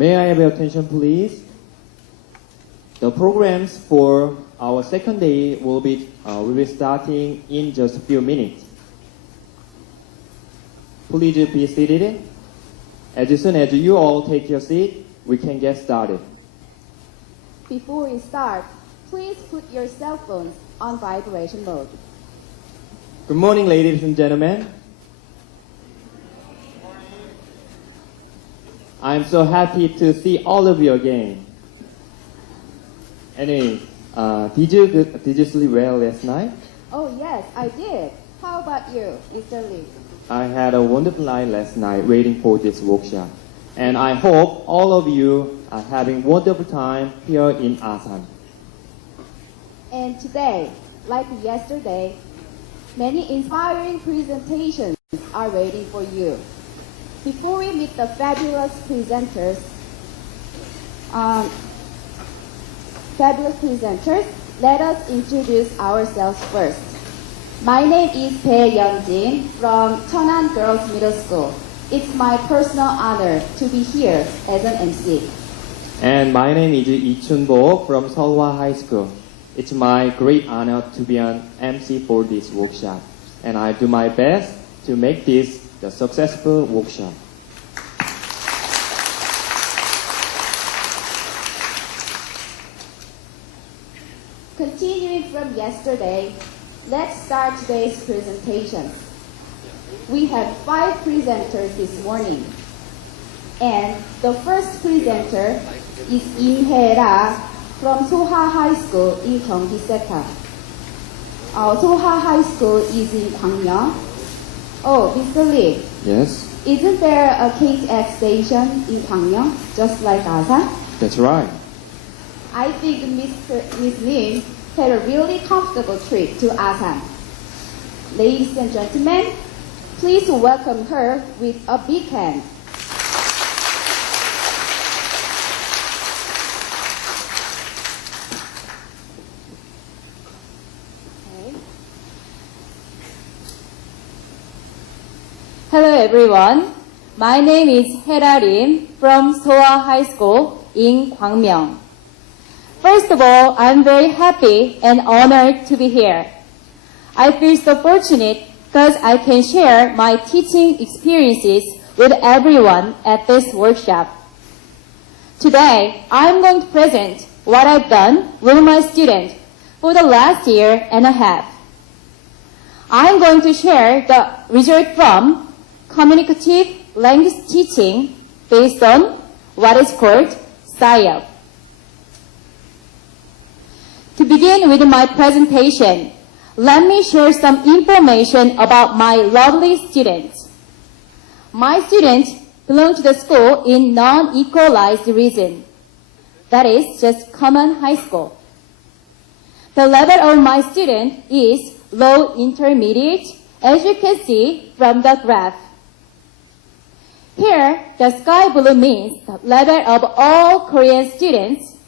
May I have your attention, please? The programs for our second day will be starting in just a few minutes. Please be seated. As soon as you all take your seat, we can get started. Before we start, please put your cell phones on vibration mode. Good morning, ladies and gentlemen. I'm so happy to see all of you again. Anyway, did you sleep well last night? Oh yes, I did. How about you, Mr. Lee? I had a wonderful night last night waiting for this workshop. And I hope all of you are having wonderful time here in Asan. And today, like yesterday, many inspiring presentations are waiting for you. Before we meet the fabulous presenters, let us introduce ourselves first. My name is Bae Yeonjin from Cheonan Girls Middle School. It's my personal honor to be here as an MC. And my name is Lee Chun-bo from Seolhwa High School. It's my great honor to be an MC for this workshop. And I do my best to make this the successful workshop. Continuing from yesterday, let's start today's presentations. We have 5 presenters this morning. And the first presenter is Im-hera from Soha High School in Koseta. Soha High School is in Gwangmyeong. Oh, Mr. Lee. Yes? Isn't there a KTX station in Gwangmyeong, just like Asan? That's right. I think Miss Lim had a really comfortable trip to Asan. Ladies and gentlemen, please welcome her with a big hand. Okay. Hello everyone. My name is Hera Lim from Soha High School in Gwangmyeong. First of all, I'm very happy and honored to be here. I feel so fortunate because I can share my teaching experiences with everyone at this workshop. Today, I'm going to present what I've done with my students for the last year and a half. I'm going to share the result from communicative language teaching based on what is called SIOP. To begin with my presentation, let me share some information about my lovely students. My students belong to the school in non-equalized region. That is just common high school. The level of my student is low intermediate, as you can see from the graph. Here, the sky blue means the level of all Korean students,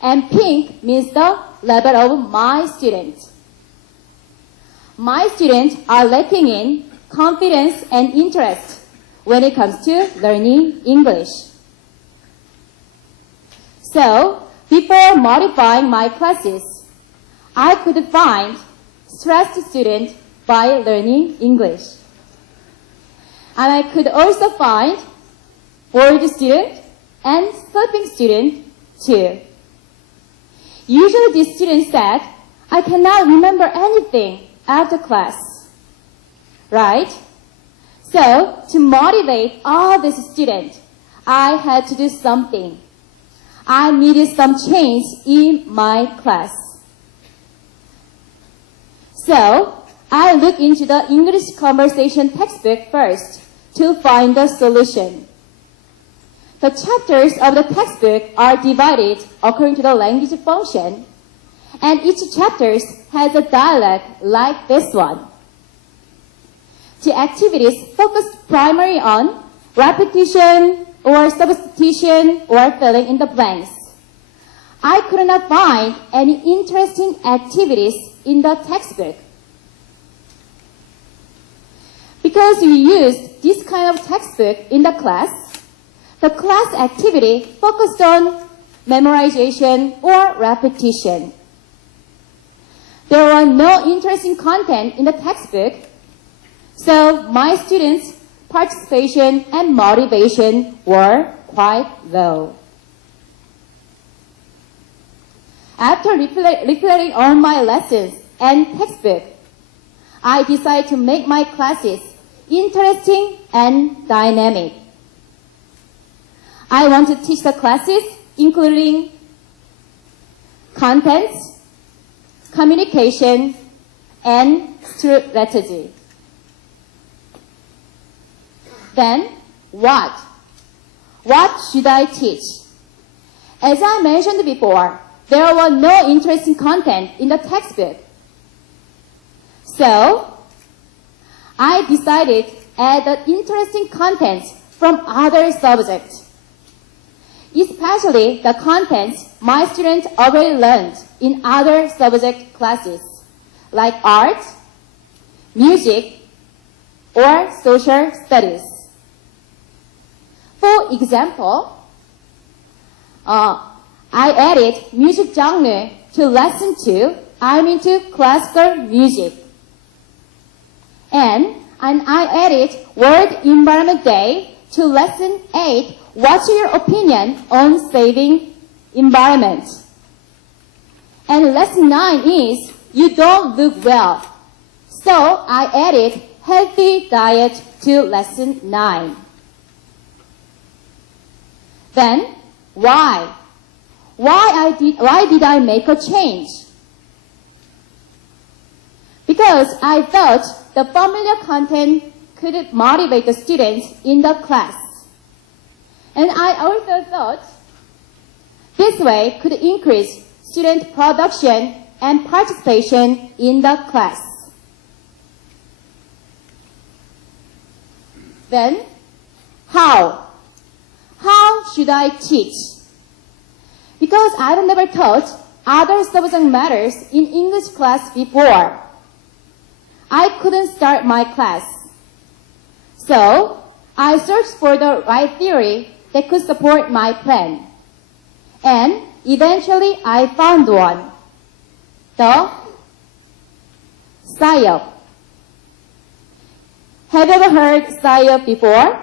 and pink means the level of my students. My students are lacking in confidence and interest when it comes to learning English. So, before modifying my classes, I could find stressed students by learning English. And I could also find bored student and sleeping student too. Usually these students said, I cannot remember anything after class. Right? So, to motivate all these students, I had to do something. I needed some change in my class. So, I looked into the English conversation textbook first to find the solution. The chapters of the textbook are divided according to the language function, and each chapter has a dialogue like this one. The activities focused primarily on repetition or substitution or filling in the blanks. I could not find any interesting activities in the textbook. Because we used this kind of textbook in the class, the class activity focused on memorization or repetition. There were no interesting content in the textbook, so my students' participation and motivation were quite low. After reflecting on my lessons and textbook, I decided to make my classes interesting and dynamic. I want to teach the classes including contents, communication, and strategy. Then, what? What should I teach? As I mentioned before, there were no interesting content in the textbook. So, I decided to add the interesting contents from other subjects, especially the contents my students already learned in other subject classes, like art, music, or social studies. For example, I added music genre to lesson 2. I'm into classical music. And I added World Environment Day to lesson 8. What's your opinion on saving environment? And lesson 9 is you don't look well. So I added healthy diet to lesson 9. Then, why? Why did I make a change? Because I thought the familiar content could motivate the students in the class. And I also thought this way could increase student production and participation in the class. Then, how? How should I teach? Because I've never taught other subject matters in English class before. I couldn't start my class. So, I searched for the right theory that could support my plan. And eventually I found one. The PSYOP. Have you ever heard PSYOP before?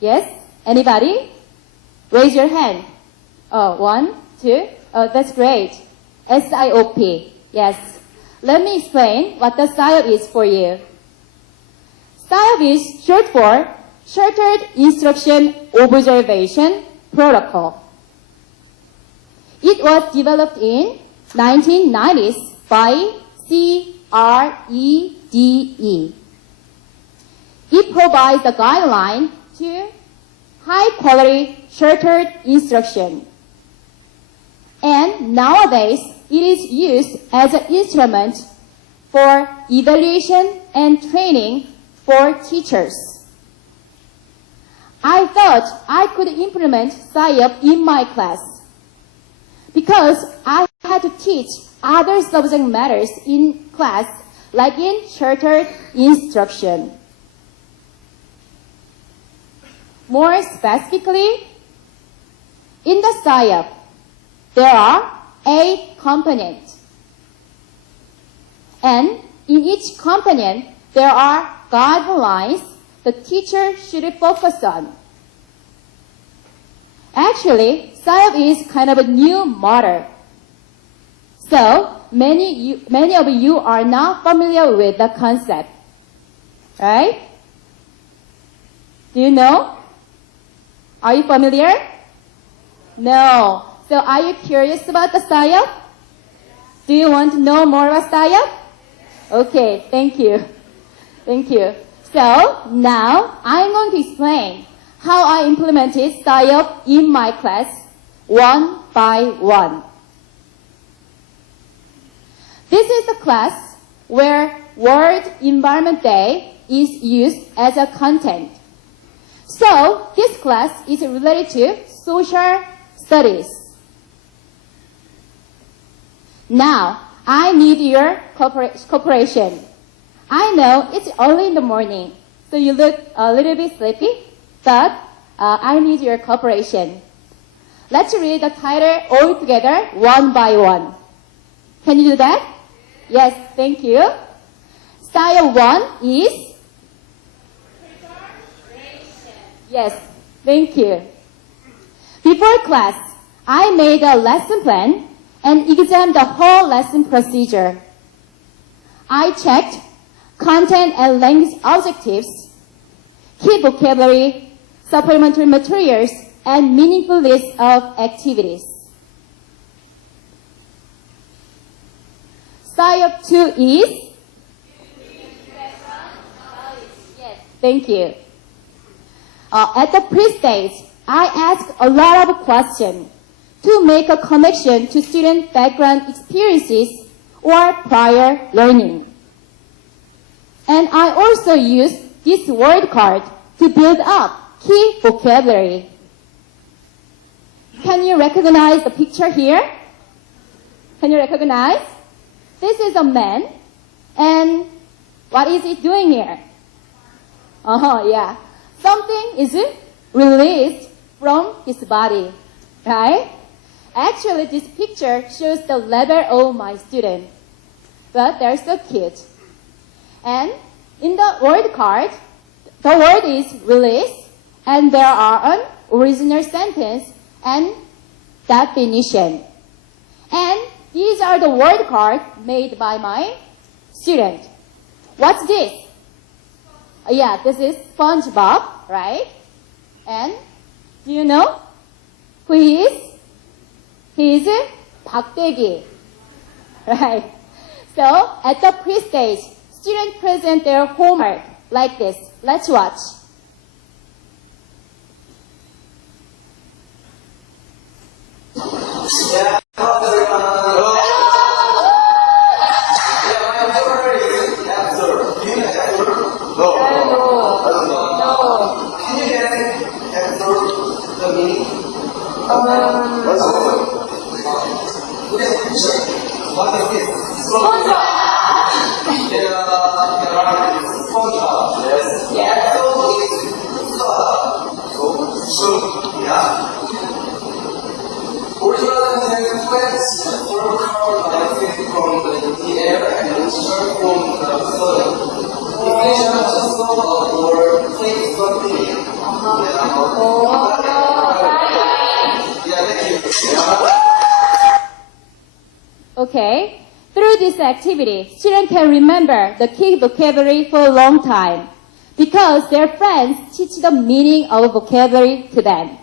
Yes? Anybody? Raise your hand. Oh, 1, 2. Oh, that's great. SIOP. Yes. Let me explain what the PSYOP is for you. PSYOP is short for Sheltered Instruction Observation Protocol. It was developed in 1990s by CREDE. It provides a guideline to high-quality sheltered instruction. And nowadays, it is used as an instrument for evaluation and training for teachers. I thought I could implement PSYOP in my class because I had to teach other subject matters in class, like in sheltered instruction. More specifically, in the PSYOP, there are 8 components. And in each component, there are guidelines the teacher should focus on. Actually, PSYOP is kind of a new model. So, many of you are not familiar with the concept. Right? Do you know? Are you familiar? No. So are you curious about the PSYOP? Do you want to know more about PSYOP? Okay, thank you. Thank you. So now I'm going to explain how I implemented PSYOP in my class one by one. This is the class where World Environment Day is used as a content. So this class is related to social studies. Now, I need your cooperation. I know it's early in the morning, so you look a little bit sleepy, but I need your cooperation. Let's read the title all together, one by one. Can you do that? Yes, thank you. Style 1 is? Yes, thank you. Before class, I made a lesson plan and examined the whole lesson procedure. I checked content and language objectives, key vocabulary, supplementary materials, and meaningful list of activities. Style 2 is? Yes, thank you. At the pre-stage, I asked a lot of questions to make a connection to student background experiences or prior learning. And I also used this word card to build up key vocabulary. Can you recognize the picture here? Can you recognize? This is a man, and what is he doing here? Yeah. Something is released from his body, right? Actually, this picture shows the level of my student, but they're so cute. And in the word card, the word is release, and there are an original sentence and definition. And these are the word cards made by my student. What's this? Yeah, this is SpongeBob, right? And do you know who he is? He is 박대기, right? So at the pre-stage, students present their homework like this. Let's watch. Yeah, hello everyone. Yeah, my favorite is capsule. Do you know capsule? No. I don't know. Can you guess capsule? The meaning? What's it? What is this? SpongeBob. There are SpongeBob. Yes. Capsule is so, yeah. Original content plants form carbon dioxide from the air and moisture from the soil. Ignition of the soil or flame something. Yeah, thank you. Okay. Through this activity, students can remember the key vocabulary for a long time because their friends teach the meaning of vocabulary to them.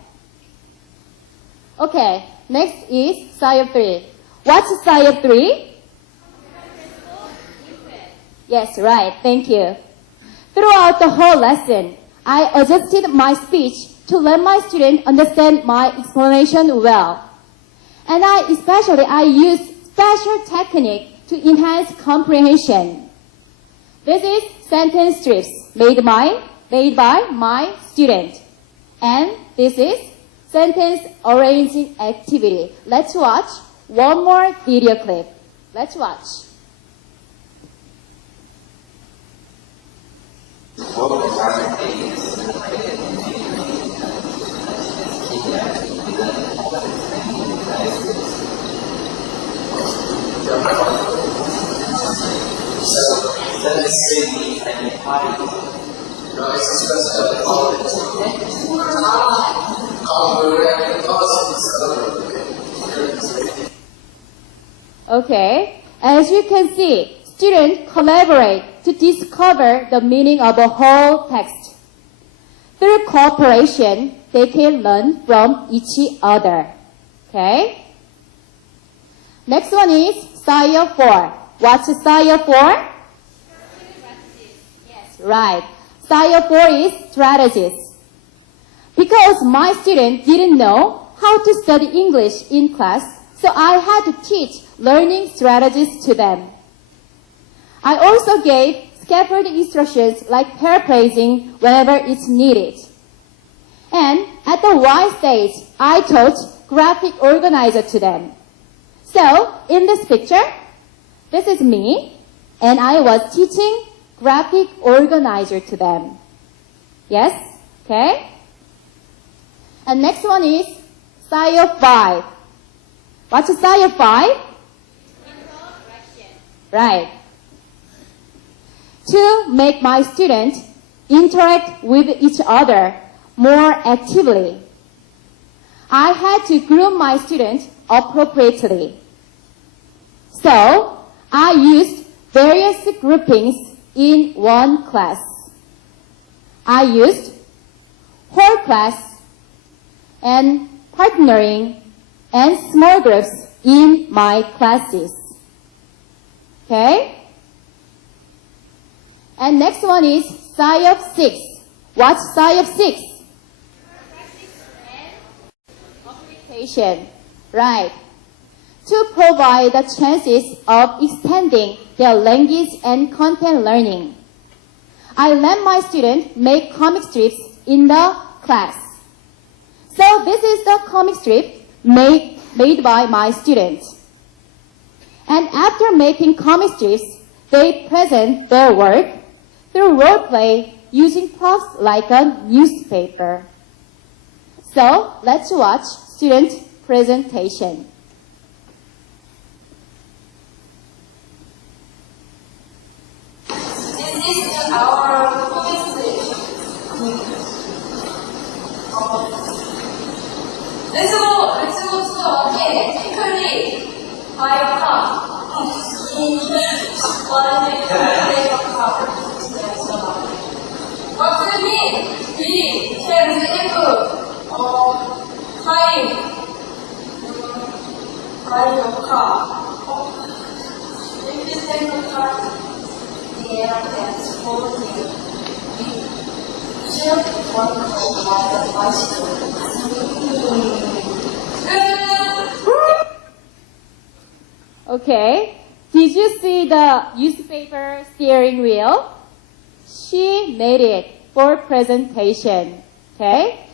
Okay. Next is Style 3. What's Style 3? Yes, right. Thank you. Throughout the whole lesson, I adjusted my speech to let my students understand my explanation well. And I used special technique to enhance comprehension. This is sentence strips made by my student. And this is sentence arranging activity. Let's watch one more video clip. Let's watch. Okay, as you can see, students collaborate to discover the meaning of a whole text. Through cooperation, they can learn from each other. Okay? Next one is Style 4. What's Style 4? Yes, right. Style 4 is strategies. Because my students didn't know how to study English in class, so I had to teach learning strategies to them. I also gave scaffolding instructions like paraphrasing whenever it's needed. And at the Y stage, I taught graphic organizer to them. So, in this picture, this is me, and I was teaching graphic organizer to them. Yes? Okay? And next one is Science 5. What's Science 5? Right. To make my students interact with each other more actively, I had to groom my students appropriately. So, I used various groupings in one class. I used whole class and partnering and small groups in my classes. Okay? And next one is Science 6. What's Science 6? Application. Right. To provide the chances of extending their language and content learning, I let my students make comic strips in the class. So this is the comic strip made by my students. And after making comic strips, they present their work through role play using props like a newspaper. So let's watch student presentation. This is our comic strip. Let's go to the market quickly. Buy a cup. What do you mean? We can save time. Buy a car. If you take a car, the air gets full. Just one of bicycle. Okay. Did you see the newspaper steering wheel? She made it for presentation. Okay?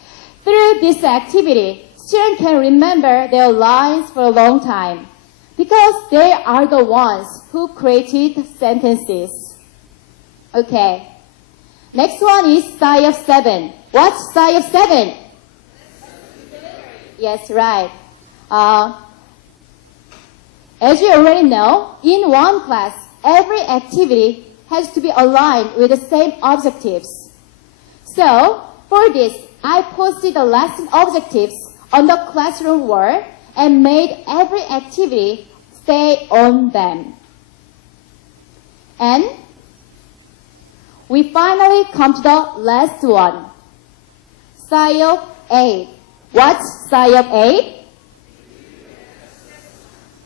Through this activity, students can remember their lines for a long time because they are the ones who created sentences. Okay. Next one is Science 7. What's Science 7? Yes, right. As you already know, in one class, every activity has to be aligned with the same objectives. So, for this, I posted the lesson objectives on the classroom wall and made every activity stay on them. And we finally come to the last one. Science 8. What's Science 8?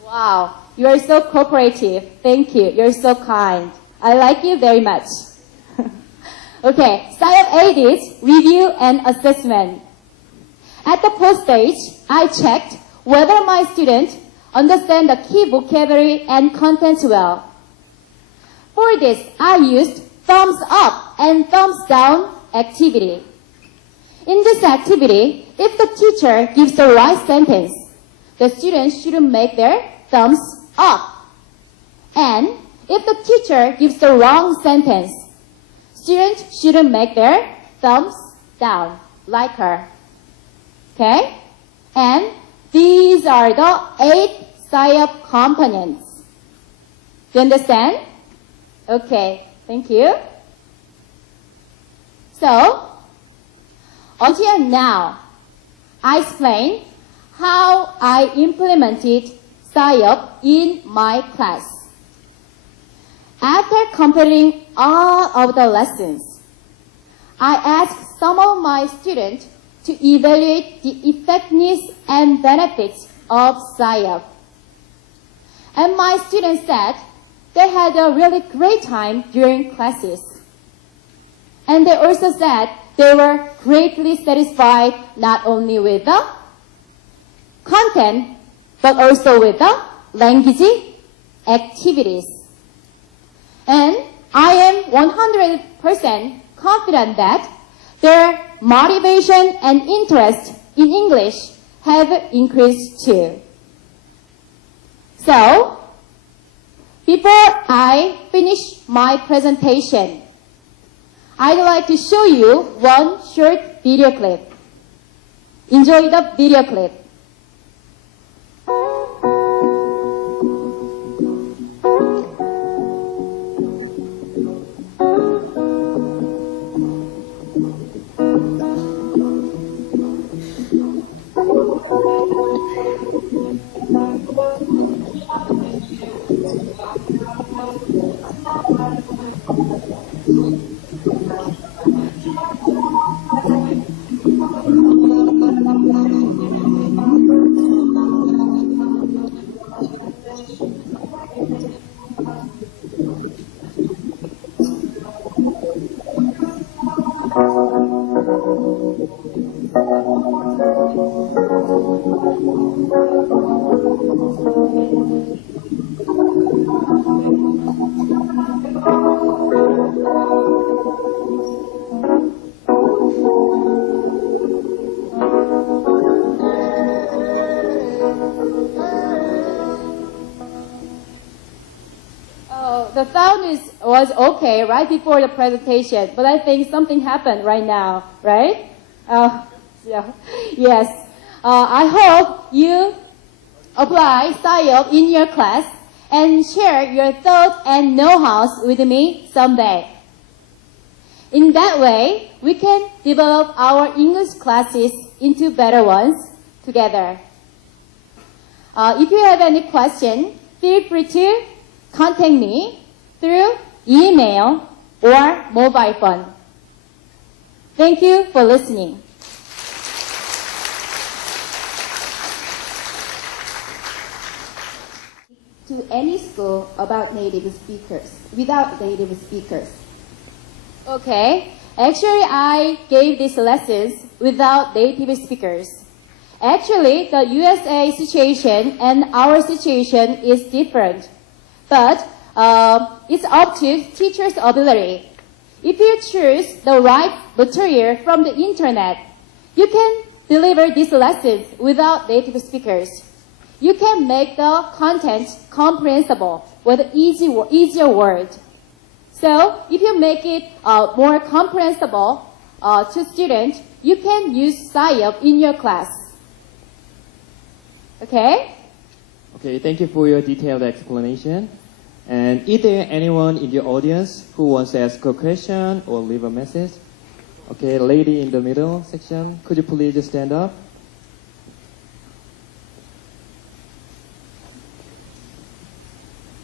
Wow, you are so cooperative. Thank you. You're so kind. I like you very much. Okay, Science 8 is review and assessment. At the post stage, I checked whether my students understand the key vocabulary and contents well. For this, I used thumbs up and thumbs down activity. In this activity, if the teacher gives the right sentence, the students should make their thumbs up. And if the teacher gives the wrong sentence, students shouldn't make their thumbs down, like her. Okay? And these are the 8 Science components. Do you understand? Okay, thank you. So, until now, I explained how I implemented Science in my class. After completing all of the lessons, I asked some of my students to evaluate the effectiveness and benefits of Science. And my students said they had a really great time during classes. And they also said they were greatly satisfied not only with the content, but also with the language activities. And I am 100% confident that their motivation and interest in English have increased too. So, before I finish my presentation, I'd like to show you one short video clip. Enjoy the video clip. The sound was okay right before the presentation, but I think something happened right now, right? Yes. I hope you apply SciUp in your class and share your thoughts and know-hows with me someday. In that way, we can develop our English classes into better ones together. If you have any question, feel free to contact me through email or mobile phone. Thank you for listening. To any school about native speakers, without native speakers. Okay, actually I gave these lessons without native speakers. Actually, the USA situation and our situation is different, but it's up to teachers' ability. If you choose the right material from the internet, you can deliver these lessons without native speakers. You can make the content comprehensible with easier words. So, if you make it more comprehensible to students, you can use SciUp in your class. Okay? Okay, thank you for your detailed explanation. And is there anyone in the audience who wants to ask a question or leave a message? Okay, lady in the middle section, could you please stand up?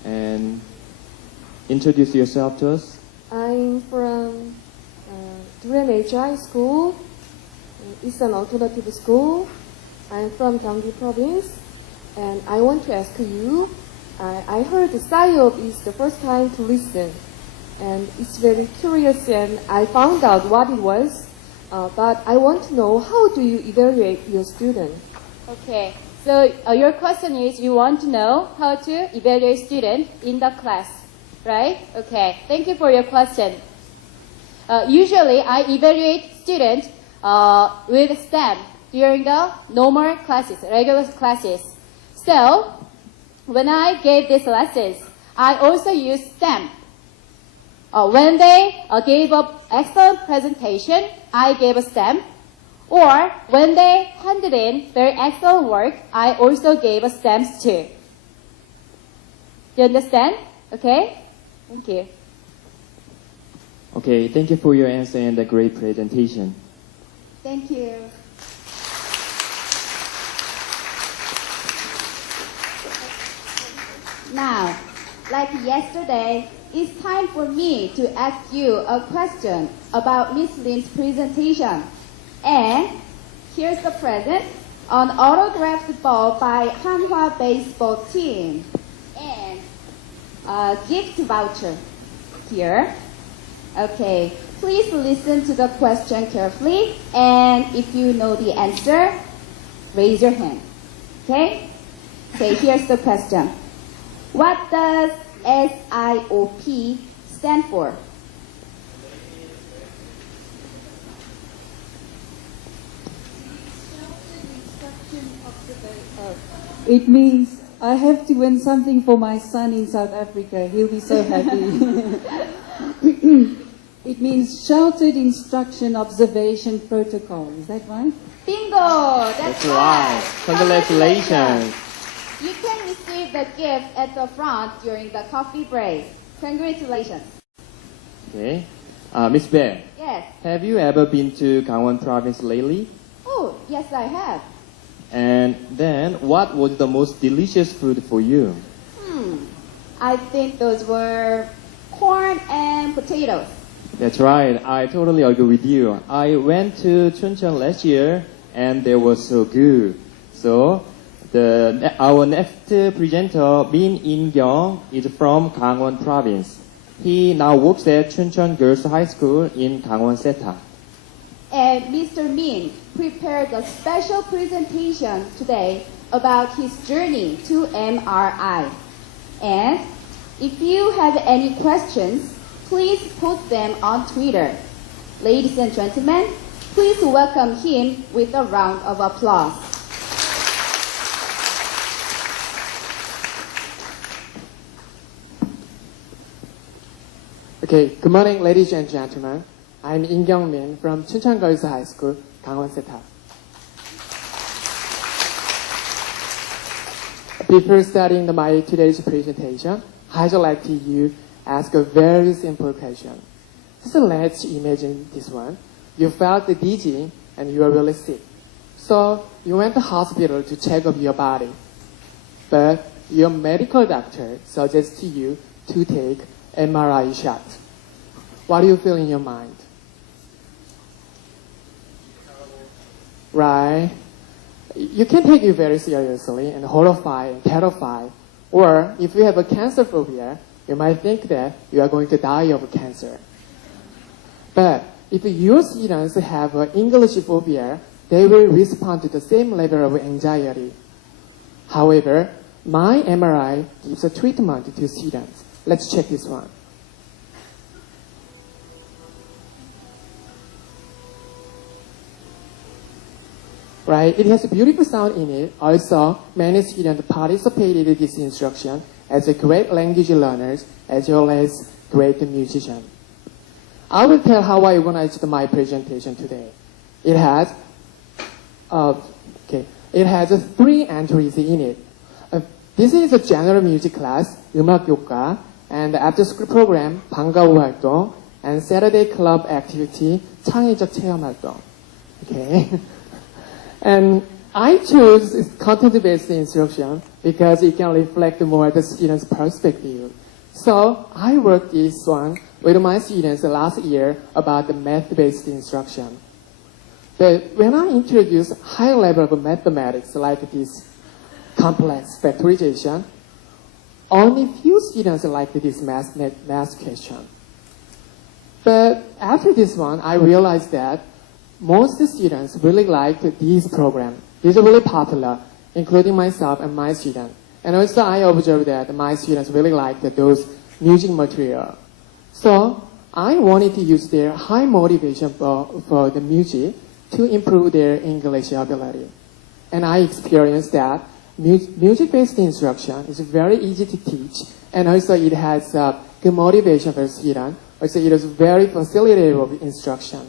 And introduce yourself to us. I'm from Duran High School. It's an alternative school. I'm from Gyeonggi Province, and I want to ask you. I heard the SciUp is the first time to listen, and it's very curious, and I found out what it was. But I want to know, how do you evaluate your student? Okay, so your question is you want to know how to evaluate students in the class, right? Okay, thank you for your question. Usually I evaluate students with STEM during the normal classes, regular classes. So, when I gave these lessons, I also used STEM. When they gave an excellent presentation, I gave a STEM. Or when they handed in their excellent work, I also gave a stamps too. Do you understand? Okay? Thank you. Okay, thank you for your answer and the great presentation. Thank you. Now, like yesterday, it's time for me to ask you a question about Miss Lim's presentation. And here's the present, an autographed ball by Hanwha baseball team. And a gift voucher here. Okay, please listen to the question carefully. And if you know the answer, raise your hand. Okay? Okay, here's the question. What does SIOP stand for? It means I have to win something for my son in South Africa. He'll be so happy. It means Sheltered Instruction Observation Protocol. Is that right? Bingo! That's right. Congratulations. You can receive the gift at the front during the coffee break. Congratulations. Okay. Miss Bear, Yes. have you ever been to Gangwon province lately? Oh, yes, I have. And then, what was the most delicious food for you? I think those were corn and potatoes. That's right. I totally agree with you. I went to Chuncheon last year, and they were so good. So, our next presenter, Min In-kyung, is from Gangwon province. He now works at Chuncheon Girls High School in Koseta. And Mr. Min prepared a special presentation today about his journey to MRI. And if you have any questions, please post them on Twitter. Ladies and gentlemen, please welcome him with a round of applause. Okay, good morning, ladies and gentlemen. I'm In-kyung Min from Chuncheon Girls High School, Koseta. Before starting my today's presentation, I'd like to ask a very simple question. Just let's imagine this one. You felt dizzy and you are really sick. So you went to the hospital to check up your body. But your medical doctor suggests to you to take MRI shot. What do you feel in your mind? Right? You can take it very seriously and horrified and terrified. Or if you have a cancer phobia, you might think that you are going to die of cancer. But if your students have an English phobia, they will respond to the same level of anxiety. However, my MRI gives a treatment to students. Let's check this one. Right, it has a beautiful sound in it. Also, many students participated in this instruction as a great language learners as well as great musicians. I will tell how I organized my presentation today. It has three entries in it. This is a general music class, 음악교과, and after-school program, 방과후 활동, and Saturday club activity, 창의적 체험 활동. Okay. And I chose content-based instruction because it can reflect more the student's perspective. So I worked this one with my students last year about the math-based instruction. But when I introduce high level of mathematics like this complex factorization, only few students liked this math question. But after this one, I realized that most students really liked this program. These are really popular, including myself and my students. And also I observed that my students really liked those music material. So I wanted to use their high motivation for the music to improve their English ability. And I experienced that music-based instruction is very easy to teach, and also it has good motivation for students. Also it is very facilitative instruction.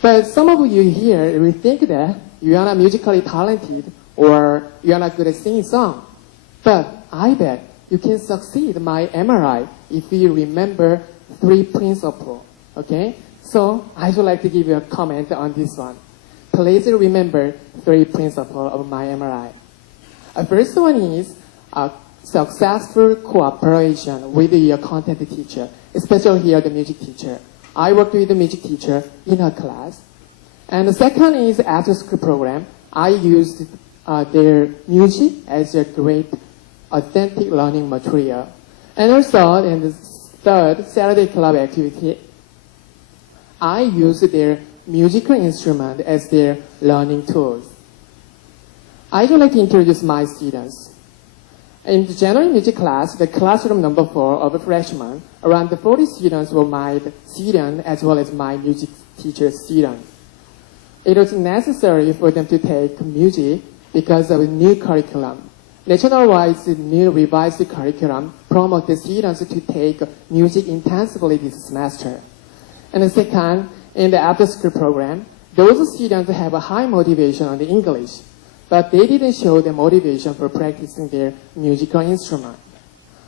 But some of you here will think that you are not musically talented or you are not good at singing songs. But I bet you can succeed my MRI if you remember 3 principles. Okay? So I would like to give you a comment on this one. Please remember 3 principles of my MRI. First one is successful cooperation with your content teacher, especially here the music teacher. I worked with the music teacher in her class. And the second is after-school program. I used their music as a great authentic learning material. And also in the third Saturday club activity, I used their musical instrument as their learning tools. I would like to introduce my students. In the general music class, the classroom number 4 of a freshman, around 40 students were my students as well as my music teacher students. It was necessary for them to take music because of a new curriculum. National-wide new revised curriculum promotes the students to take music intensively this semester. And the second, in the after-school program, those students have a high motivation on the English, but they didn't show the motivation for practicing their musical instrument.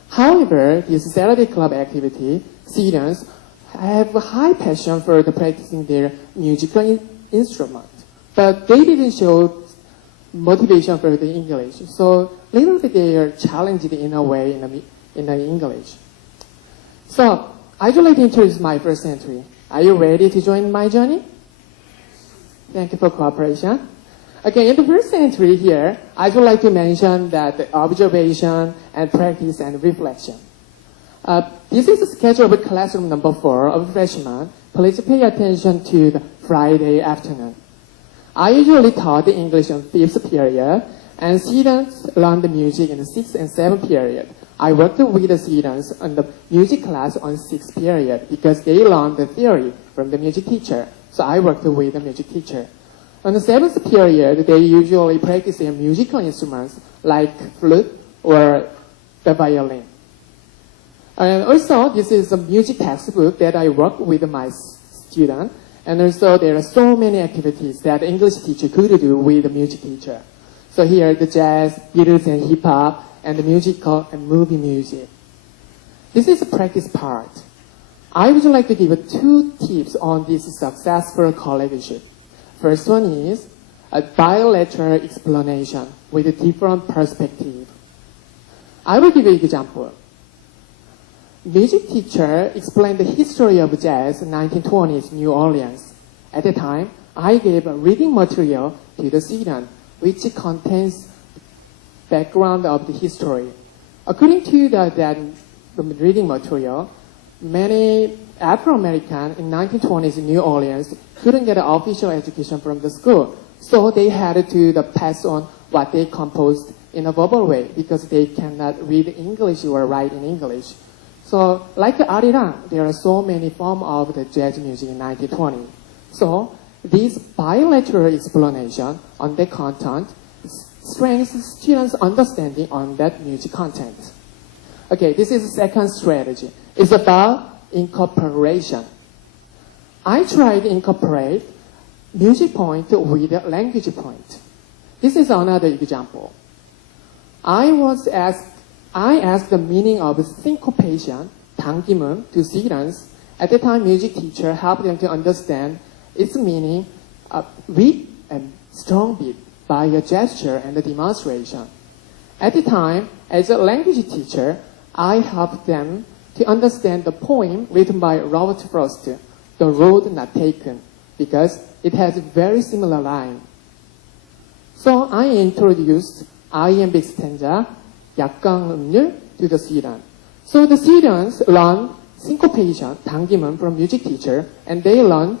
However, this Saturday club activity, students have a high passion for the practicing their musical instrument, but they didn't show motivation for the English. So little bit they are challenged in a way in the English. So I would like to introduce my first entry. Are you ready to join my journey? Thank you for cooperation. Okay, in the first entry here, I would like to mention that the observation and practice and reflection. This is a schedule of classroom number 4 of freshman. Please pay attention to the Friday afternoon. I usually taught the English in 5th period, and students learn the music in the 6th and 7th period. I worked with the students on the music class on 6th period because they learned the theory from the music teacher. So I worked with the music teacher. On the 7th period, they usually practice their musical instruments like flute or the violin. And also, this is a music textbook that I work with my student. And also, there are so many activities that the English teacher could do with the music teacher. So here, the jazz, Beatles and hip hop, and the musical and movie music. This is the practice part. I would like to give 2 tips on this successful collaboration. First one is a bilateral explanation with a different perspective. I will give you an example. Music teacher explained the history of jazz in 1920s New Orleans. At the time, I gave a reading material to the student, which contains background of the history. According to that reading material, many Afro-Americans in 1920s in New Orleans couldn't get an official education from the school, so they had to pass on what they composed in a verbal way because they cannot read English or write in English. So, like Arirang, there are so many forms of the jazz music in 1920. So, this bilateral explanation on the content strengthens students' understanding on that music content. Okay, this is the second strategy. It's about incorporation. I tried to incorporate music point with language point. This is another example. I asked the meaning of syncopation, 당김음, to students. At the time, music teacher helped them to understand its meaning, weak and strong beat by a gesture and a demonstration. At the time, as a language teacher, I helped them to understand the poem written by Robert Frost, The Road Not Taken, because it has a very similar line. So I introduced iambic stanza, 약강음률, to the students. So the students learn syncopation, 당김음, from music teacher, and they learn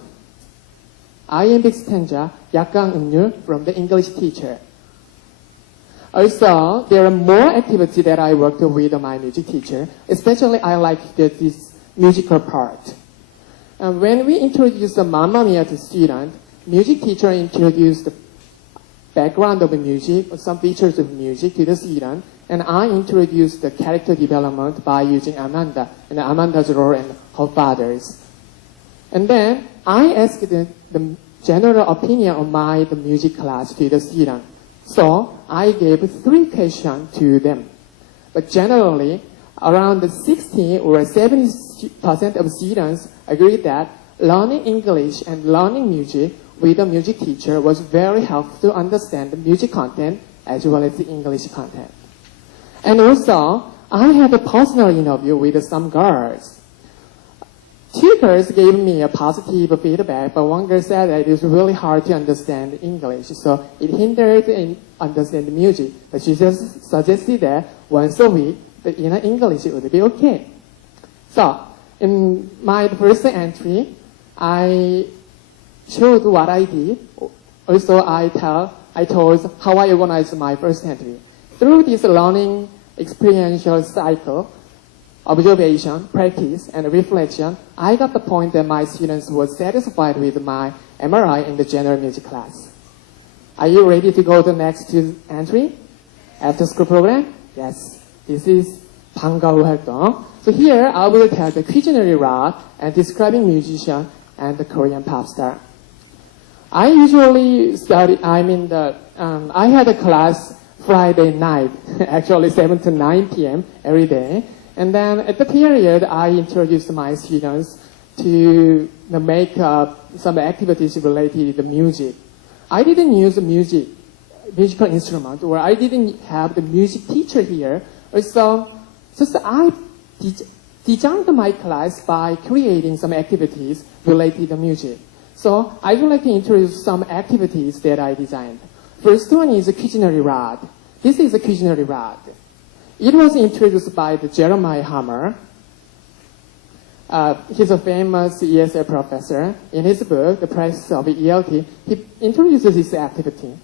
iambic stanza, 약강음률, from the English teacher. Also, there are more activities that I worked with my music teacher. Especially, I like this musical part. When we introduced the Mamma Mia to students, music teacher introduced the background of the music, some features of music to the student, and I introduced the character development by using Amanda, and Amanda's role and her father's. And then, I asked the general opinion of the music class to the student. So, I gave 3 questions to them. But generally, around 60 or 70% of students agreed that learning English and learning music with a music teacher was very helpful to understand the music content as well as the English content. And also, I had a personal interview with some girls. 2 girls gave me a positive feedback, but one girl said that it was really hard to understand English, so it hindered in understanding music. But she just suggested that once a week, in English it would be okay. So, in my first entry, I showed what I did. Also, I told how I organized my first entry. Through this learning experiential cycle, observation, practice, and reflection, I got the point that my students were satisfied with my MRI in the general music class. Are you ready to go to the next entry? After school program? Yes. This is 방과후 활동. So here I will tell the Culinary route and describing musician and the Korean pop star. I usually study, I had a class Friday night, actually 7 to 9 p.m. every day. And then at the period, I introduced my students to make some activities related to music. I didn't use musical instrument, or I didn't have the music teacher here. So I designed my class by creating some activities related to music. So I would like to introduce some activities that I designed. First one is a Cuisinary rod. This is a Cuisinary rod. It was introduced by the Jeremiah Hammer. He's a famous ESL professor. In his book, The Practice of ELT, he introduces this activity.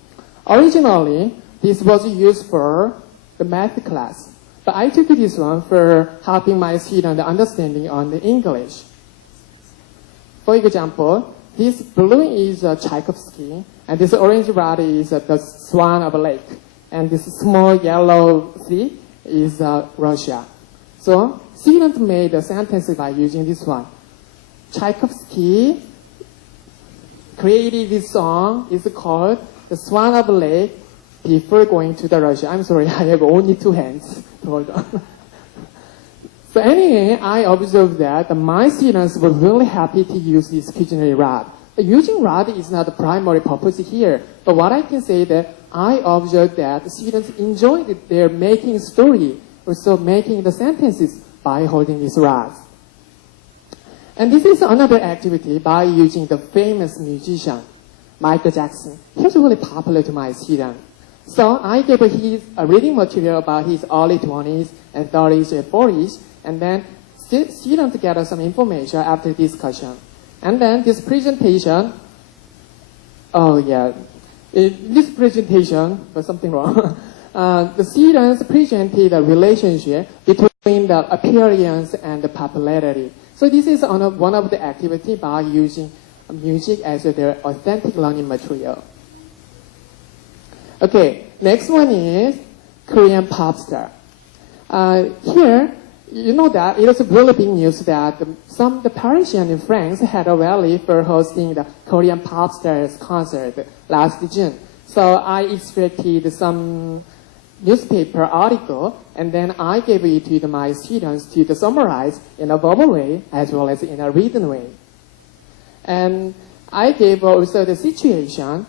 Originally, this was used for the math class, but I took this one for helping my students understanding on the English. For example, this blue is Tchaikovsky, and this orange rod is the swan of a lake, and this small yellow sea is Russia. So, students made a sentence by using this one. Tchaikovsky created this song. It's called The Swan of a Lake before going to the Russia. I'm sorry, I have only 2 hands. Hold on. So anyway, I observed that my students were really happy to use this Cuisinary rod. Using rod is not the primary purpose here, but what I can say that I observed that the students enjoyed their making story, also making the sentences by holding this rod. And this is another activity by using the famous musician, Michael Jackson. He's really popular to my students. So I gave his reading material about his early 20s and 30s and 40s, and then students gather some information after discussion. And then this presentation, in this presentation, there's something wrong. The students presented a relationship between the appearance and the popularity. So this is one of the activities by using music as their authentic learning material. Okay, next one is Korean pop star. Here, you know that it is really big news that the Parisian in France had a rally for hosting the Korean pop stars concert last June. So I extracted some newspaper article, and then I gave it to my students to summarize in a verbal way as well as in a written way. And I gave also the situation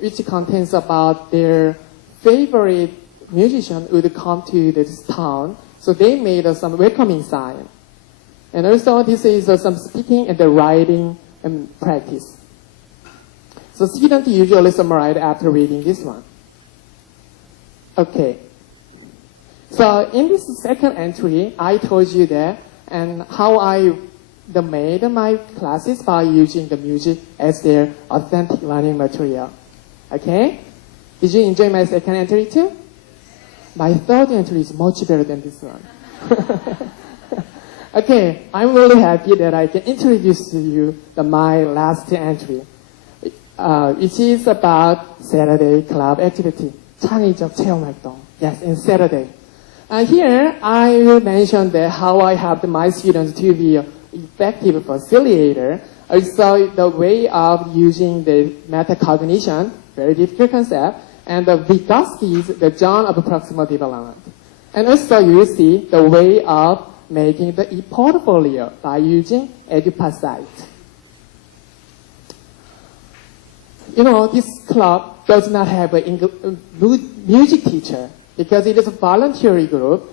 which contains about their favorite musician would come to this town. So they made some welcoming sign. And also this is some speaking and the writing practice. So students usually summarize after reading this one. Okay. So in this second entry, I told you that and how I made my classes by using the music as their authentic learning material. Okay? Did you enjoy my second entry too? My third entry is much better than this one. Okay, I'm really happy that I can introduce to you my last entry, which is about Saturday club activity. 창의적 체험 활동. Yes, in Saturday. Here, I will mention that how I helped my students to be an effective facilitator. Also, the way of using the metacognition, very difficult concept, and the Vygotsky's, the zone of proximal development. And also, you will see the way of making the e-portfolio by using EduPassite. You know, this club does not have a music teacher because it is a voluntary group.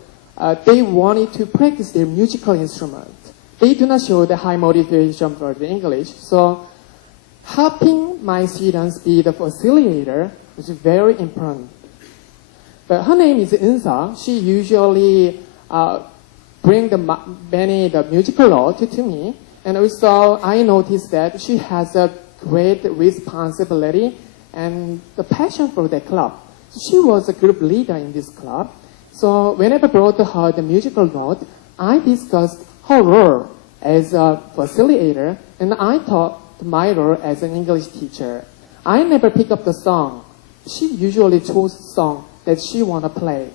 They wanted to practice their musical instrument. They do not show the high motivation for the English. So helping my students be the facilitator is very important. But her name is Unsa. She usually bring the musical note to me. And also I noticed that she has a great responsibility and the passion for the club. She was a group leader in this club. So whenever I brought her the musical note, I discussed her role as a facilitator, and I taught my role as an English teacher. I never pick up the song. She usually chose the song that she want to play.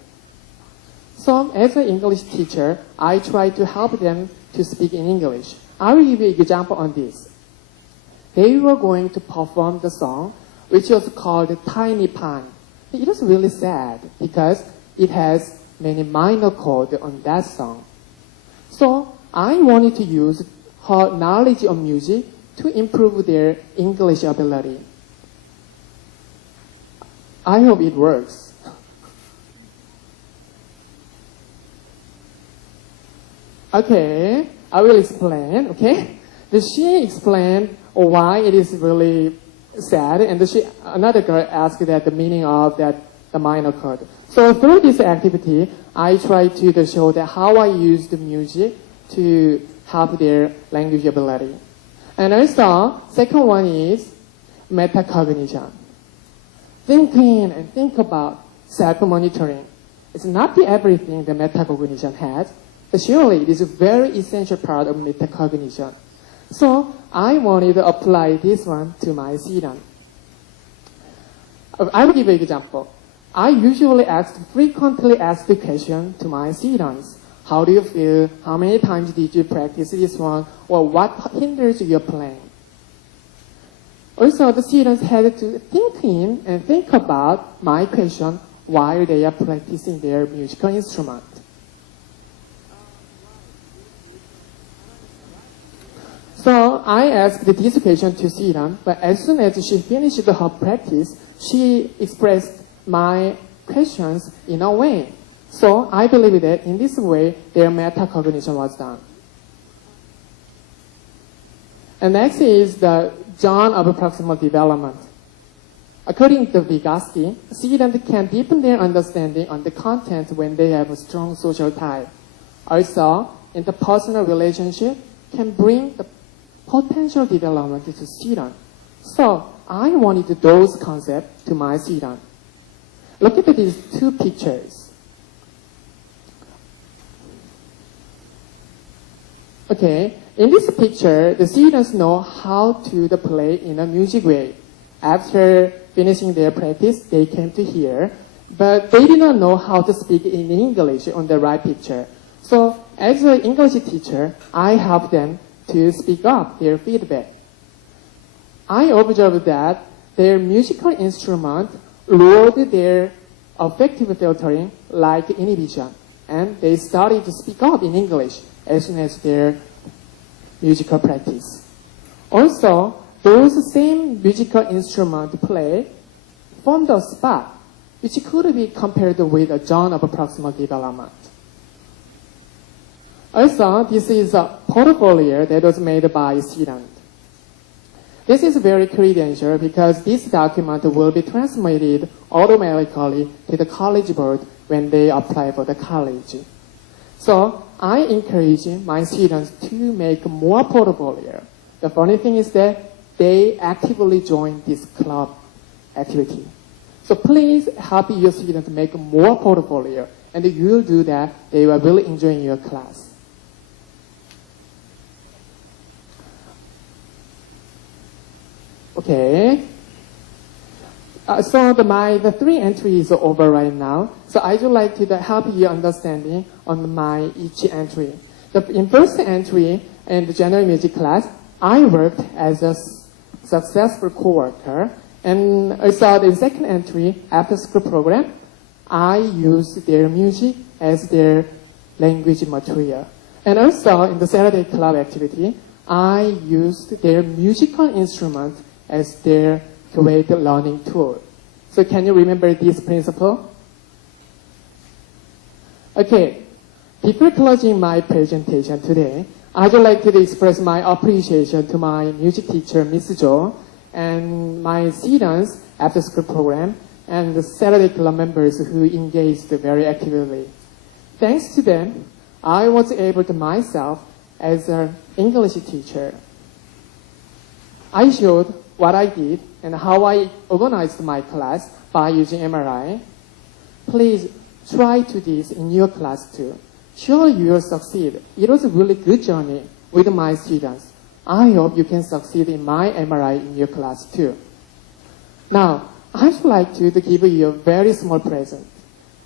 So as an English teacher, I try to help them to speak in English. I will give you an example on this. they were going to perform the song, which was called Tiny Pine. It was really sad because it has many minor chords on that song. So I wanted to use her knowledge of music to improve their English ability. I hope it works. Okay, I will explain, okay? She explained why it is really sad, and another girl asked that the meaning of that the minor chord. So through this activity, I try to show that how I use the music to help their language ability. And also, second one is metacognition. Thinking and think about self-monitoring. It's not everything that metacognition has, but surely it is a very essential part of metacognition. So I wanted to apply this one to my students. I will give you an example. I usually frequently ask the question to my students. How do you feel? How many times did you practice this one? Or what hinders your playing? Also, the students had to think about my question while they are practicing their musical instrument. So I asked this question to Siran, but as soon as she finished her practice, she expressed my questions in a way. So I believe that in this way, their metacognition was done. And next is the zone of proximal development. According to Vygotsky, students can deepen their understanding on the content when they have a strong social tie. Also, interpersonal relationship can bring the potential development to students. So I wanted those concepts to my students. Look at these two pictures. Okay, in this picture, the students know how to play in a music way. After finishing their practice, they came to here, but they did not know how to speak in English on the right picture. So as an English teacher, I helped them to speak up their feedback. I observed that their musical instrument lowered their affective filtering like inhibition, and they started to speak up in English as soon as their musical practice. Also, those same musical instrument play formed a spot which could be compared with a zone of proximal development. Also, this is a portfolio that was made by a student. This is very credential because this document will be transmitted automatically to the college board when they apply for the college. So I encourage my students to make more portfolio. The funny thing is that they actively join this club activity. So please help your students make more portfolio, and if you do that, they will really enjoy your class. Okay. So the three entries are over right now. So I would like to help you understanding on my each entry. In first entry in the general music class, I worked as a successful co-worker. And also in second entry, after school program, I used their music as their language material. And also in the Saturday club activity, I used their musical instrument as their great learning tool. So can you remember this principle? Okay, before closing my presentation today, I would like to express my appreciation to my music teacher, Miss Jo, and my students after school program, and the Saturday club members who engaged very actively. Thanks to them, I was able to myself as an English teacher. I showed what I did and how I organized my class by using MRI. Please try to do this in your class too. Sure, you will succeed. It was a really good journey with my students. I hope you can succeed in my MRI in your class too. Now, I would like to give you a very small present.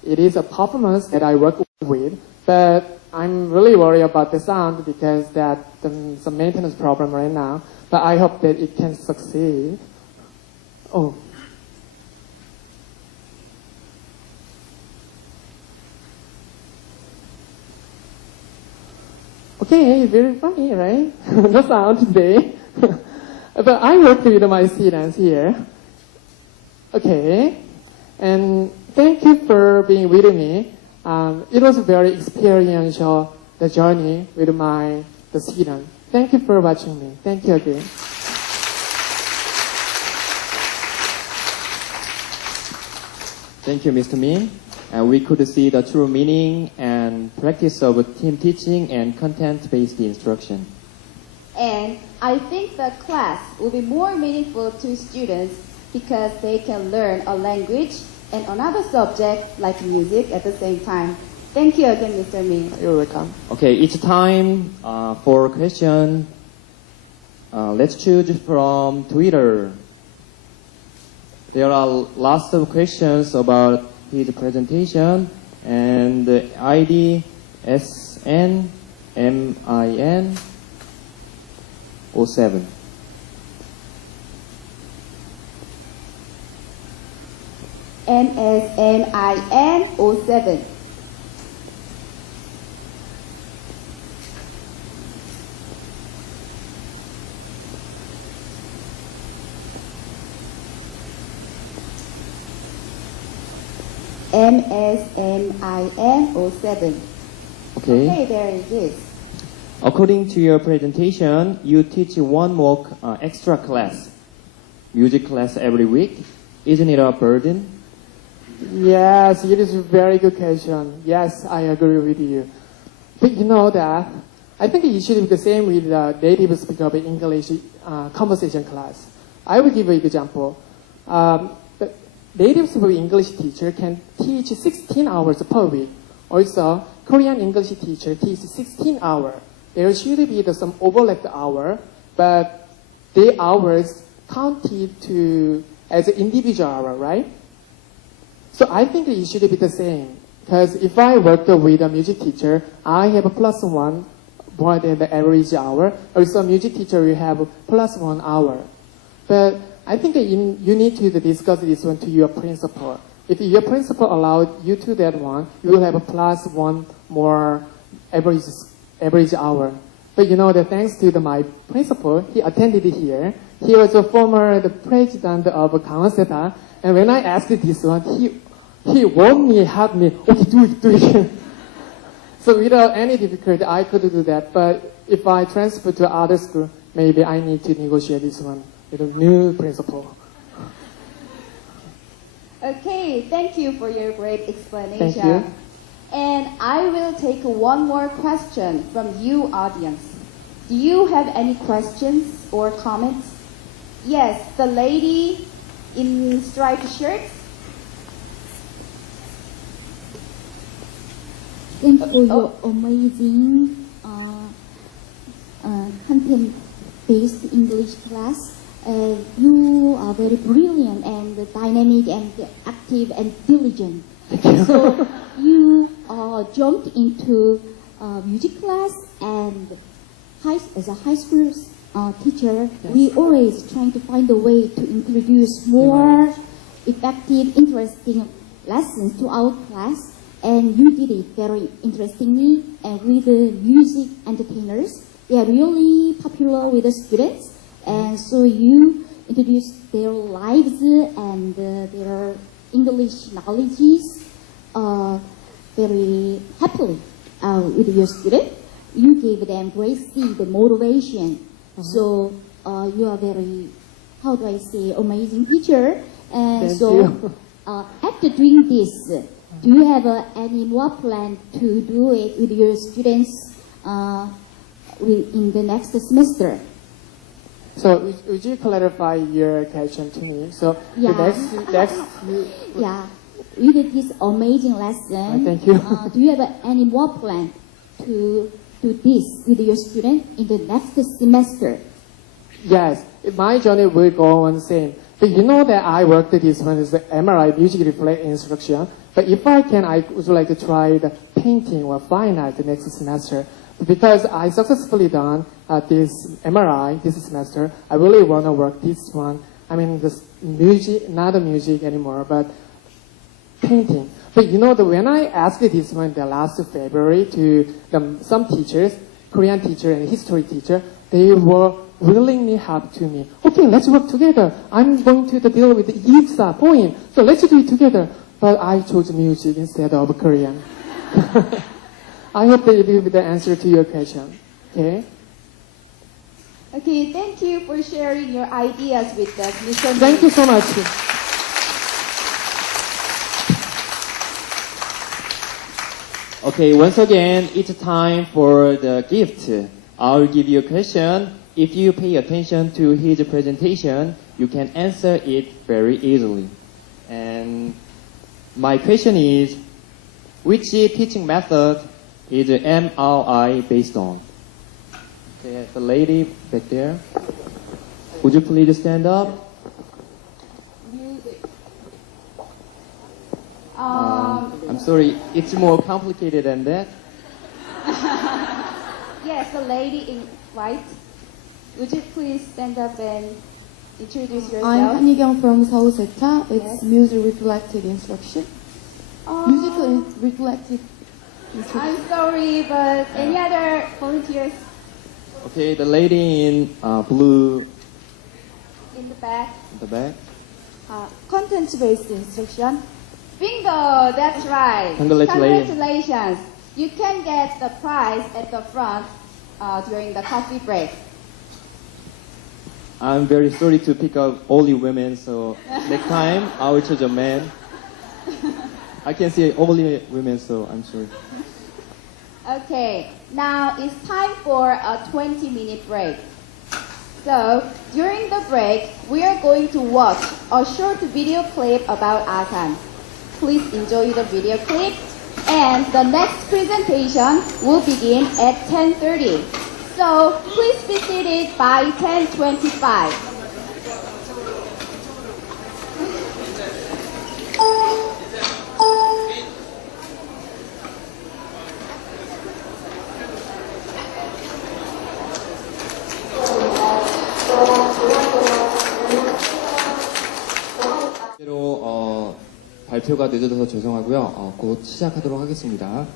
It is a performance that I work with, But I'm really worried about the sound because that's some maintenance problem right now. But I hope that it can succeed. Oh. Okay, very funny, right? The sound today. But I worked with my students here. Okay. And thank you for being with me. It was very experiential, the journey with the student. Thank you for watching me. Thank you again. Thank you, Mr. Min. We could see the true meaning and practice of team teaching and content-based instruction. And I think the class will be more meaningful to students because they can learn a language and another subject like music at the same time. Thank you again, Mr. Min. You're welcome. Okay, it's time for question. Let's choose from Twitter. There are lots of questions about his presentation, and the ID SNMIN07. NSNIN07. MSNIN07. Okay, there it is. According to your presentation, you teach one more extra class, music class every week. Isn't it a burden? Yes, it is a very good question. Yes, I agree with you. But you know that, I think it should be the same with the native speaker of English conversation class. I will give you an example. The native speaker English teacher can teach 16 hours per week. Also, Korean English teacher teaches 16 hours. There should be some overlapped hour, but the hours counted as an individual hour, right? So I think it should be the same. Because if I work with a music teacher, I have a +1 more than the average hour. Also, music teacher will have +1 hour. But I think you need to discuss this one to your principal. If your principal allowed you to that one, you will have a +1 more average hour. But you know that thanks to my principal, he attended here. He was the president of Koseta, and when I asked this one, he warned me, helped me, okay, do it. So without any difficulty, I could do that. But if I transfer to other school, maybe I need to negotiate this one with a new principal. Okay, thank you for your great explanation. Thank you. And I will take one more question from you, audience. Do you have any questions or comments? Yes, the lady in striped shirts. Thank you for your amazing content-based English class. You are very brilliant and dynamic and active and diligent. So you jumped into music class, and as a high school teacher, we always trying to find a way to introduce more effective, interesting lessons to our class. And you did it very interestingly, and with the music entertainers. They are really popular with the students, and so you introduced their lives and their English knowledges very happily with your students. You gave them great seed, motivation. So you are very, how do I say, amazing teacher. And Thank you. After doing this, do you have any more plan to do it with your students in the next semester? So would you clarify your question to me? So Yeah. the next Yeah, with this amazing lesson, thank you. Do you have any more plan to do this with your student in the next semester? Yes, my journey will go on same. But you know that I worked this one as the MRI music reflect instruction. But if I can, I would like to try the painting or fine art the next semester. Because I successfully done this MRI this semester, I really want to work this one. I mean, this music, not the music anymore, but painting. But you know, when I asked this one the last February to some teachers, Korean teacher and history teacher, they were willingly help to me. Okay, let's work together. I'm going to deal with the Yipsa poem, so let's do it together. But I chose music instead of Korean. I hope that will be the answer to your question. Okay? Okay, thank you for sharing your ideas with us, Mr. Thank you so much. Okay, once again, it's time for the gift. I'll give you a question. If you pay attention to his presentation, you can answer it very easily. And my question is, which teaching method is MRI based on? Okay, the lady back there. Would you please stand up? I'm sorry, it's more complicated than that. Yes, the lady in white. Would you please stand up and introduce yourself? I'm Hanyeong from Koseta. It's Yes. music reflective instruction. Musical reflective instruction. I'm sorry, but any other volunteers Okay, the lady in blue in the back? in the back. Content-based instruction. Bingo, that's right. Congratulations. Congratulations. You can get the prize at the front during the coffee break. I'm very sorry to pick up only women, so next time I will choose a man. I can see only women, so I'm sorry. Okay, now it's time for a 20-minute break. So, during the break, we are going to watch a short video clip about ASEAN. Please enjoy the video clip, and the next presentation will begin at 10:30. So, please be seated by 10:25. 발표가 늦어져서 죄송하고요. 곧 시작하도록 하겠습니다.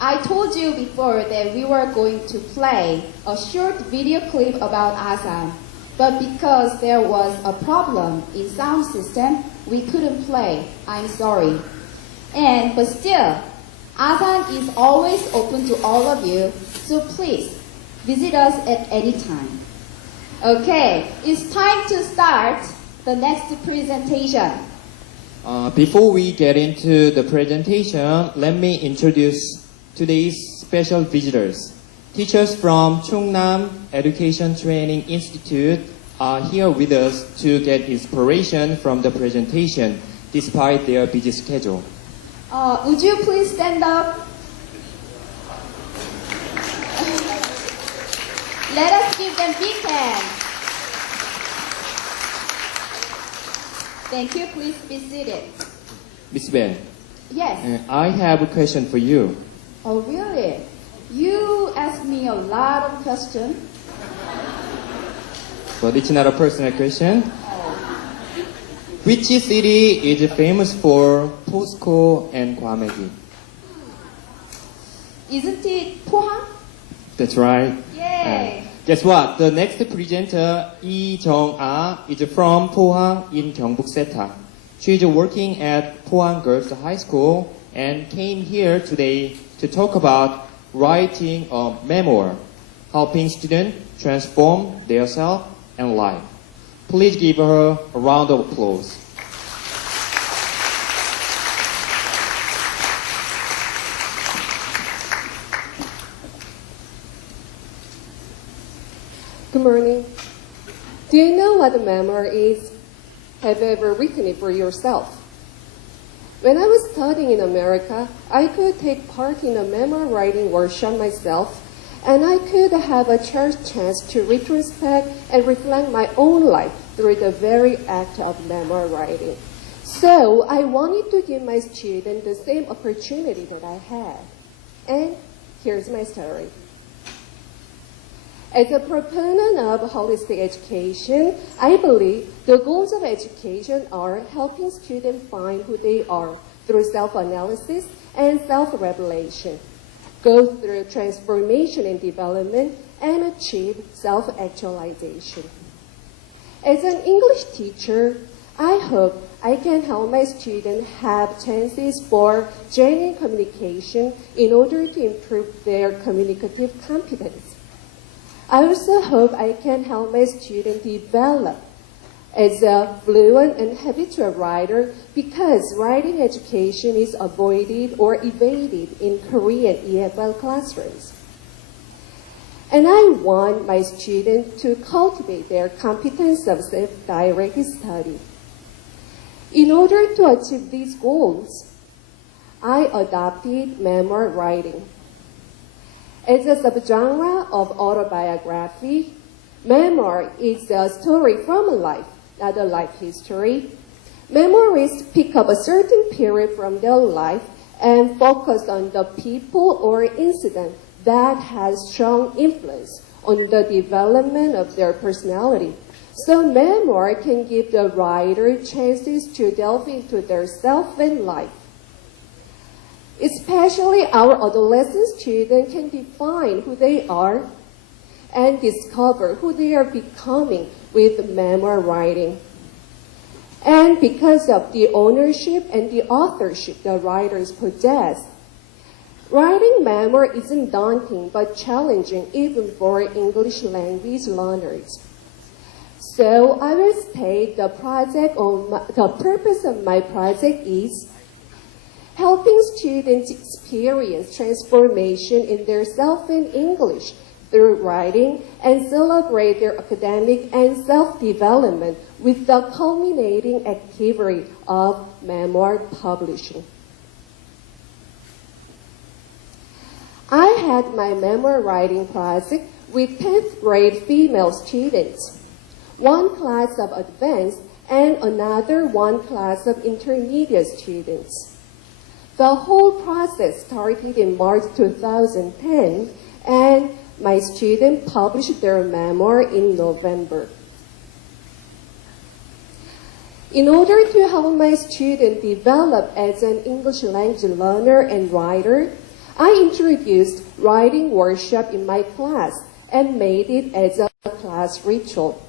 I told you before that we were going to play a short video clip about ASEAN, but because there was a problem in sound system, we couldn't play. I'm sorry. But still, ASEAN is always open to all of you, so please visit us at any time. Okay, it's time to start the next presentation. Before we get into the presentation, let me introduce today's special visitors. Teachers from Chungnam Education Training Institute are here with us to get inspiration from the presentation, despite their busy schedule. Would you please stand up? Let us give them big hands. Thank you. Please be seated. Miss Ben, Yes. I have a question for you. Oh, really? You asked me a lot of questions. But it's not a personal question. Which city is famous for Posco and Gwamegi? Isn't it Pohang? That's right. Yay! Guess what? The next presenter, Lee Jung-ah, is from Pohang in Koseta. She is working at Pohang Girls High School and came here today to talk about writing a memoir, helping students transform themselves and life. Please give her a round of applause. Good morning. Do you know what a memoir is? Have you ever written it for yourself? When I was studying in America, I could take part in a memoir writing workshop myself, and I could have a chance to retrospect and reflect my own life through the very act of memoir writing. So I wanted to give my students the same opportunity that I had. And here's my story. As a proponent of holistic education, I believe the goals of education are helping students find who they are through self-analysis and self-revelation, go through transformation and development, and achieve self-actualization. As an English teacher, I hope I can help my students have chances for genuine communication in order to improve their communicative competence. I also hope I can help my students develop as a fluent and habitual writer because writing education is avoided or evaded in Korean EFL classrooms. And I want my students to cultivate their competence of self-directed study. In order to achieve these goals, I adopted memoir writing. As a subgenre of autobiography, memoir is a story from a life, not a life history. Memoirists pick up a certain period from their life and focus on the people or incident that has strong influence on the development of their personality. So memoir can give the writer chances to delve into their self and life. Especially our adolescent students can define who they are and discover who they are becoming with memoir writing. And because of the ownership and the authorship the writers possess, writing memoir isn't daunting but challenging even for English language learners. So I will state the purpose of my project is helping students experience transformation in their self in English through writing and celebrate their academic and self-development with the culminating activity of memoir publishing. I had my memoir writing project with 10th grade female students, one class of advanced and another one class of intermediate students. The whole process started in March 2010, and my students published their memoir in November. In order to help my students develop as an English language learner and writer, I introduced writing workshop in my class and made it as a class ritual.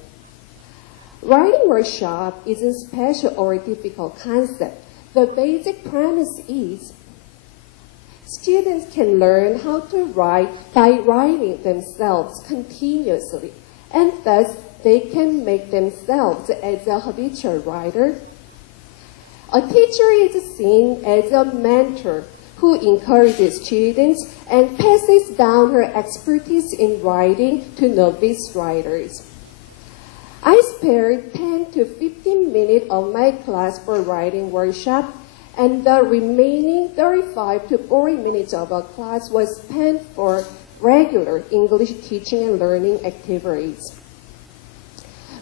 Writing workshop isn't special or difficult concept. The basic premise is students can learn how to write by writing themselves continuously, and thus they can make themselves as a habitual writer. A teacher is seen as a mentor who encourages students and passes down her expertise in writing to novice writers. I spared 10 to 15 minutes of my class for writing workshop, and the remaining 35 to 40 minutes of a class was spent for regular English teaching and learning activities.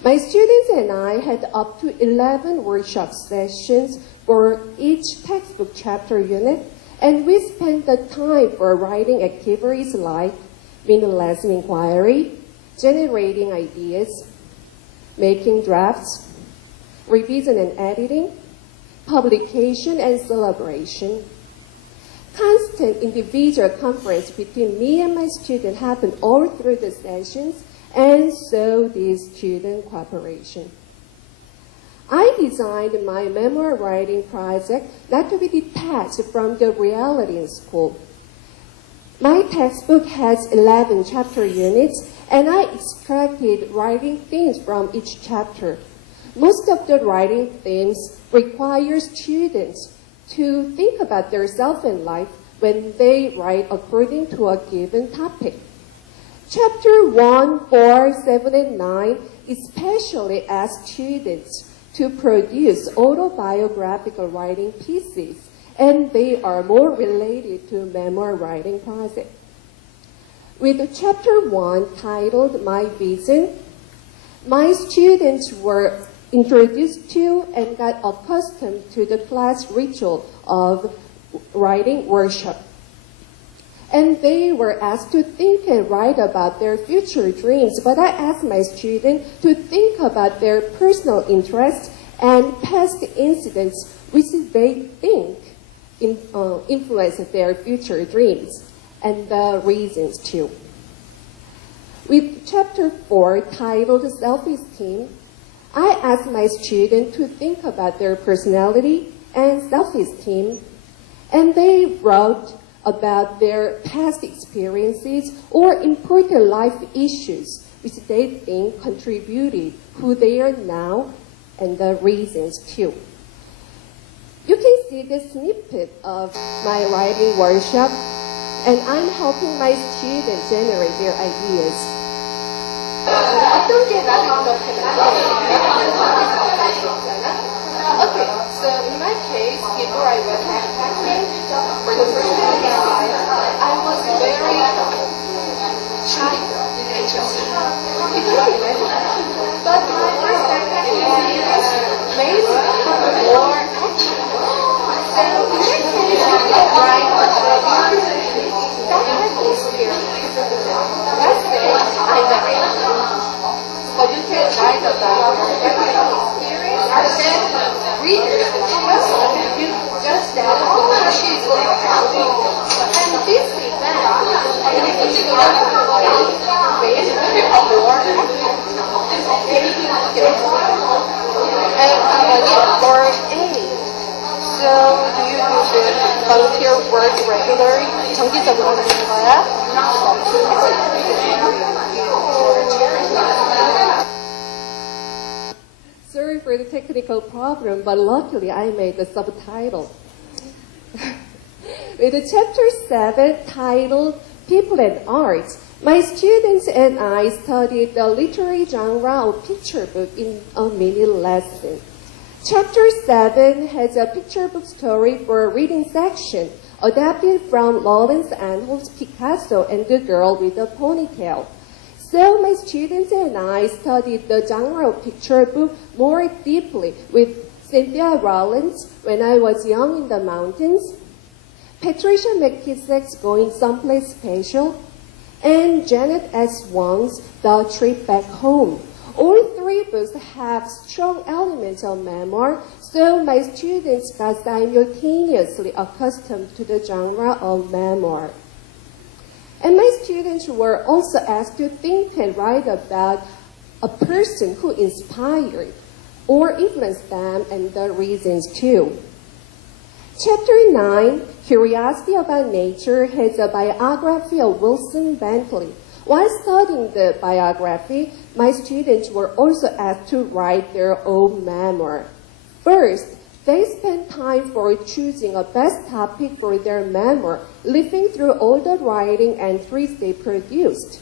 My students and I had up to 11 workshop sessions for each textbook chapter unit, and we spent the time for writing activities like meaningless inquiry, generating ideas, making drafts, revision and editing, publication and celebration. Constant individual conference between me and my student happened all through the sessions, and so did student cooperation. I designed my memoir writing project not to be detached from the reality in school. My textbook has 11 chapter units, and I extracted writing themes from each chapter. Most of the writing themes require students to think about their self and life when they write according to a given topic. Chapter 1, 4, 7, and 9 especially ask students to produce autobiographical writing pieces, and they are more related to memoir writing project. With chapter 1 titled My Vision, my students were introduced to and got accustomed to the class ritual of writing workshop. And they were asked to think and write about their future dreams, but I asked my students to think about their personal interests and past incidents which they think influence their future dreams, and the reasons too. With chapter 4 titled Self-Esteem, I asked my students to think about their personality and self-esteem, and they wrote about their past experiences or important life issues which they think contributed who they are now, and the reasons too. You can see the snippet of my writing workshop, and I'm helping my students generate their ideas. Okay, so in my case, before I went backpacking, for the first time, I was very shy. But my first backpacking made me more active. So in that case, you can write about backpacking experience. Let's say I'm married. So you can write about backpacking experience and then read the you just choose what you're happy. And this event is more for A. So do you do the volunteer work regularly? 정기적으로 하는 거야? Sorry for the technical problem, but luckily I made the subtitle. With the chapter 7 titled People and Arts, my students and I studied the literary genre of picture book in a mini lesson. Chapter 7 has a picture book story for a reading section, adapted from Lawrence Anholt's Picasso and the Girl with a Ponytail. So my students and I studied the genre of picture book more deeply with Cynthia Rollins when I was young in the mountains, Patricia McKissack's Going Someplace Special, and Janet S. Wong's The Trip Back Home. All three books have strong elements of memoir, so my students got simultaneously accustomed to the genre of memoir. And my students were also asked to think and write about a person who inspired or influenced them and the reasons too. Chapter 9, Curiosity About Nature, has a biography of Wilson Bentley. While studying the biography, my students were also asked to write their own memoir. First, they spent time for choosing a best topic for their memoir, living through all the writing entries they produced.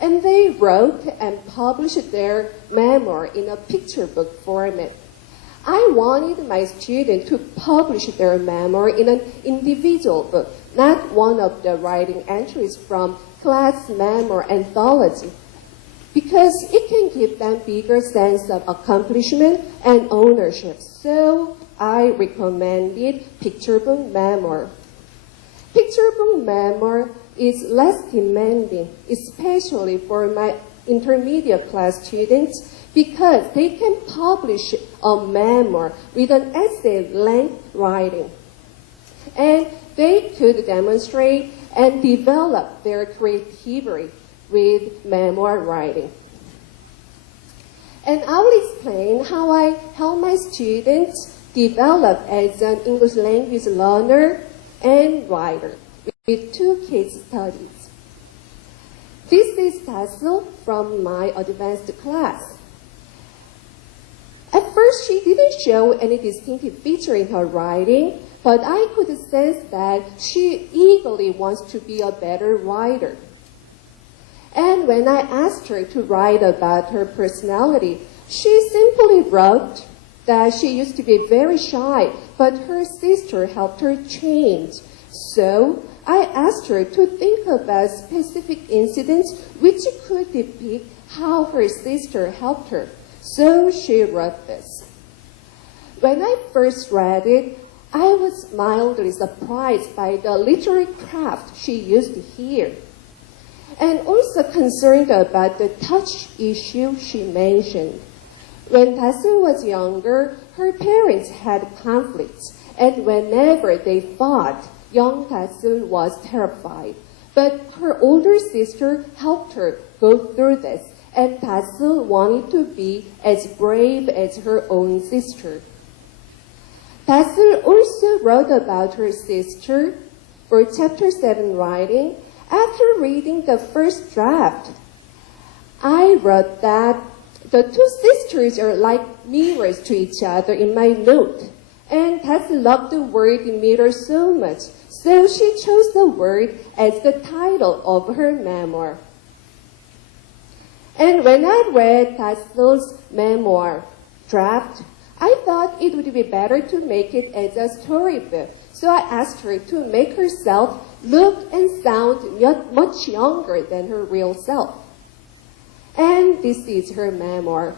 And they wrote and published their memoir in a picture book format. I wanted my students to publish their memoir in an individual book, not one of the writing entries from class memoir anthology, because it can give them bigger sense of accomplishment and ownership. So I recommended picture book memoir. Picture book memoir is less demanding, especially for my intermediate class students, because they can publish a memoir with an essay-length writing. And they could demonstrate and develop their creativity with memoir writing. And I will explain how I help my students develop as an English language learner and writer with 2 case studies. This is Tassel from my advanced class. At first, she didn't show any distinctive feature in her writing, but I could sense that she eagerly wants to be a better writer. And when I asked her to write about her personality, she simply wrote that she used to be very shy, but her sister helped her change. So I asked her to think about specific incidents which could depict how her sister helped her. So she wrote this. When I first read it, I was mildly surprised by the literary craft she used here, and also concerned about the touch issue she mentioned. When Tasu was younger, her parents had conflicts, and whenever they fought, young Tasu was terrified. But her older sister helped her go through this, and Tasu wanted to be as brave as her own sister. Tasu also wrote about her sister for Chapter 7 writing. After reading the first draft, I wrote that the two sisters are like mirrors to each other in my note. And Tasu loved the word mirror so much, so she chose the word as the title of her memoir. And when I read Tasu's memoir draft, I thought it would be better to make it as a storybook. So I asked her to make herself look and sound much younger than her real self. And this is her memoir.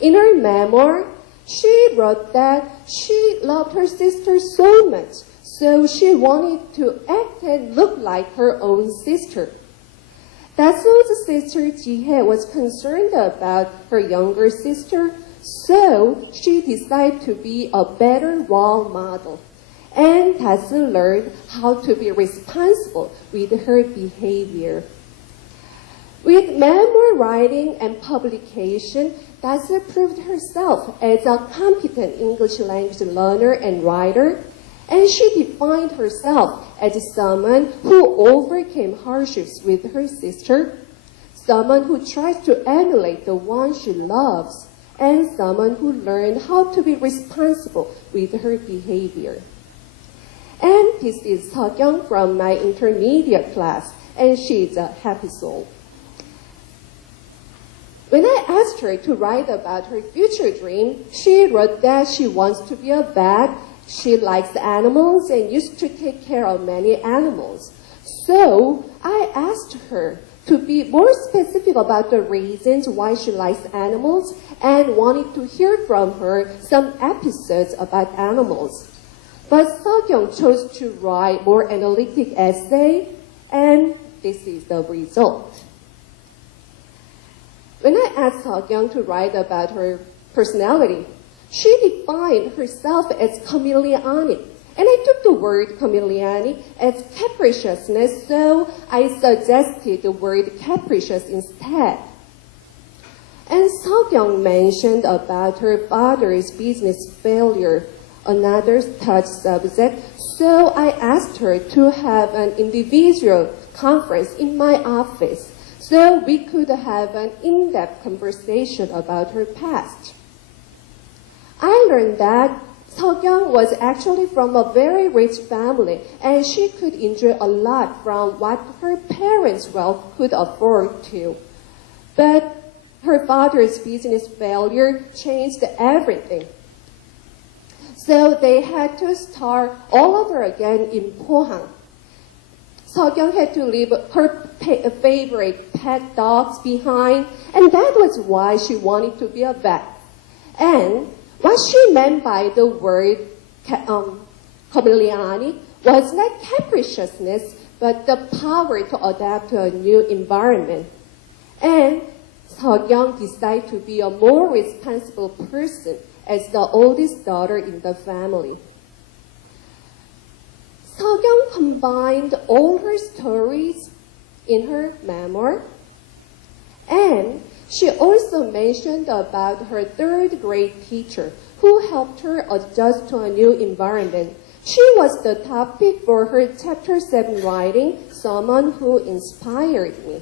In her memoir, she wrote that she loved her sister so much, so she wanted to act and look like her own sister. Tasu's sister Jihae was concerned about her younger sister, so she decided to be a better role model. And Tasu learned how to be responsible with her behavior. With memoir writing and publication, Tasu proved herself as a competent English language learner and writer, and she defined herself as someone who overcame hardships with her sister, someone who tries to emulate the one she loves, and someone who learned how to be responsible with her behavior. And this is Seokyoung from my intermediate class, and she's a happy soul. When I asked her to write about her future dream, she wrote that she wants to be a vet, she likes animals, and used to take care of many animals. So I asked her to be more specific about the reasons why she likes animals and wanted to hear from her some episodes about animals. But Seokyoung chose to write more analytic essay, and this is the result. When I asked Seokyoung to write about her personality, she defined herself as chameleonic. And I took the word chameleonic as capriciousness, so I suggested the word capricious instead. And Seokyoung mentioned about her father's business failure, another touch subject, so I asked her to have an individual conference in my office so we could have an in-depth conversation about her past. I learned that Seokyoung was actually from a very rich family, and she could enjoy a lot from what her parents' wealth could afford to. But her father's business failure changed everything. So they had to start all over again in Pohang. Seokyoung had to leave her favorite pet dogs behind, and that was why she wanted to be a vet. And what she meant by the word chameleonic was not capriciousness, but the power to adapt to a new environment. And Seokyoung decided to be a more responsible person as the oldest daughter in the family. Seokyoung combined all her stories in her memoir, and she also mentioned about her third grade teacher who helped her adjust to a new environment. She was the topic for her Chapter 7 writing, Someone Who Inspired Me.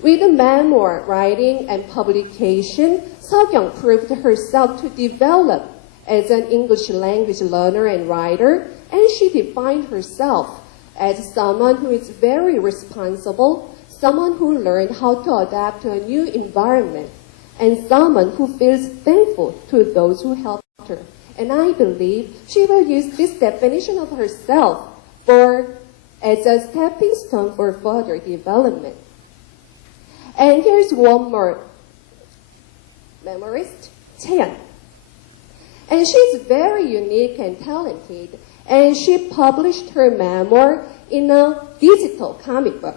With the memoir writing and publication, Seokyoung proved herself to develop as an English language learner and writer, and she defined herself as someone who is very responsible, someone who learned how to adapt to a new environment, and someone who feels thankful to those who helped her. And I believe she will use this definition of herself as a stepping stone for further development. And here's one more memorist, Chaeyeon. And she's very unique and talented, and she published her memoir in a digital comic book.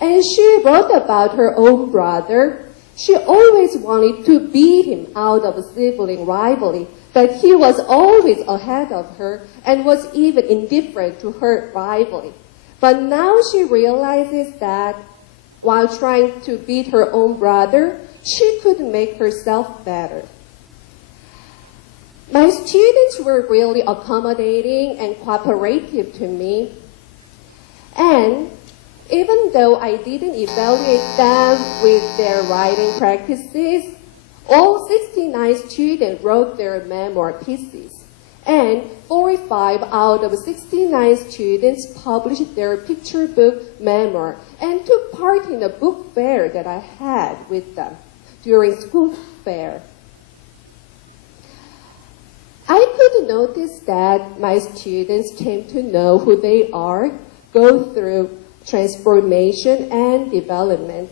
And she wrote about her own brother. She always wanted to beat him out of sibling rivalry, but he was always ahead of her and was even indifferent to her rivalry. But now she realizes that while trying to beat her own brother, she could make herself better. My students were really accommodating and cooperative to me. And even though I didn't evaluate them with their writing practices, all 69 students wrote their memoir pieces. And 45 out of 69 students published their picture book memoir and took part in a book fair that I had with them during school fair. I could notice that my students came to know who they are, go through transformation and development.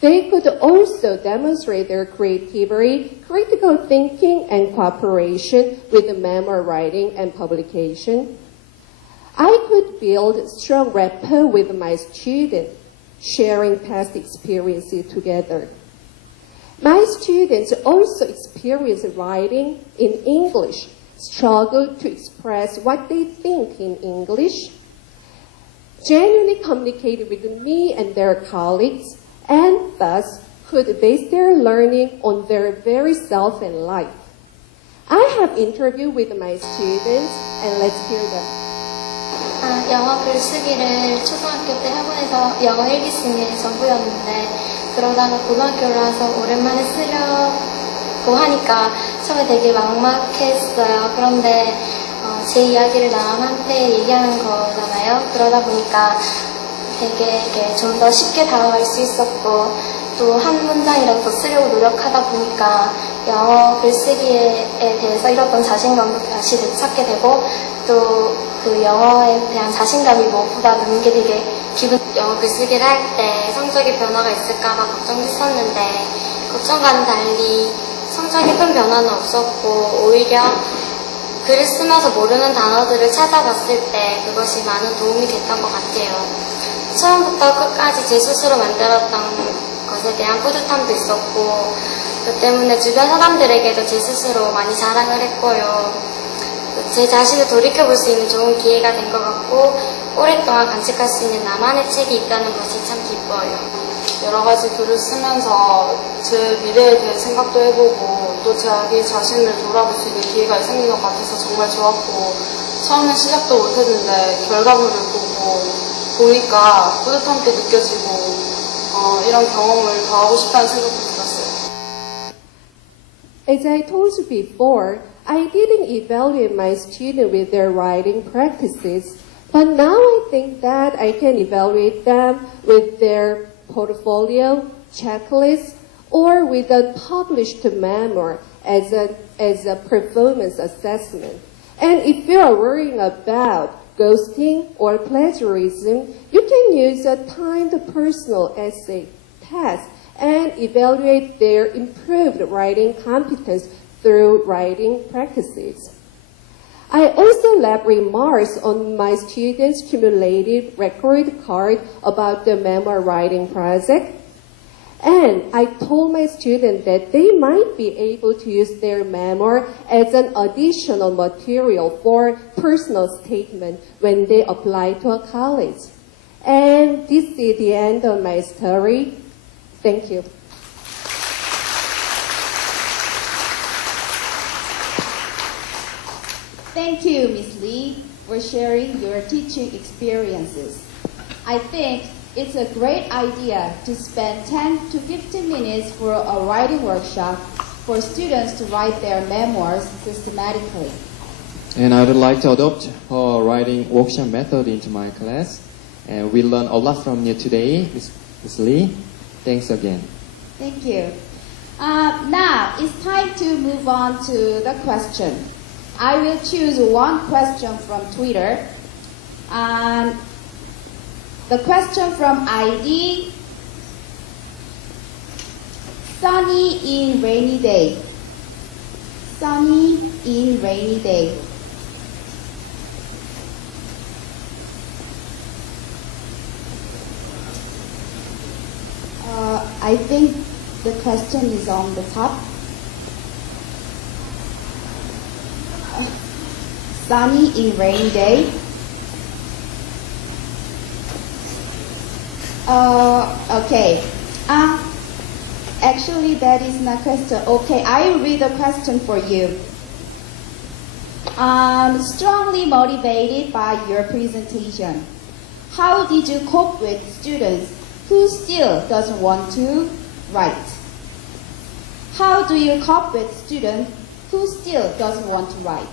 They could also demonstrate their creativity, critical thinking, and cooperation with the memoir writing and publication. I could build strong rapport with my students, sharing past experiences together. My students also experienced writing in English, struggled to express what they think in English, genuinely communicated with me and their colleagues, and thus could base their learning on their very self and life. I have interviewed with my students, and let's hear them. 영어 글쓰기를 초등학교 때 학원에서 영어 일기 쓰는 게 전부였는데 그러다가 고등학교 올라와서 오랜만에 쓰려고 하니까 처음에 되게 막막했어요. 그런데 제 이야기를 남한테 얘기하는 거잖아요. 그러다 보니까 되게 좀 더 쉽게 다가갈 수 있었고 또 한 문장이라도 더 쓰려고 노력하다 보니까 영어 글쓰기에 대해서 잃었던 자신감도 다시 되찾게 되고 또 그 영어에 대한 자신감이 무엇보다 느는 게 되게 영어 글쓰기를 할 때 성적의 변화가 있을까봐 걱정했었는데 걱정과는 달리 성적에 큰 변화는 없었고 오히려 글을 쓰면서 모르는 단어들을 찾아봤을 때 그것이 많은 도움이 됐던 것 같아요. 처음부터 끝까지 제 스스로 만들었던 것에 대한 뿌듯함도 있었고 그 때문에 주변 사람들에게도 제 스스로 많이 자랑을 했고요. 제 자신을 돌이켜볼 수 있는 좋은 기회가 된 것 같고 오랫동안 간직할 수 있는 나만의 책이 있다는 것이 참 기뻐요. 여러 가지 글을 쓰면서 제 미래에 대해 생각도 해보고 또 자기 자신을 돌아볼 수 있는 기회가 생긴 것 같아서 정말 좋았고 처음엔 시작도 못했는데 결과물을 보니까 뿌듯함도 느껴지고 이런 경험을 더 하고 싶다는 생각도 들었어요. As I told you before, I didn't evaluate my students with their writing practices, but now I think that I can evaluate them with their portfolio, checklist, or with a published memoir as a performance assessment. And if you are worrying about ghosting or plagiarism, you can use a timed personal essay test and evaluate their improved writing competence through writing practices. I also left remarks on my students' cumulative record card about the memoir writing project. And I told my students that they might be able to use their memoir as an additional material for personal statement when they apply to a college. And this is the end of my story. Thank you. Thank you, Ms. Lee, for sharing your teaching experiences. I think it's a great idea to spend 10 to 15 minutes for a writing workshop for students to write their memoirs systematically. And I would like to adopt her writing workshop method into my class. And we learned a lot from you today, Ms. Lee. Thanks again. Thank you. Now, it's time to move on to the question. I will choose one question from Twitter. The question from ID Sunny in rainy day. Sunny in rainy day. I think the question is on the top. Sunny in rainy day. Okay. Actually, that is not question. Okay, I will read the question for you. I'm strongly motivated by your presentation. How did you cope with students who still doesn't want to write? How do you cope with students who still doesn't want to write?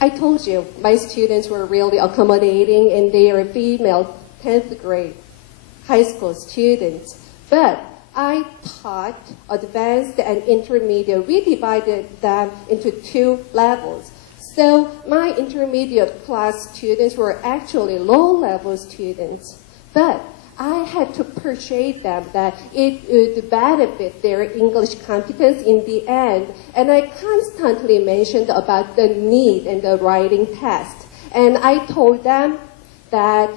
I told you my students were really accommodating and they are female 10th grade high school students. But I taught advanced and intermediate. We divided them into 2 levels. So my intermediate class students were actually low-level students. But I had to persuade them that it would benefit their English competence in the end. And I constantly mentioned about the need and the writing test. And I told them that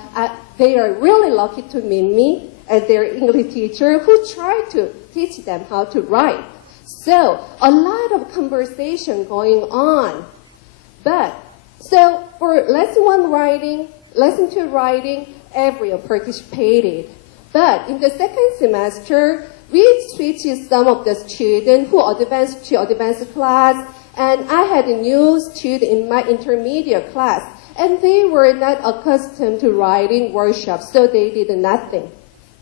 they are really lucky to meet me as their English teacher who tried to teach them how to write. So a lot of conversation going on. So for lesson 1 writing, lesson 2 writing, everyone participated. But in the second semester, we switched some of the students who advanced to advanced class, and I had a new student in my intermediate class, and they were not accustomed to writing workshops, so they did nothing.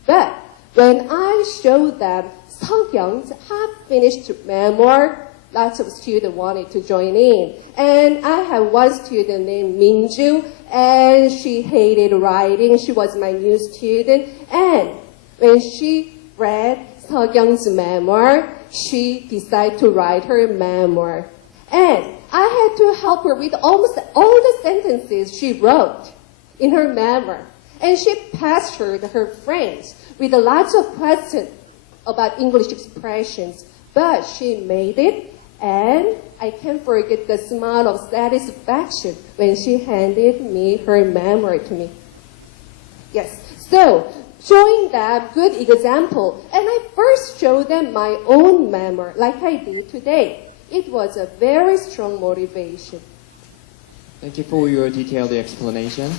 But when I showed them Seokyeong's half-finished memoir, lots of students wanted to join in. And I have one student named Minju, and she hated writing. She was my new student. And when she read Seokyeong's memoir, she decided to write her memoir. And I had to help her with almost all the sentences she wrote in her memoir. And she pestered her friends with lots of questions about English expressions. But she made it. And I can't forget the smile of satisfaction when she handed me her memoir to me. Yes, so showing them good example, and I first showed them my own memoir like I did today. It was a very strong motivation. Thank you for your detailed explanation.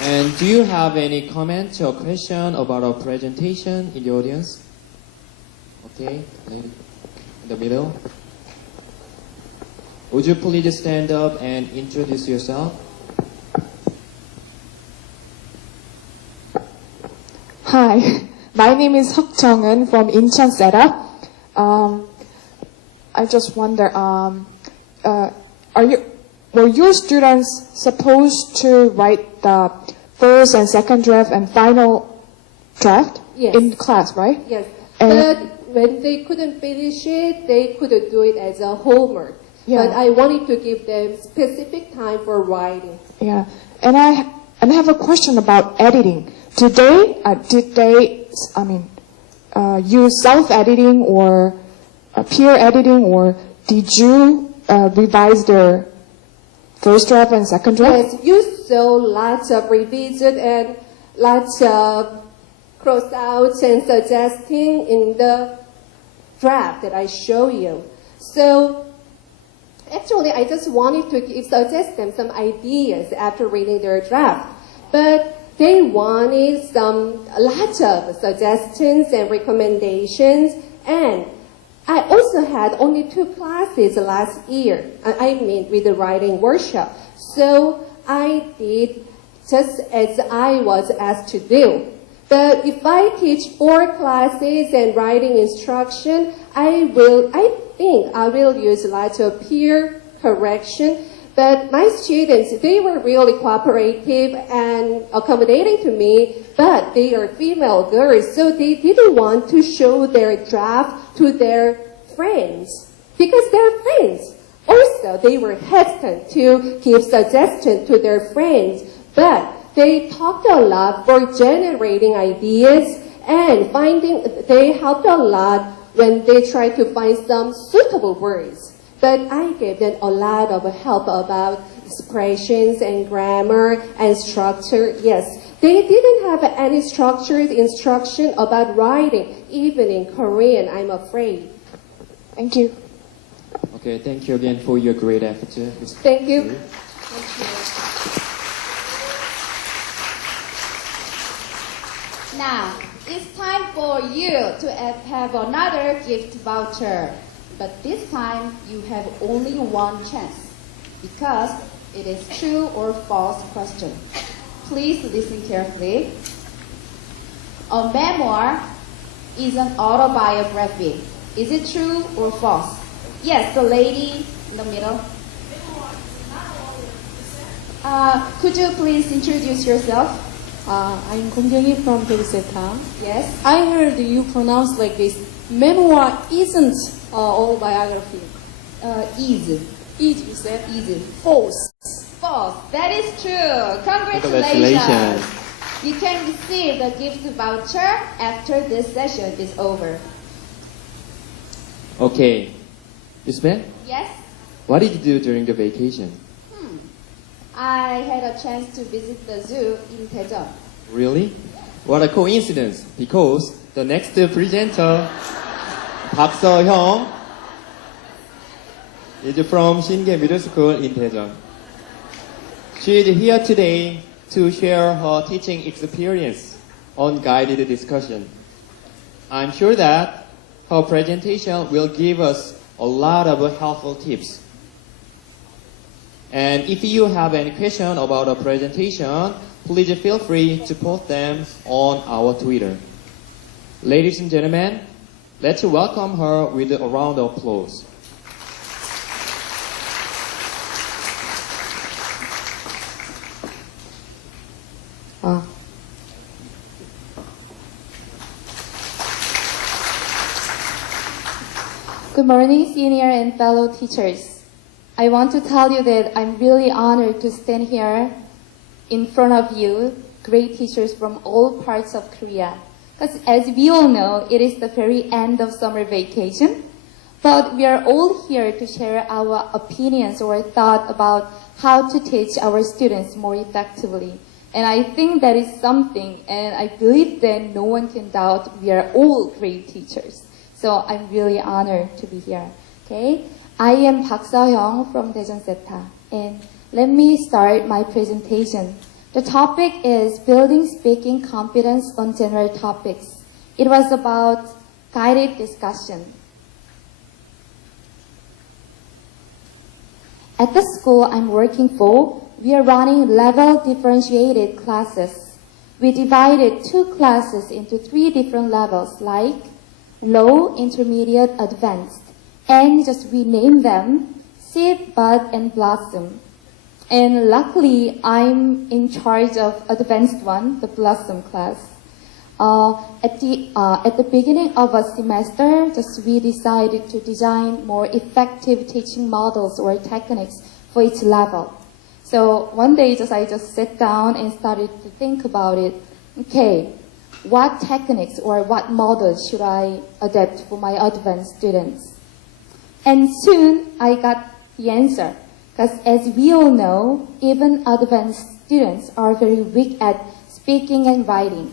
And do you have any comments or question about our presentation in the audience? Okay, in the middle. Would you please stand up and introduce yourself? Hi, my name is Huk Jung-eun from Koseta. I just wonder, were your students supposed to write the first and second draft and final draft in class, right? Yes, and but when they couldn't finish it, they could do it as a homework. Yeah. But I wanted to give them specific time for writing. Yeah, and I have a question about editing. Today, did they, use self-editing or peer editing, or did you revise their first draft and second draft? Yes, you saw lots of revision and lots of cross-outs and suggesting in the draft that I show you. So actually, I just wanted to suggest them some ideas after reading their draft. But they wanted lots of suggestions and recommendations. And I also had only 2 classes last year, with the writing workshop. So I did just as I was asked to do. But if I teach 4 classes and writing instruction, I think I will use lots of peer correction. But my students, they were really cooperative and accommodating to me, but they are female girls, so they didn't want to show their draft to their friends because they're friends. Also, they were hesitant to give suggestions to their friends, but they talked a lot for generating ideas and they helped a lot when they tried to find some suitable words. But I gave them a lot of help about expressions and grammar and structure. Yes, they didn't have any structured instruction about writing, even in Korean, I'm afraid. Thank you. Okay, thank you again for your great effort. Thank you. Now, it's time for you to have another gift voucher. But this time, you have only one chance, because it is true or false question. Please listen carefully. A memoir is an autobiography. Is it true or false? Yes, the lady in the middle. Could you please introduce yourself? I'm Kongyoung from Koseta. Yes. I heard you pronounce like this. Memoir isn't autobiography. Is, you said? Is. False. False. That is true. Congratulations. You can receive the gift voucher after this session is over. Okay. Yusman, Yes? what did you do during the vacation? I had a chance to visit the zoo in Daejeon. Really? What a coincidence, because the next presenter, Park So-hyung, is from Shingae Middle School in Daejeon. She is here today to share her teaching experience on guided discussion. I'm sure that her presentation will give us a lot of helpful tips. And if you have any question about the presentation, please feel free to post them on our Twitter. Ladies and gentlemen, let's welcome her with a round of applause. Good morning, senior and fellow teachers. I want to tell you that I'm really honored to stand here in front of you, great teachers from all parts of Korea. Because as we all know, it is the very end of summer vacation. But we are all here to share our opinions or thought about how to teach our students more effectively. And I think that is something, and I believe that no one can doubt we are all great teachers. So I'm really honored to be here. Okay? I am Park So-hyung from Koseta, and let me start my presentation. The topic is building speaking competence on general topics. It was about guided discussion. At the school I'm working for, we are running level differentiated classes. We divided 2 classes into 3 different levels like low, intermediate, advanced. And just we name them Seed, Bud, and Blossom. And luckily, I'm in charge of advanced one, the Blossom class. At the beginning of a semester, just we decided to design more effective teaching models or techniques for each level. So one day, I just sat down and started to think about it. Okay, what techniques or what models should I adapt for my advanced students? And soon I got the answer, because as we all know, even advanced students are very weak at speaking and writing.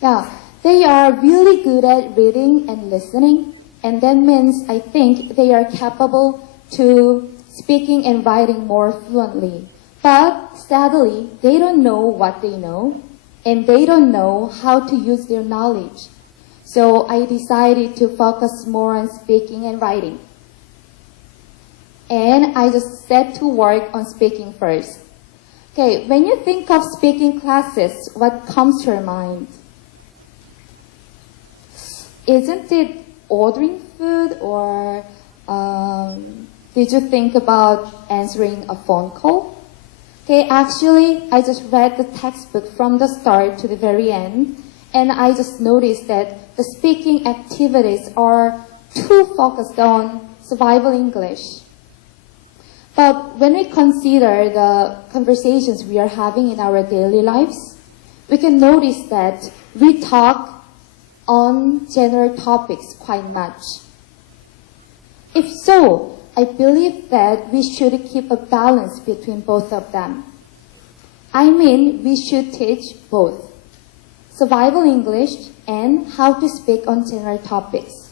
Yeah, they are really good at reading and listening, and that means I think they are capable to speaking and writing more fluently. But sadly, they don't know what they know, and they don't know how to use their knowledge. So I decided to focus more on speaking and writing. And I just set to work on speaking first. Okay, when you think of speaking classes, what comes to your mind? Isn't it ordering food, or did you think about answering a phone call? Okay, actually, I just read the textbook from the start to the very end, and I just noticed that the speaking activities are too focused on survival English. But when we consider the conversations we are having in our daily lives, we can notice that we talk on general topics quite much. If so, I believe that we should keep a balance between both of them. I mean, we should teach both survival English and how to speak on general topics.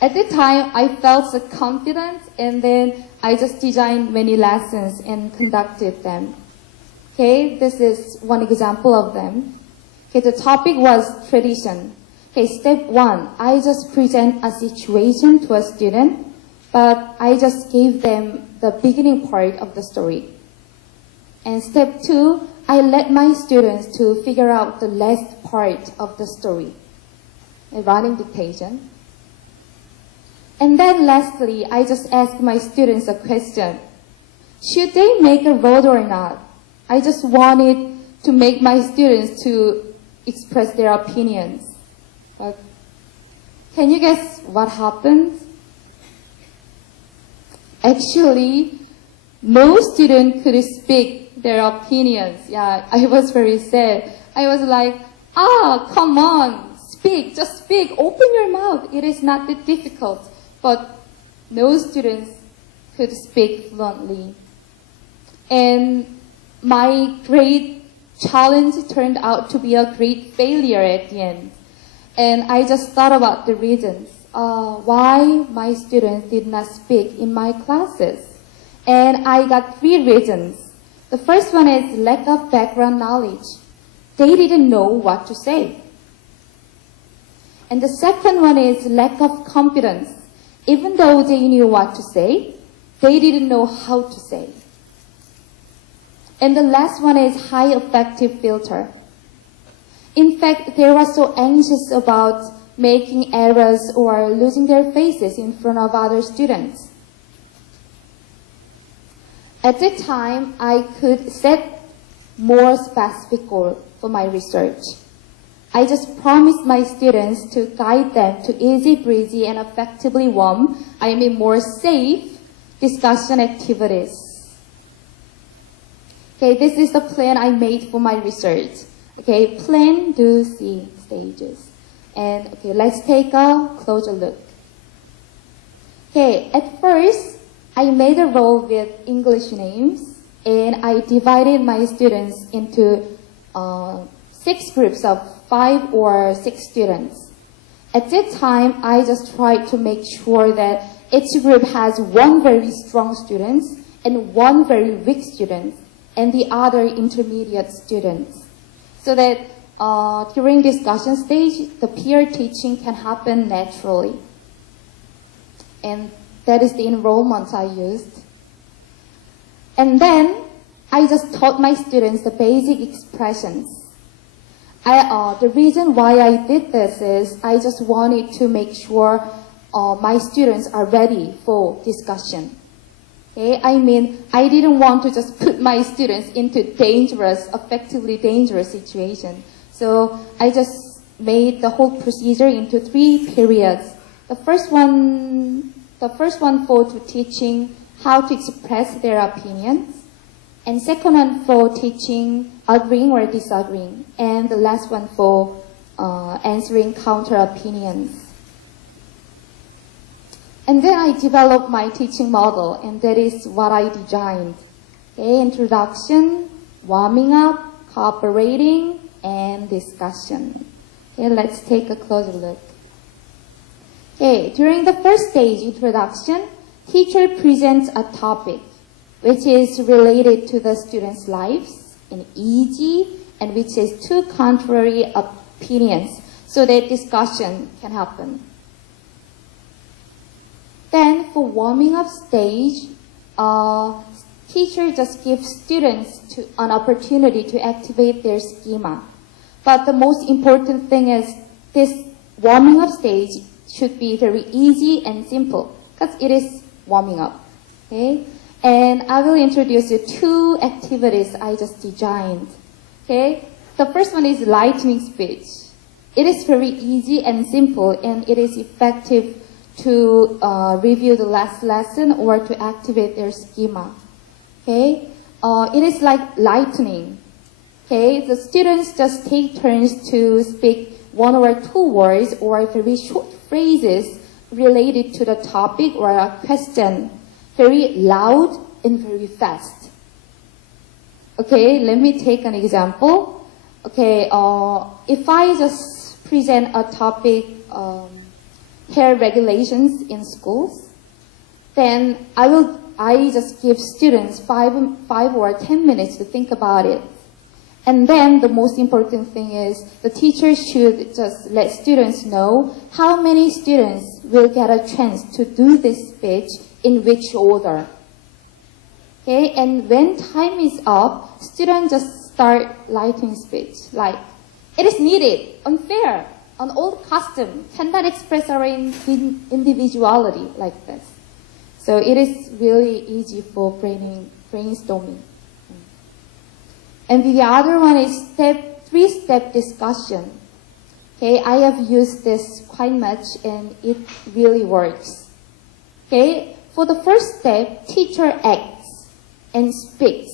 At the time, I felt so confident, and then I just designed many lessons and conducted them. Okay, this is one example of them. Okay, the topic was tradition. Okay, step 1, I just present a situation to a student, but I just gave them the beginning part of the story. And step 2, I let my students to figure out the last part of the story. A running dictation. And then lastly, I just asked my students a question. Should they make a road or not? I just wanted to make my students to express their opinions. But can you guess what happened? Actually, no student could speak their opinions. Yeah, I was very sad. I was like, come on, speak, just speak, open your mouth. It is not that difficult. But no students could speak fluently. And my great challenge turned out to be a great failure at the end. And I just thought about the reasons why my students did not speak in my classes. And I got 3 reasons. The first one is lack of background knowledge. They didn't know what to say. And the second one is lack of confidence. Even though they knew what to say, they didn't know how to say. And the last one is high affective filter. In fact, they were so anxious about making errors or losing their faces in front of other students. At the time, I could set more specific goals for my research. I just promised my students to guide them to easy breezy and effectively warm, more safe discussion activities. Okay, this is the plan I made for my research. Okay, plan, do, see stages. And okay, let's take a closer look. Okay, at first, I made a roll with English names, and I divided my students into 6 groups of 5 or 6 students. At that time, I just tried to make sure that each group has 1 very strong student and 1 very weak student, and the other intermediate students. So that during discussion stage, the peer teaching can happen naturally. And that is the enrollment I used. And then, I just taught my students the basic expressions. The reason why I did this is I just wanted to make sure my students are ready for discussion. Okay? I didn't want to just put my students into effectively dangerous situation. So I just made the whole procedure into 3 periods. The first one for teaching how to express their opinions. And second one for teaching agreeing or disagreeing. And the last one for answering counter opinions. And then I developed my teaching model, and that is what I designed. Okay, introduction, warming up, cooperating, and discussion. Okay, let's take a closer look. Okay, during the first stage, introduction, teacher presents a topic which is related to the students' lives and easy, and which is 2 contrary opinions, so that discussion can happen. Then for warming up stage, teacher just gives students an opportunity to activate their schema. But the most important thing is this warming up stage should be very easy and simple, because it is warming up. Okay? And I will introduce you 2 activities I just designed. Okay? The first one is lightning speech. It is very easy and simple, and it is effective to review the last lesson or to activate their schema. Okay, it is like lightning. Okay, the students just take turns to speak 1 or 2 words or very short phrases related to the topic or a question, very loud and very fast. Okay, let me take an example. Okay, if I just present a topic, hair regulations in schools, then I just give students 5 or 10 minutes to think about it. And then the most important thing is the teacher should just let students know how many students will get a chance to do this speech in which order. Okay, and when time is up, students just start lighting speech like, it is needed, unfair, an old custom, cannot express our individuality like this. So it is really easy for brainstorming. And the other one is 3-step discussion. Okay, I have used this quite much and it really works. Okay, for the first step, teacher acts and speaks.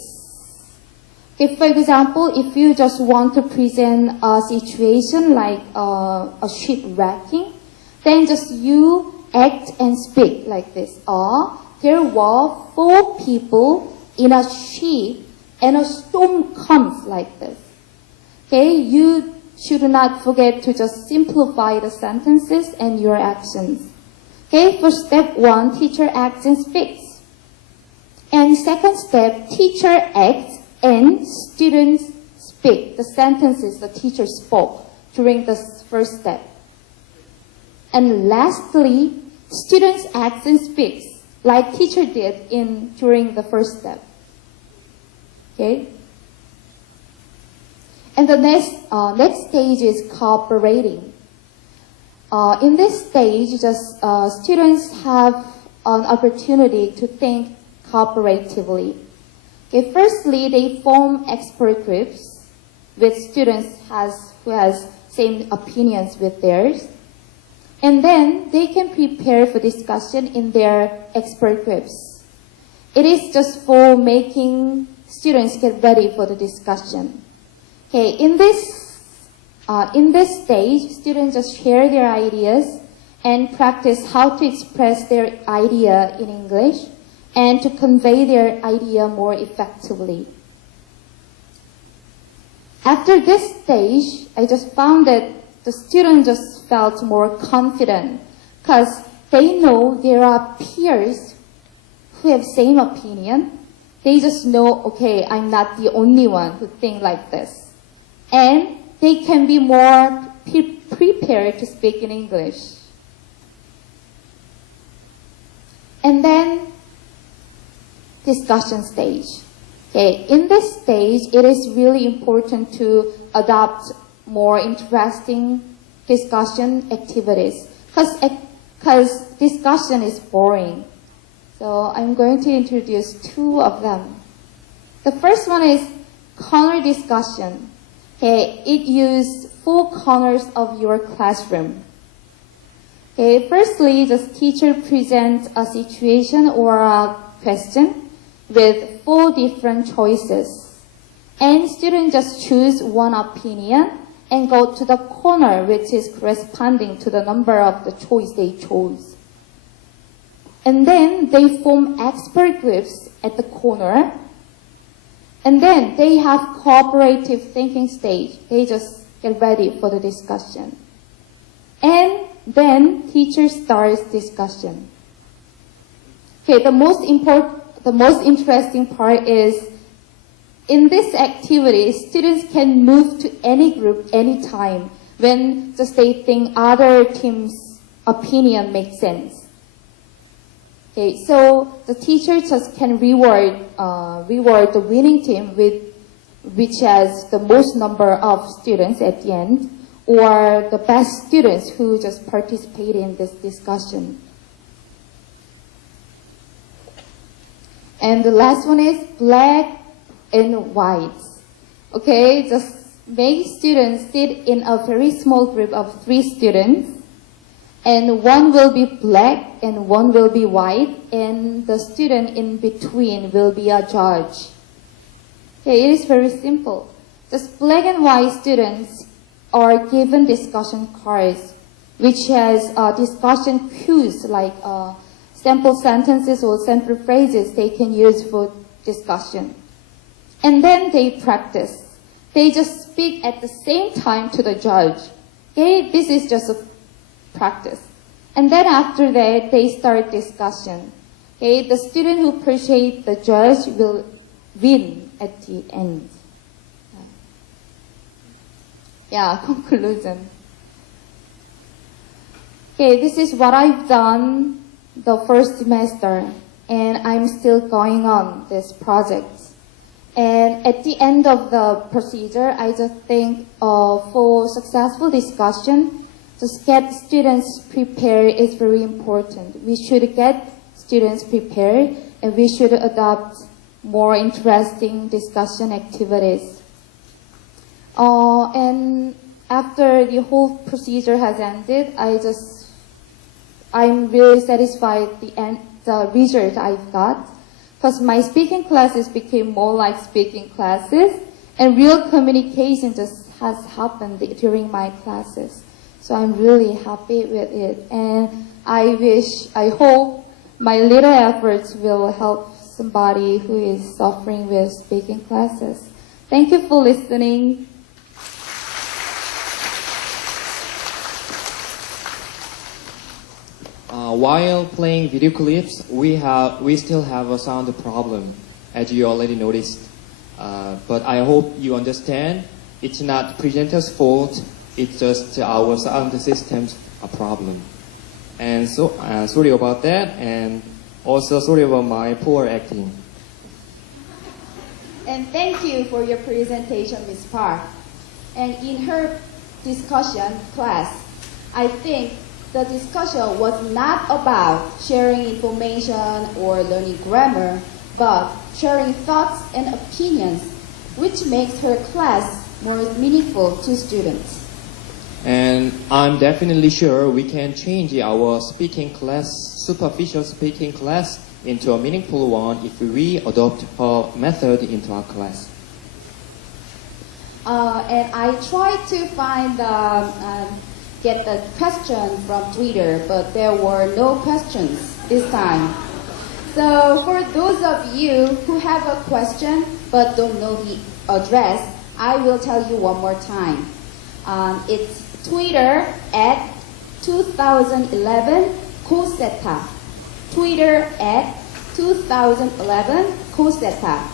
Okay, for example, if you just want to present a situation like a shipwrecking, then just you act and speak like this. There were 4 people in a ship and a storm comes like this. Okay, you should not forget to just simplify the sentences and your actions. Okay, for step 1, teacher acts and speaks. And second step, teacher acts and students speak the sentences the teacher spoke during the first step. And lastly, students acts and speaks like teacher did during the first step. Okay? And the next stage is cooperating. In this stage, students have an opportunity to think cooperatively. Okay, firstly, they form expert groups with students who has same opinions with theirs. And then they can prepare for discussion in their expert groups. It is just for making students get ready for the discussion. Okay, in this stage, students just share their ideas and practice how to express their idea in English and to convey their idea more effectively. After this stage, I just found that the students just felt more confident because they know there are peers who have same opinion. They just know, okay, I'm not the only one who think like this. And they can be more prepared to speak in English. And then, discussion stage. Okay, in this stage, it is really important to adopt more interesting discussion activities because discussion is boring. So I'm going to introduce 2 of them. The first one is corner discussion. Okay, it uses 4 corners of your classroom. Okay, firstly, the teacher presents a situation or a question with 4 different choices. And students just choose one opinion and go to the corner which is corresponding to the number of the choice they chose. And then they form expert groups at the corner. And then they have cooperative thinking stage. They just get ready for the discussion. And then teacher starts discussion. Okay, the most interesting part is in this activity, students can move to any group anytime when just they think other team's opinion makes sense. Okay, so the teacher just can reward the winning team which has the most number of students at the end, or the best students who just participate in this discussion. And the last one is black and white. Okay, just make students sit in a very small group of 3 students. And one will be black and one will be white, and the student in between will be a judge. Okay, it is very simple. Just black and white students are given discussion cards, which has discussion cues like sample sentences or sample phrases they can use for discussion. And then they practice. They just speak at the same time to the judge. Okay, this is just a practice. And then after that, they start discussion. Okay, the student who appreciates the judge will win at the end. Yeah, conclusion. Okay, this is what I've done the first semester, and I'm still going on this project. And at the end of the procedure, I just think for successful discussion, just get students prepared is very important. We should get students prepared, and we should adopt more interesting discussion activities. And after the whole procedure has ended, I'm really satisfied the result I've got, because my speaking classes became more like speaking classes, and real communication just has happened during my classes. So I'm really happy with it, and I hope my little efforts will help somebody who is suffering with speaking classes. Thank you for listening. While playing video clips, we still have a sound problem, as you already noticed. But I hope you understand it's not presenter's fault. It's just our sound system's a problem. And so sorry about that, and also sorry about my poor acting. And thank you for your presentation, Ms. Park. And in her discussion class, I think the discussion was not about sharing information or learning grammar, but sharing thoughts and opinions, which makes her class more meaningful to students. And I'm definitely sure we can change our speaking class, superficial speaking class, into a meaningful one if we adopt her method into our class. And I tried to get the question from Twitter, but there were no questions this time. So for those of you who have a question but don't know the address, I will tell you one more time. It's Twitter at 2011 Koseta. Twitter at 2011 Koseta.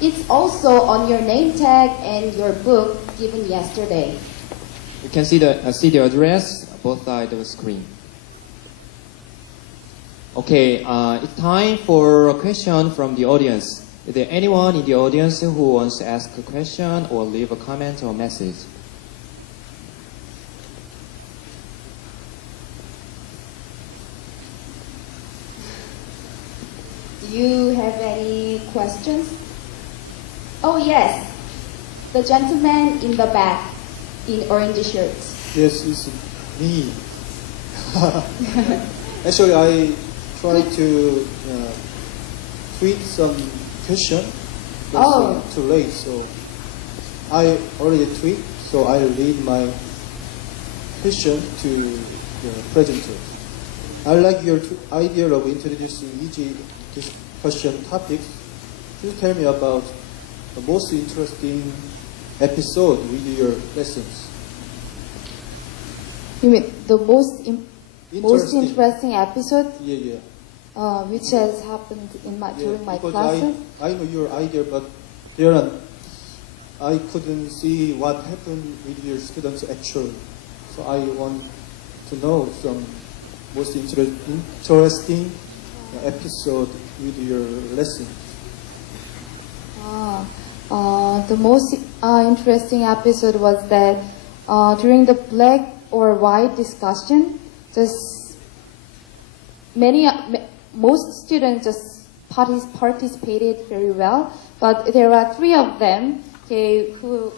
It's also on your name tag and your book given yesterday. You can see the address both sides of the screen. Okay, it's time for a question from the audience. Is there anyone in the audience who wants to ask a question or leave a comment or message? Do you have any questions? Oh yes, the gentleman in the back in orange shirts. Yes, it's me. Actually, I tried to tweet some question, but it's too late. So I already tweet. So I'll read my question to the presenters. I like your idea of introducing easy discussion topics. Please tell me about the most interesting episode with your lessons. You mean the most interesting episode? Yeah. Which has happened during my classes? I know your idea, but I couldn't see what happened with your students actually. So I want to know some most interesting episode with your lessons. The most interesting episode was that during the black or white discussion, most students just participated very well, but there are three of them, two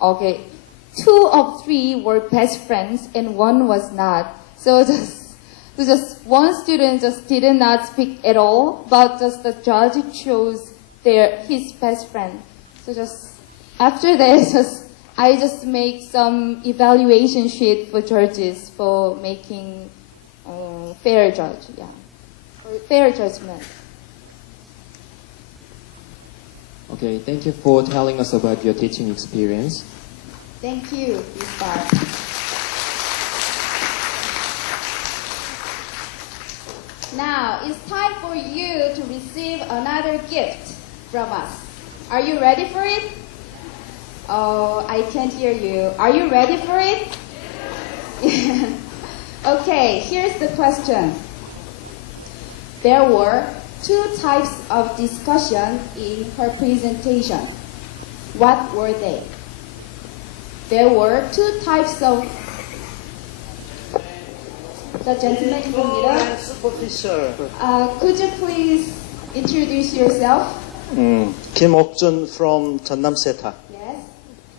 of three were best friends and one was not. So just one student just did not speak at all, but just the judge chose his best friend. So just after that, I just make some evaluation sheet for judges for making fair judge, or fair judgment. Okay, thank you for telling us about your teaching experience. Thank you, Miss Barb. Now, it's time for you to receive another gift from us. Are you ready for it? Oh, I can't hear you. Are you ready for it? Okay, here's the question. There were 2 types of discussion in her presentation. What were they? There were 2 types of... The gentleman in the middle. Superficial. Could you please introduce yourself? Kim Ok-jun from Jeonnam Seta. Yes.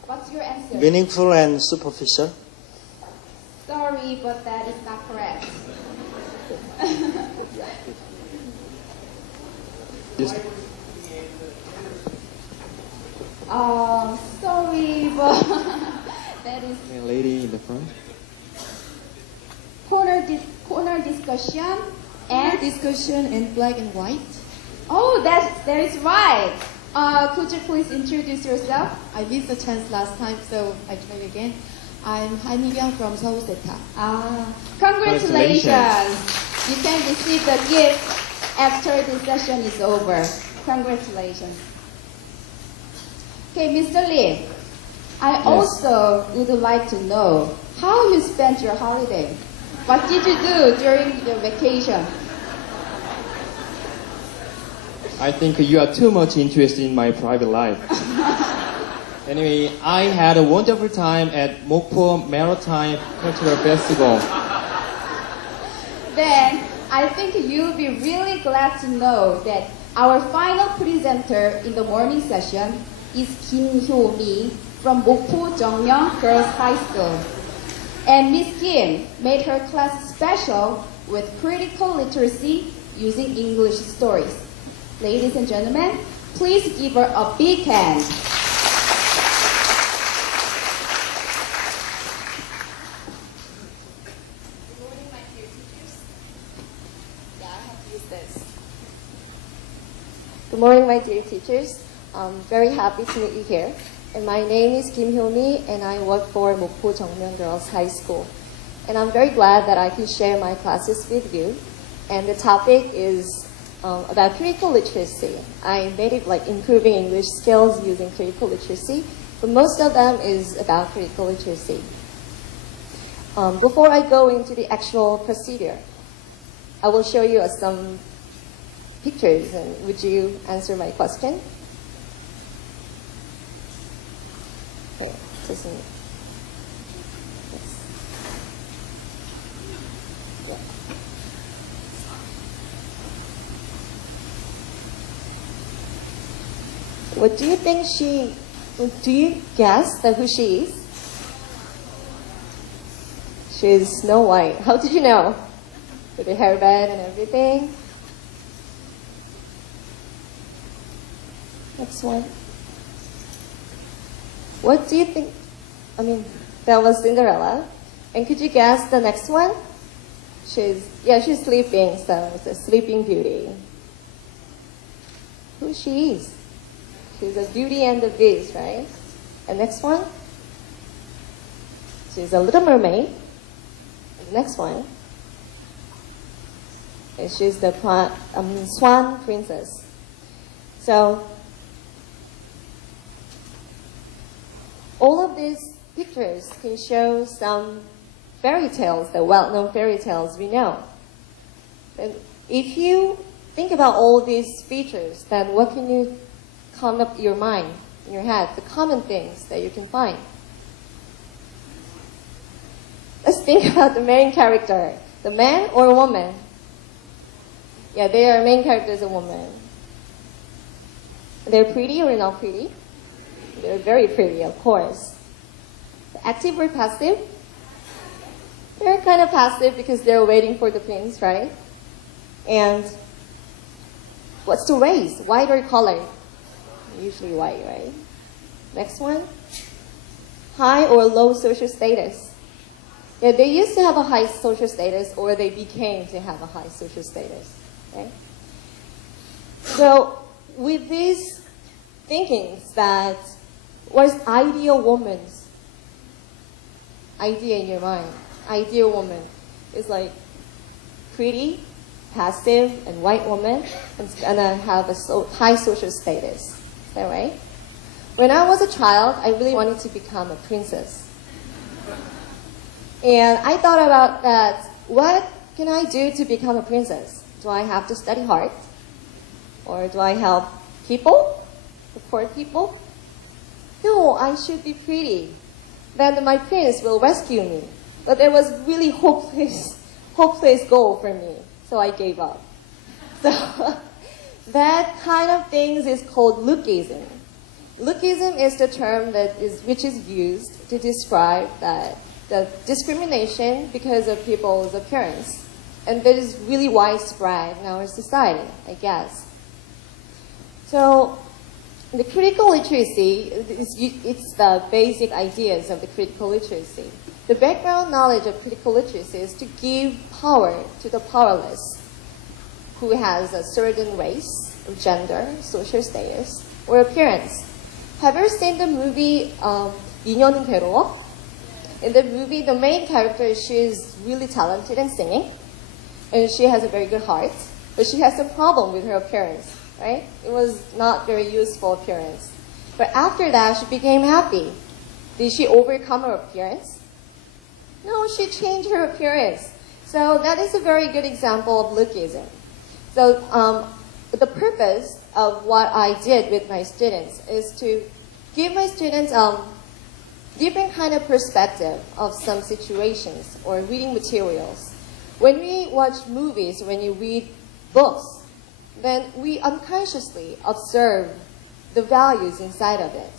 What's your answer? Meaningful and superficial. Sorry, but that is not correct. Sorry, but that is Lady in the front. corner discussion and Discussion in black and white. oh, that is right. Could you please introduce yourself? I missed the chance last time, so I try again. I'm Han from Hoseta. Congratulations! You can receive the gift after the session is over. Congratulations. Okay, Mr. Lee, I also would like to know how you spent your holiday. What did you do during your vacation? I think you are too much interested in my private life. Anyway, I had a wonderful time at Mokpo Maritime Cultural Festival. Then, I think you'll be really glad to know that our final presenter in the morning session is Kim Hyo-mi from Mokpo Jeongmyeong Girls High School. And Miss Kim made her class special with critical literacy using English stories. Ladies and gentlemen, please give her a big hand. Good morning, my dear teachers. I'm very happy to meet you here. And my name is Kim Hyo-mi, and I work for Mokpo Jeongmyeong Girls High School. And I'm very glad that I can share my classes with you. And the topic is about critical literacy. I made it like improving English skills using critical literacy, but most of them is about critical literacy. Before I go into the actual procedure, I will show you some pictures, and would you answer my question? Okay, just a minute. Yes. Yeah. What do you think do you guess that who she is? She's Snow White. How did you know? With the hairband and everything? Next one. What do you think? That was Cinderella. And could you guess the next one? She's sleeping, so it's a Sleeping Beauty. Who she is? She's a Beauty and the Beast, right? And next one? She's a Little Mermaid. And the next one? And she's the Swan Princess. So, all of these pictures can show some fairy tales, the well-known fairy tales we know. And if you think about all these features, then what can you come up in your mind, in your head, the common things that you can find? Let's think about the main character. The man or a woman? Yeah, their main character is a woman. They're pretty or not pretty? They're very pretty, of course. Active or passive? They're kind of passive because they're waiting for the prince, right? And what's the race? White or color? Usually white, right? Next one. High or low social status? Yeah, they used to have a high social status, or they became to have a high social status, right? So with these thinkings that what is ideal woman's idea in your mind? Ideal woman is like pretty, passive, and white woman, and it's gonna have a high social status. Is that right? When I was a child, I really wanted to become a princess. And I thought about that, what can I do to become a princess? Do I have to study hard? Or do I help people? The poor people? No, I should be pretty. Then my prince will rescue me. But it was really hopeless goal for me. So I gave up. So that kind of things is called lookism. Lookism is the term which is used to describe that the discrimination because of people's appearance. And that is really widespread in our society, I guess. So the critical literacy, it's the basic ideas of the critical literacy. The background knowledge of critical literacy is to give power to the powerless who has a certain race, or gender, social status, or appearance. Have you ever seen the movie 2년은 괴로워? In the movie, the main character, she's really talented in singing, and she has a very good heart, but she has some problem with her appearance, right? It was not very useful appearance. But after that, she became happy. Did she overcome her appearance? No, she changed her appearance. So that is a very good example of lookism. So the purpose of what I did with my students is to give my students different kind of perspective of some situations or reading materials. When we watch movies, when you read books, then we unconsciously observe the values inside of it.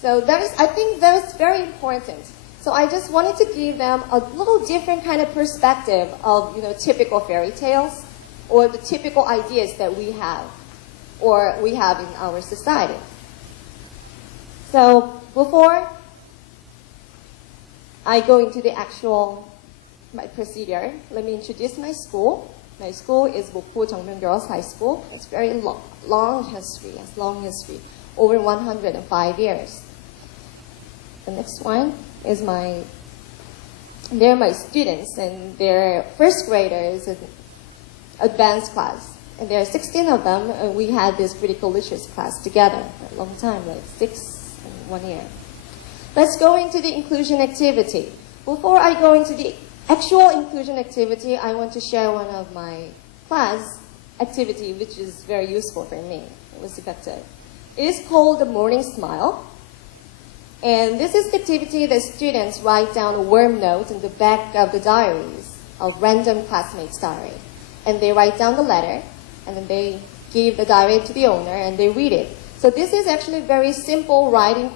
So I think that is very important. So I just wanted to give them a little different kind of perspective of, typical fairy tales or the typical ideas that we have or we have in our society. So before I go into the my procedure, let me introduce my school. My school is 목포 정면 Girls High School. It's very long history, over 105 years. The next one is they're my students, and they're first graders in advanced class. And there are 16 of them, and we had this critical literacy class together for a long time, like 6 and 1 year. Let's go into the inclusion activity. Before I go into the actual inclusion activity, I want to share one of my class activity, which is very useful for me. It was effective. It is called the Morning Smile. And this is the activity that students write down a warm note in the back of the diaries of random classmates' diary. And they write down the letter, and then they give the diary to the owner, and they read it. So this is actually a very simple writing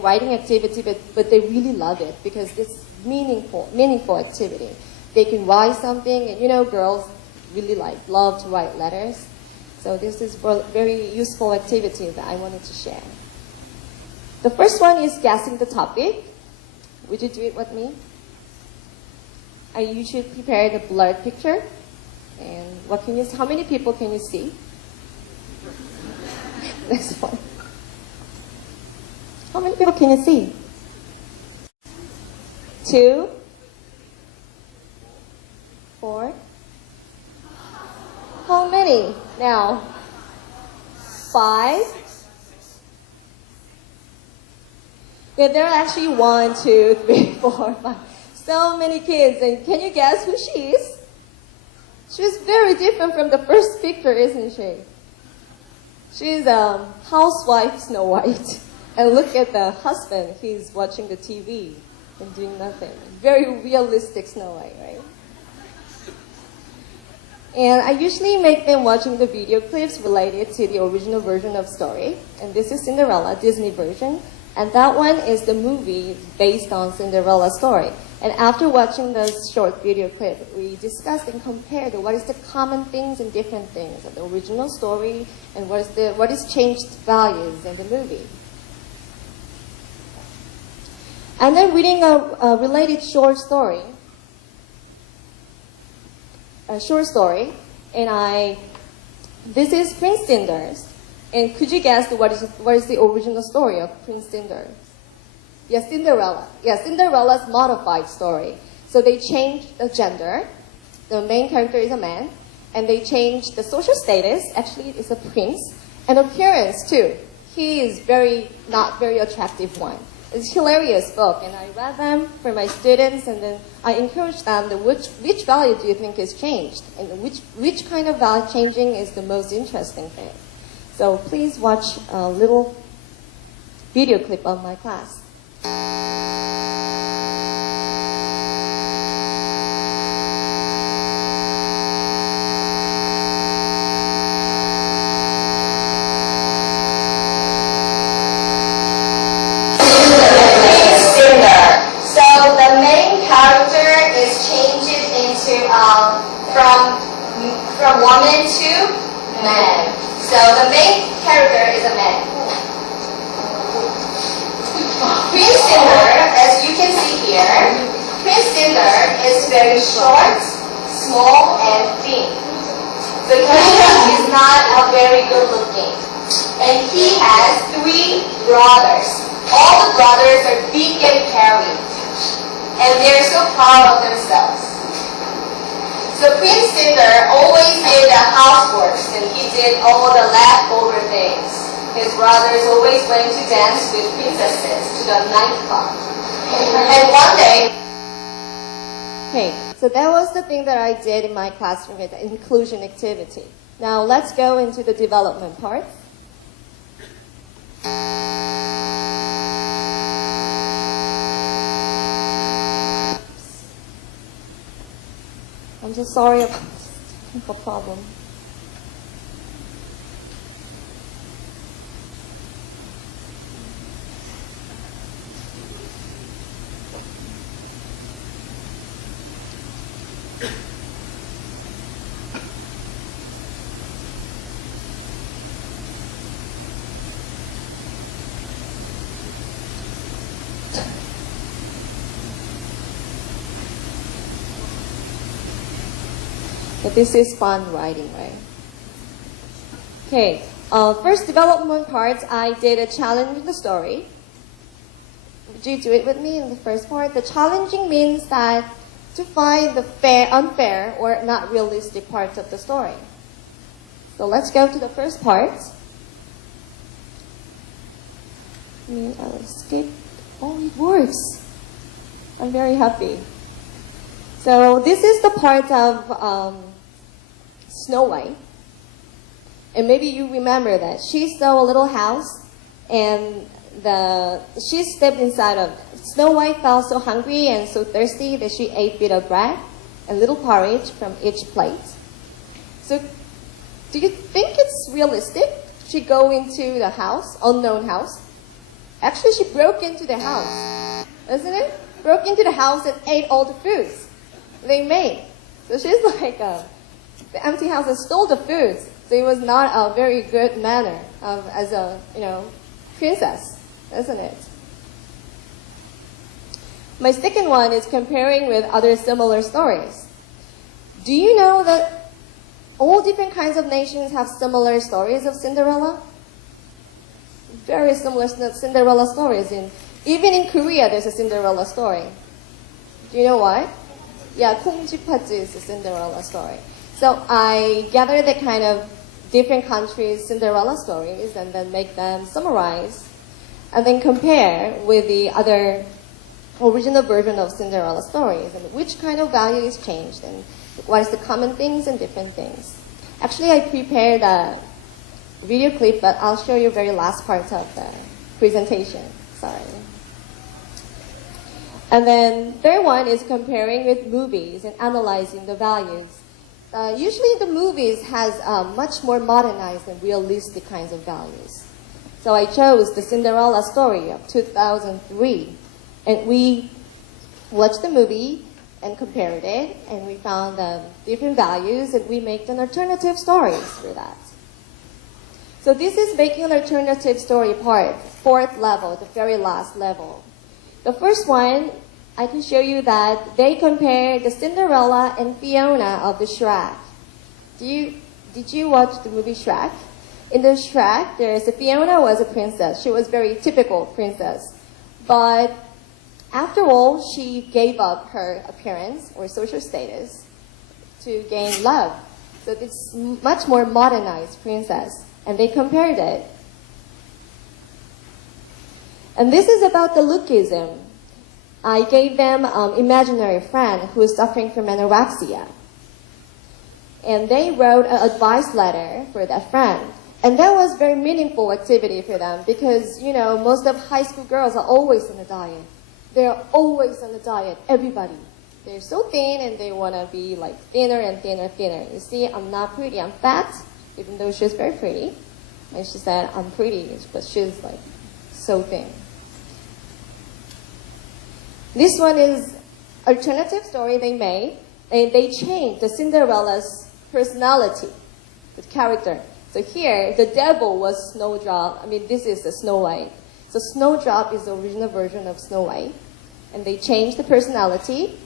writing activity, but they really love it because it's meaningful activity. They can write something, and girls really love to write letters. So this is a very useful activity that I wanted to share. The first one is guessing the topic. Would you do it with me? You should prepare the blurred picture. And how many people can you see? Next one. How many people can you see? 2, 4. How many now? 5. Yeah, there are actually 1, 2, 3, 4, 5. So many kids. And can you guess who she is? She's very different from the first picture, isn't she? She's housewife Snow White. And look at the husband. He's watching the TV and doing nothing. Very realistic Snow White, right? And I usually make them watching the video clips related to the original version of story. And this is Cinderella, Disney version. And that one is the movie based on Cinderella story. And after watching this short video clip, we discussed and compared what is the common things and different things of the original story and what is changed values in the movie. And then reading a related short story, and this is Prince Cinders. And could you guess what is the original story of Prince Cinders? Yes, Cinderella. Yes, Cinderella's modified story. So they changed the gender. The main character is a man. And they changed the social status. Actually, it's a prince. And appearance, too. He is not very attractive one. It's a hilarious book. And I read them for my students. And then I encouraged them which value do you think is changed? And which kind of value changing is the most interesting thing? So please watch a little video clip of my class. From woman to man. So the main character is a man. Prince Cinder, as you can see here, Prince Cinder is very short, small, and thin. So he is not a very good looking. And he has 3 brothers. All the brothers are big and hairy. And they're so proud of themselves. So Prince Cinder always did the housework, and he did all the leftover things. His brothers always went to dance with princesses to the nightclub. And one day... Okay, so that was the thing that I did in my classroom with the inclusion activity. Now let's go into the development part. I'm so sorry about this technical problem. But this is fun writing, right? Okay, first development part, I did a challenge in the story. Would you do it with me in the first part? The challenging means that to find the unfair, or not realistic parts of the story. So let's go to the first part. I'll skip. Oh, it works. I'm very happy. So this is the part of Snow White. And maybe you remember that she saw a little house, and she stepped inside of it. Snow White felt so hungry and so thirsty that she ate a bit of bread and little porridge from each plate. So do you think it's realistic? She go into the house, unknown house. Actually, she broke into the house, isn't it? Broke into the house and ate all the foods they made. So she's like, the empty house and stole the foods. So it was not a very good manner as a, princess, isn't it? My second one is comparing with other similar stories. Do you know that all different kinds of nations have similar stories of Cinderella? Very similar Cinderella stories. Even in Korea, there's a Cinderella story. Do you know why? Yeah, 콩쥐팥쥐 is a Cinderella story. So I gather the kind of different countries' Cinderella stories and then make them summarize and then compare with the other original version of Cinderella stories and which kind of value is changed and what is the common things and different things. Actually, I prepared a video clip, but I'll show you very last part of the presentation. Sorry. And then third one is comparing with movies and analyzing the values. Usually the movies has much more modernized and realistic kinds of values. So I chose the Cinderella story of 2003. And we watched the movie and compared it, and we found different values, and we made an alternative stories for that. So this is making an alternative story part, 4th level, the very last level. The first one, I can show you that they compared the Cinderella and Fiona of the Shrek. Did you watch the movie Shrek? In the Shrek, Fiona was a princess. She was a very typical princess. But after all, she gave up her appearance or social status to gain love. So it's much more modernized princess. And they compared it. And this is about the lookism. I gave them imaginary friend who is suffering from anorexia. And they wrote an advice letter for that friend. And that was very meaningful activity for them because, you know, most of high school girls are always on a diet. They're always on a diet, everybody. They're so thin and they want to be like thinner and thinner and thinner. You see, I'm not pretty, I'm fat, even though she's very pretty. And she said, I'm pretty, but she's like so thin. This one is alternative story they made. And they changed the Cinderella's personality, the character. So here, the devil was Snowdrop. I mean, this is the Snow White. So Snowdrop is the original version of Snow White. And they changed the personality.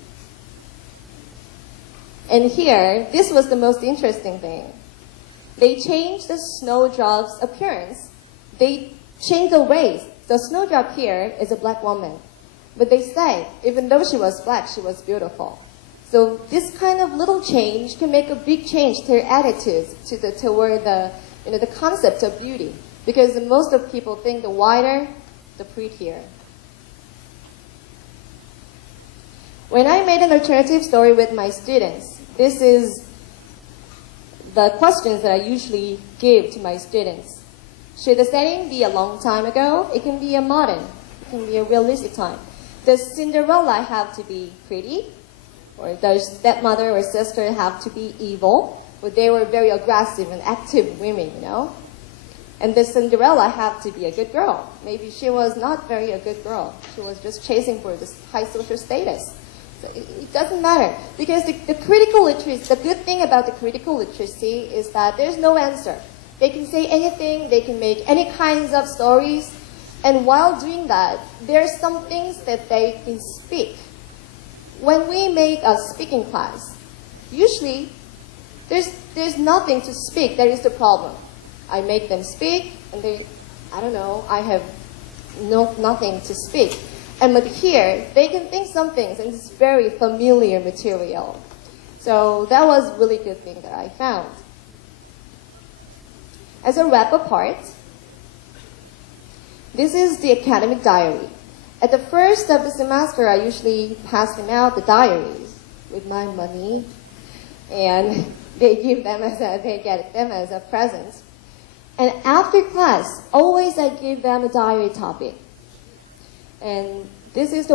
And here, this was the most interesting thing. They changed the Snowdrop's appearance. They changed the race. The Snowdrop here is a black woman. But they say, even though she was black, she was beautiful. So this kind of little change can make a big change to their attitudes toward the concept of beauty. Because most of people think the whiter, the prettier. When I made an alternative story with my students, this is the questions that I usually give to my students. Should the setting be a long time ago? It can be a modern. It can be a realistic time. Does Cinderella have to be pretty? Or does stepmother or sister have to be evil? But they were very aggressive and active women, you know? And does Cinderella have to be a good girl? Maybe she was not very a good girl. She was just chasing for this high social status. So it doesn't matter. Because the critical literacy, the good thing about the critical literacy is that there's no answer. They can say anything, they can make any kinds of stories, and while doing that, there are some things that they can speak. When we make a speaking class, usually there's nothing to speak. That is the problem. I make them speak, and I have nothing to speak. But here, they can think some things, and it's very familiar material. So that was a really good thing that I found. As a wrap-up part, this is the academic diary. At the first of the semester, I usually pass them out the diaries with my money, and they get them as a present. And after class, always I give them a diary topic. And this is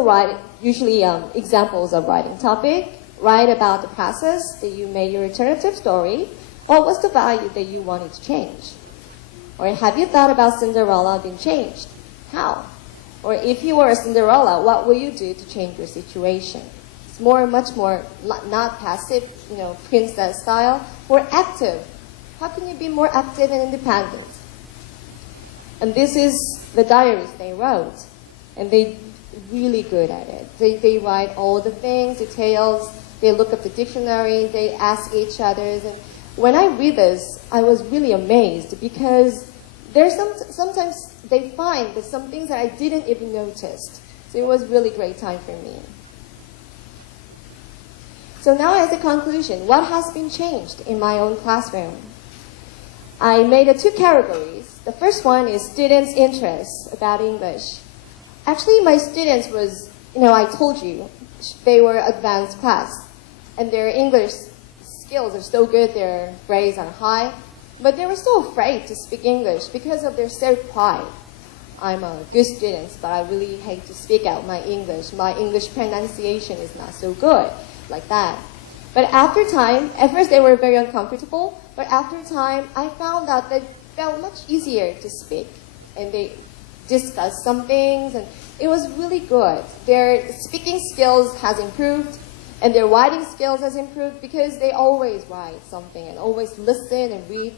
usually examples of writing topic. Write about the process that you made your alternative story. What was the value that you wanted to change? Or have you thought about Cinderella being changed? How? Or if you were a Cinderella, what will you do to change your situation? It's much more, not passive, princess style, more active. How can you be more active and independent? And this is the diaries they wrote. And they really good at it. They write all the things, details, they look up the dictionary, they ask each other. And when I read this, I was really amazed because there's sometimes they find that some things that I didn't even notice. So it was really great time for me. So now as a conclusion, what has been changed in my own classroom? I made 2 categories. The first one is students' interests about English. Actually, my students was, I told you, they were advanced class. And their English skills are so good, their grades are high. But they were so afraid to speak English because of their self-pride. I'm a good student, but I really hate to speak out my English. My English pronunciation is not so good, like that. But after time, at first they were very uncomfortable, but after time, I found out that it felt much easier to speak. And discuss some things, and it was really good. Their speaking skills has improved, and their writing skills has improved because they always write something and always listen and read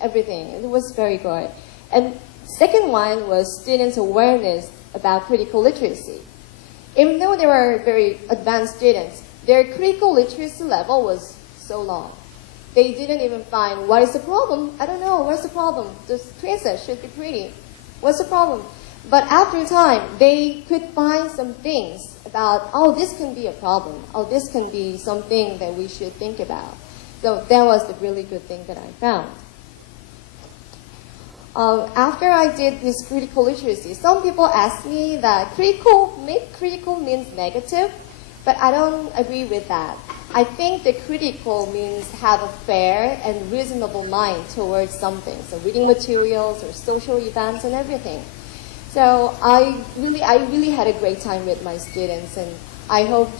everything. It was very good. And second one was students' awareness about critical literacy. Even though they were very advanced students, their critical literacy level was so long. They didn't even find, what is the problem? I don't know, what's the problem? This princess should be pretty. What's the problem? But after time, they could find some things about, oh, this can be a problem. Oh, this can be something that we should think about. So that was the really good thing that I found. After I did this critical literacy, some people asked me that critical means negative, but I don't agree with that. I think the critical means have a fair and reasonable mind towards something, so reading materials or social events and everything. So I really had a great time with my students, and I hope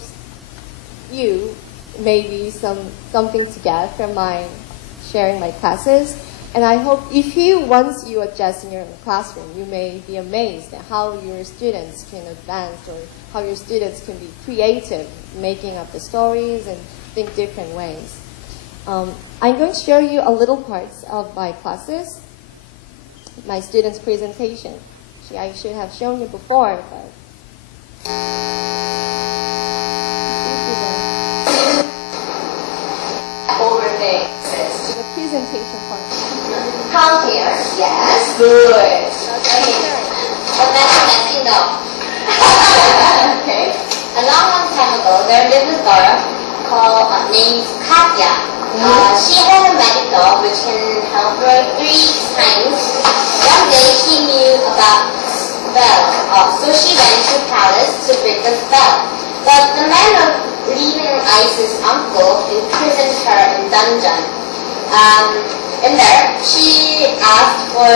you maybe something to get from my sharing my classes. And I hope once you adjust in your classroom, you may be amazed at how your students can advance or how your students can be creative, making up the stories and think different ways. I'm going to show you a little parts of my classes, my students' presentation. I should have shown you before, but... Over there. The presentation part. Come here. Yes. Good. Okay. But that's messy though. Okay. A long time ago, there lived a girl named Katya. She has a magic doll which can help her 3 times. One day she knew about spell, so she went to palace to break the spell. But the man of leaving Ice's uncle imprisoned her in dungeon. In there, she asked for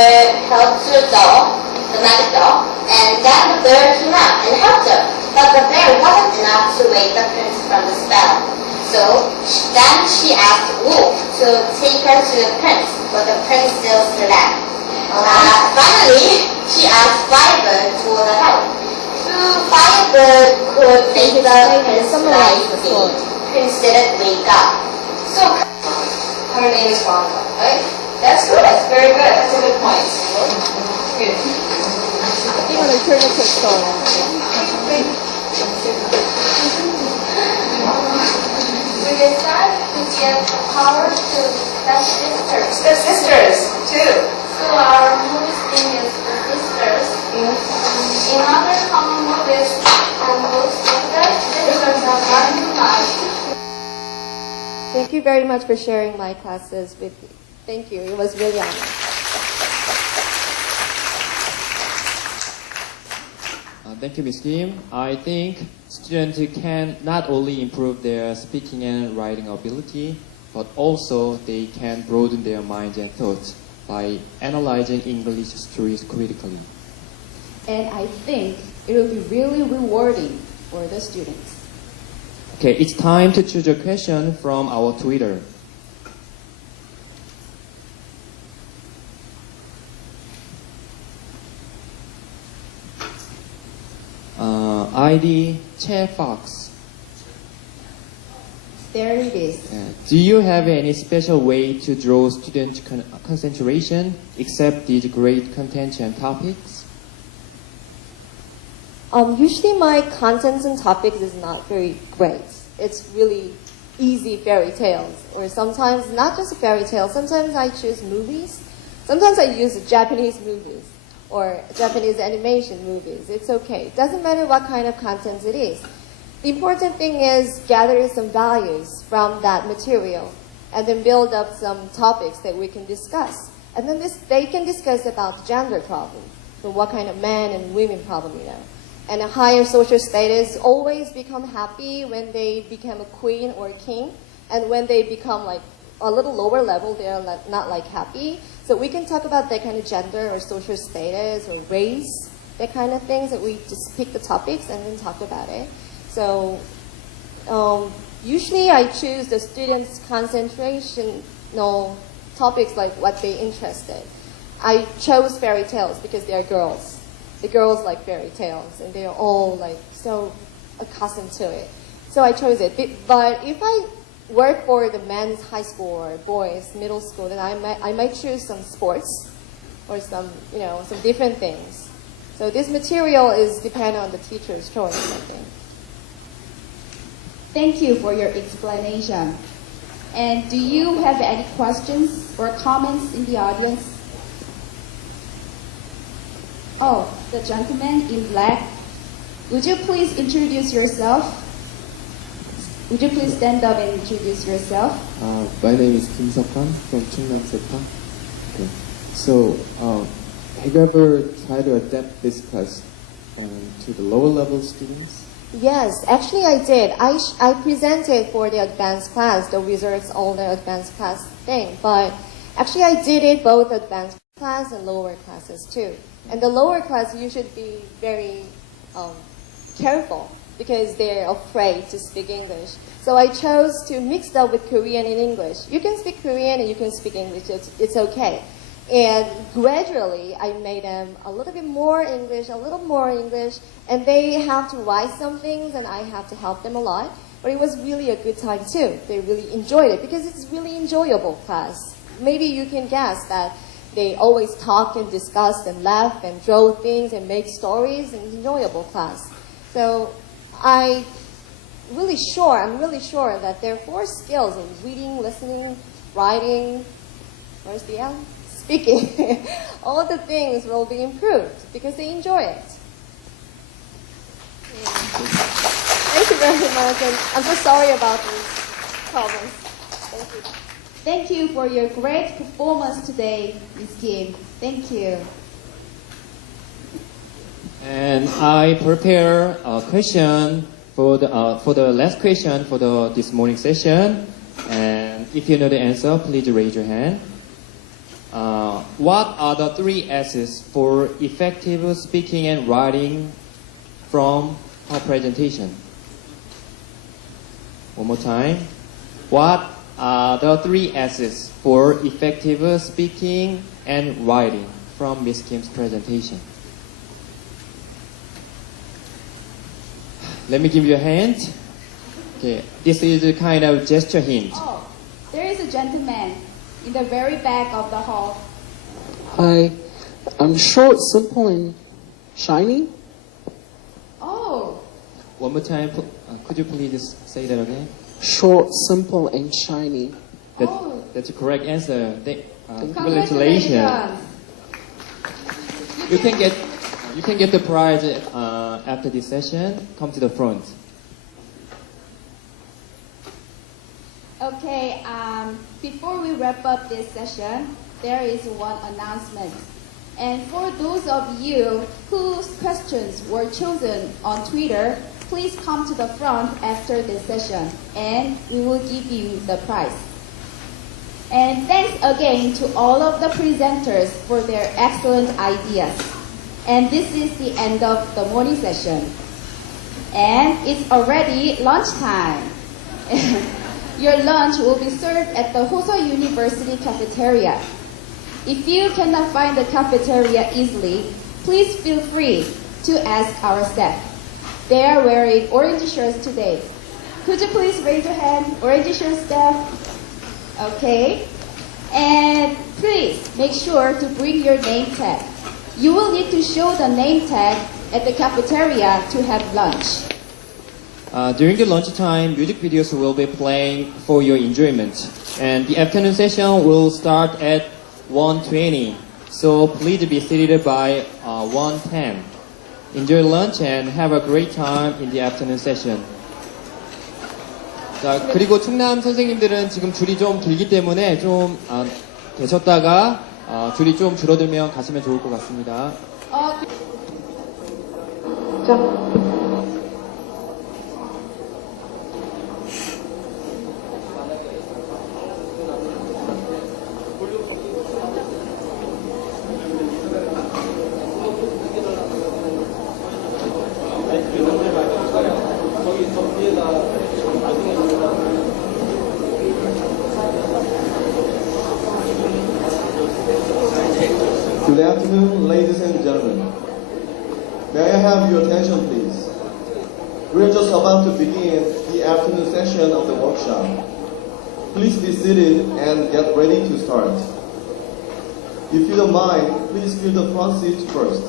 help to the doll, the magic doll, and then the bear came out and helped her. But the bear wasn't enough to wake the prince from the spell. So then she asked Wolf to take her to the prince, but the prince still slept. Finally, she asked Firebird for the help. Firebird could make the prince lie the prince didn't wake up. So her name is Wanda, right? That's good. That's very good. That's a good point. Good. You want to turn it to a story. We decided to give power to step-sisters. Step-sisters, too. So our movie theme is the sisters. In other common movies and books, step-sisters are very much. Thank you very much for sharing my classes with me. Thank you. It was really honest. Thank you, Ms. Kim. I think students can not only improve their speaking and writing ability, but also they can broaden their minds and thoughts by analyzing English stories critically. And I think it will be really rewarding for the students. Okay, it's time to choose a question from our Twitter. ID Chair Fox. There it is. Do you have any special way to draw student concentration except these great contention topics? Usually my contents and topics is not very great. It's really easy fairy tales, or sometimes not just fairy tales. Sometimes I choose movies. Sometimes I use Japanese movies or Japanese animation movies. It's okay. It doesn't matter what kind of content it is. The important thing is gather some values from that material and then build up some topics that we can discuss. And then they can discuss about gender problem, so what kind of men and women problem, And a higher social status always become happy when they become a queen or a king. And when they become like a little lower level, they are not like happy. So we can talk about that kind of gender or social status or race, that kind of things, that we just pick the topics and then talk about it. So usually I choose the students' concentration topics like what they're interested. I chose fairy tales because they are girls. the girls like fairy tales, and they're all like so accustomed to it. So I chose it. But if I work for the men's high school or boys middle school, then I might choose some sports or some different things. So this material is dependent on the teacher's choice, I think. Thank you for your explanation. And do you have any questions or comments in the audience? Oh, the gentleman in black. Would you please introduce yourself? Would you please stand up and introduce yourself? My name is Kim Seok-han from Koseta. Okay. So, have you ever tried to adapt this class to the lower level students? Yes, actually I did. I presented for the advanced class, the Wizards all the advanced class thing, but actually I did it both advanced class and lower classes too. And the lower class, you should be very careful because they're afraid to speak English. So I chose to mix up with Korean and English. You can speak Korean and you can speak English, it's okay. And gradually, I made them a little bit more English, and they have to write some things, and I have to help them a lot. But it was really a good time too. They really enjoyed it because it's really enjoyable class. Maybe you can guess that they always talk and discuss and laugh and draw things and make stories, and enjoyable class. So I'm really sure that their 4 skills in reading, listening, writing, where's the L? Speaking, all the things will be improved because they enjoy it. Thank you very much, and I'm so sorry about these problems. Thank you. Thank you for your great performance today, Ms. Kim. Thank you. And I prepare a question for the last question for this morning session. And if you know the answer, please raise your hand. What are the 3 S's for effective speaking and writing from her presentation? One more time. What are the 3 S's for effective speaking and writing from Ms. Kim's presentation? Let me give you a hint. Okay, this is a kind of gesture hint. Oh, there is a gentleman in the very back of the hall. Hi, I'm short, simple, and shiny. Oh. One more time, could you please say that again? Short, simple, and shiny. That's the correct answer. Congratulations. You can get the prize after this session. Come to the front. Okay, before we wrap up this session, there is one announcement. And for those of you whose questions were chosen on Twitter, please come to the front after this session, and we will give you the prize. And thanks again to all of the presenters for their excellent ideas. And this is the end of the morning session. And it's already lunchtime. Your lunch will be served at the Hoso University cafeteria. If you cannot find the cafeteria easily, please feel free to ask our staff. They are wearing orange shirts today. Could you please raise your hand, orange shirt staff? Okay. And please make sure to bring your name tag. You will need to show the name tag at the cafeteria to have lunch. During the lunchtime, music videos will be playing for your enjoyment. And the afternoon session will start at 1:20. So please be seated by 1:10. Enjoy lunch and have a great time in the afternoon session. 자, 그리고 충남 선생님들은 지금 줄이 좀 길기 때문에 좀 계셨다가 줄이 좀 줄어들면 가시면 좋을 것 같습니다. Good afternoon, ladies and gentlemen. May I have your attention, please? We're just about to begin the afternoon session of the workshop. Please be seated and get ready to start. If you don't mind, please fill the front seat first.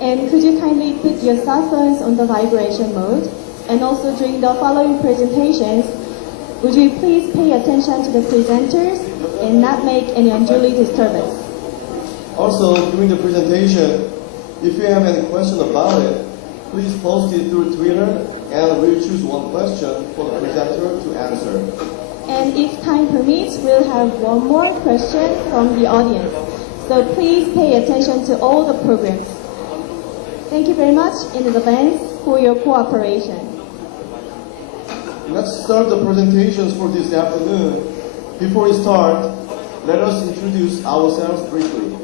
And could you kindly put your cell phones on the vibration mode? And also during the following presentations, would you please pay attention to the presenters and not make any unduly disturbance? Also, during the presentation, if you have any question about it, please post it through Twitter and we'll choose one question for the presenter to answer. And if time permits, we'll have one more question from the audience. So please pay attention to all the programs. Thank you very much in advance for your cooperation. Let's start the presentations for this afternoon. Before we start, let us introduce ourselves briefly.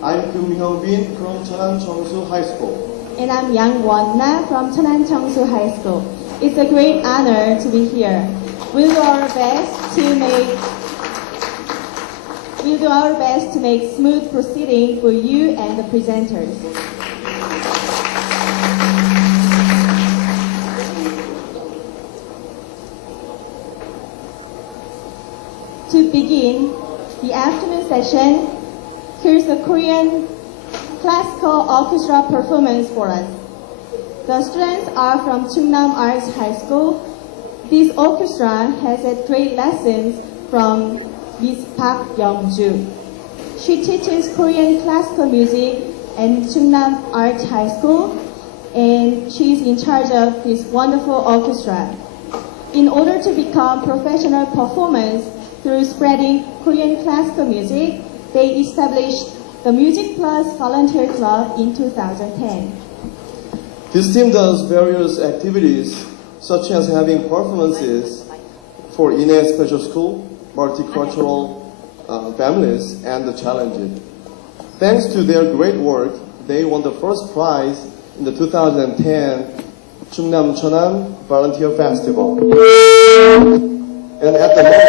I'm Kim Hyung-bin from Cheonan Cheongsu High School. And I'm Yang Won-na from Cheonan Cheongsu High School. It's a great honor to be here. We'll do our best to make smooth proceeding for you and the presenters. To begin the afternoon session, here's a Korean classical orchestra performance for us. The students are from Chungnam Arts High School. This orchestra has had great lessons from Miss Park Young-ju. She teaches Korean classical music at Chungnam Arts High School, and she's in charge of this wonderful orchestra. In order to become professional performers through spreading Korean classical music, they established the Music Plus Volunteer Club in 2010. This team does various activities such as having performances for in-air special school, multicultural families, and the challenges. Thanks to their great work, they won the first prize in the 2010 Chungnam Cheonan Volunteer Festival. And at the moment,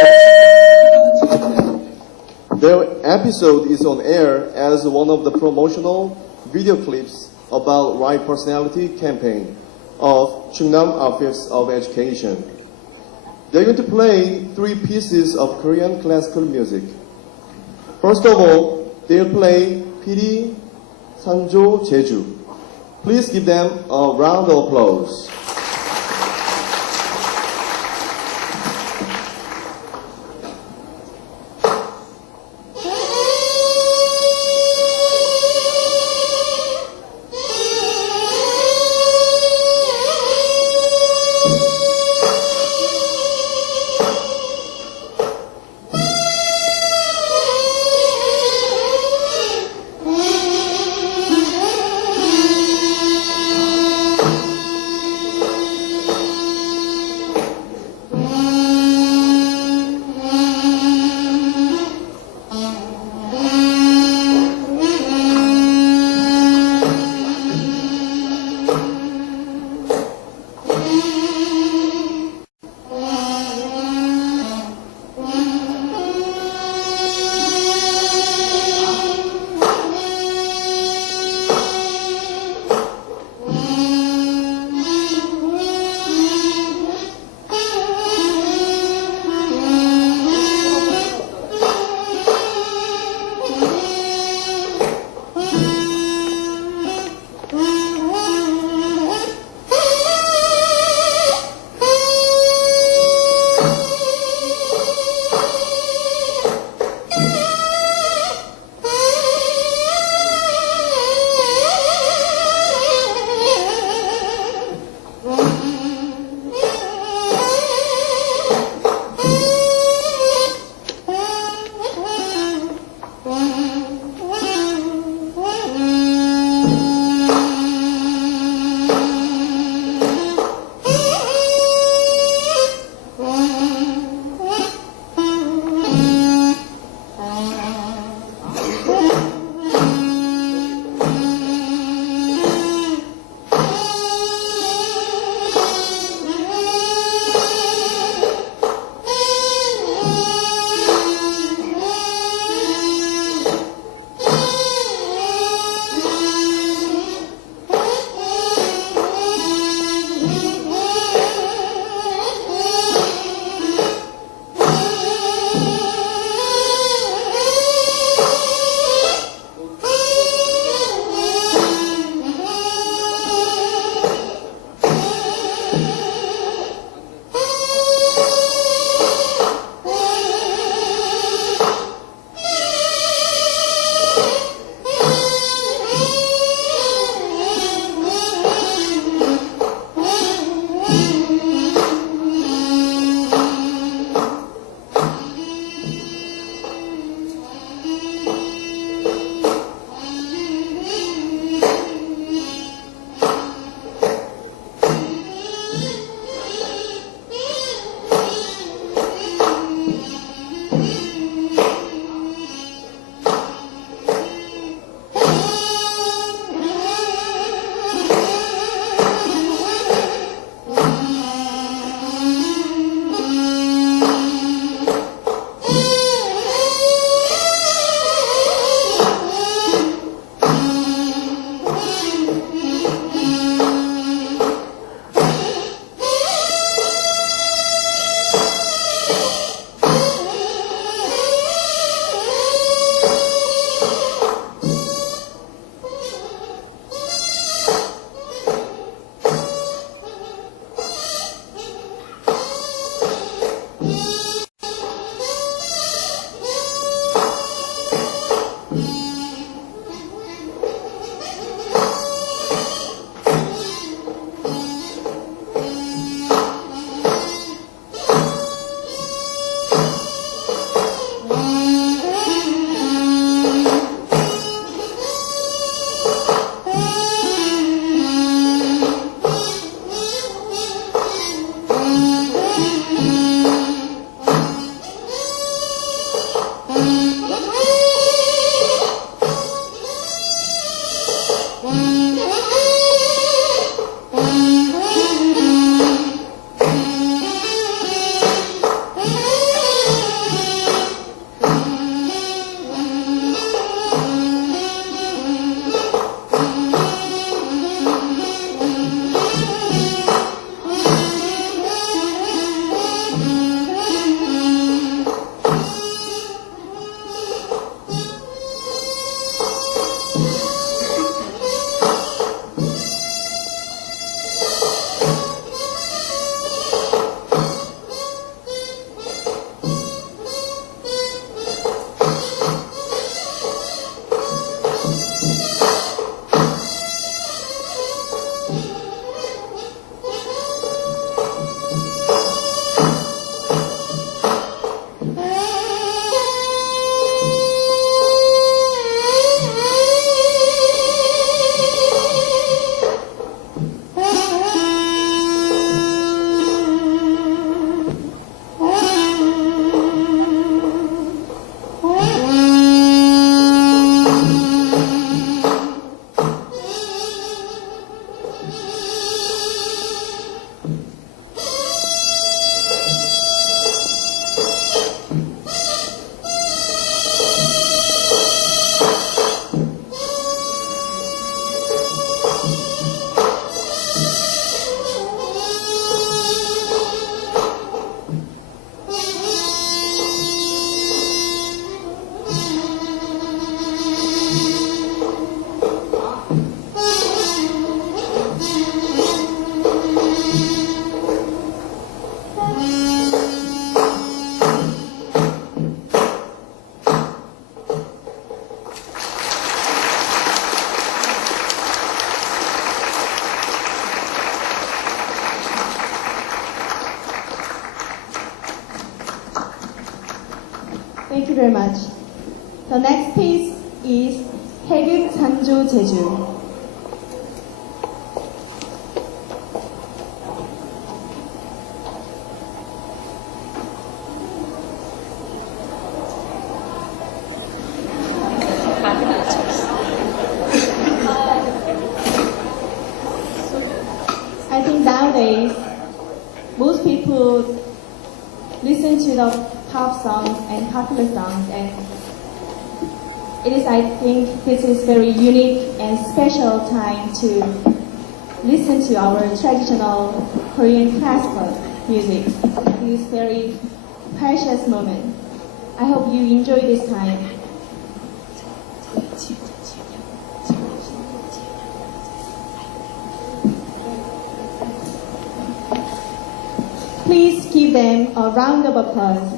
their episode is on air as one of the promotional video clips about Right Personality campaign of Chungnam Office of Education. They're going to play 3 pieces of Korean classical music. First of all, they'll play Piri Sanjo Jeju. Please give them a round of applause. Thank you very much. The next piece is 해극 산조 제주. I think nowadays most people listen to the pop songs and popular songs, and I think this is very unique and special time to listen to our traditional Korean classical music. It is very precious moment. I hope you enjoy this time. Please give them a round of applause.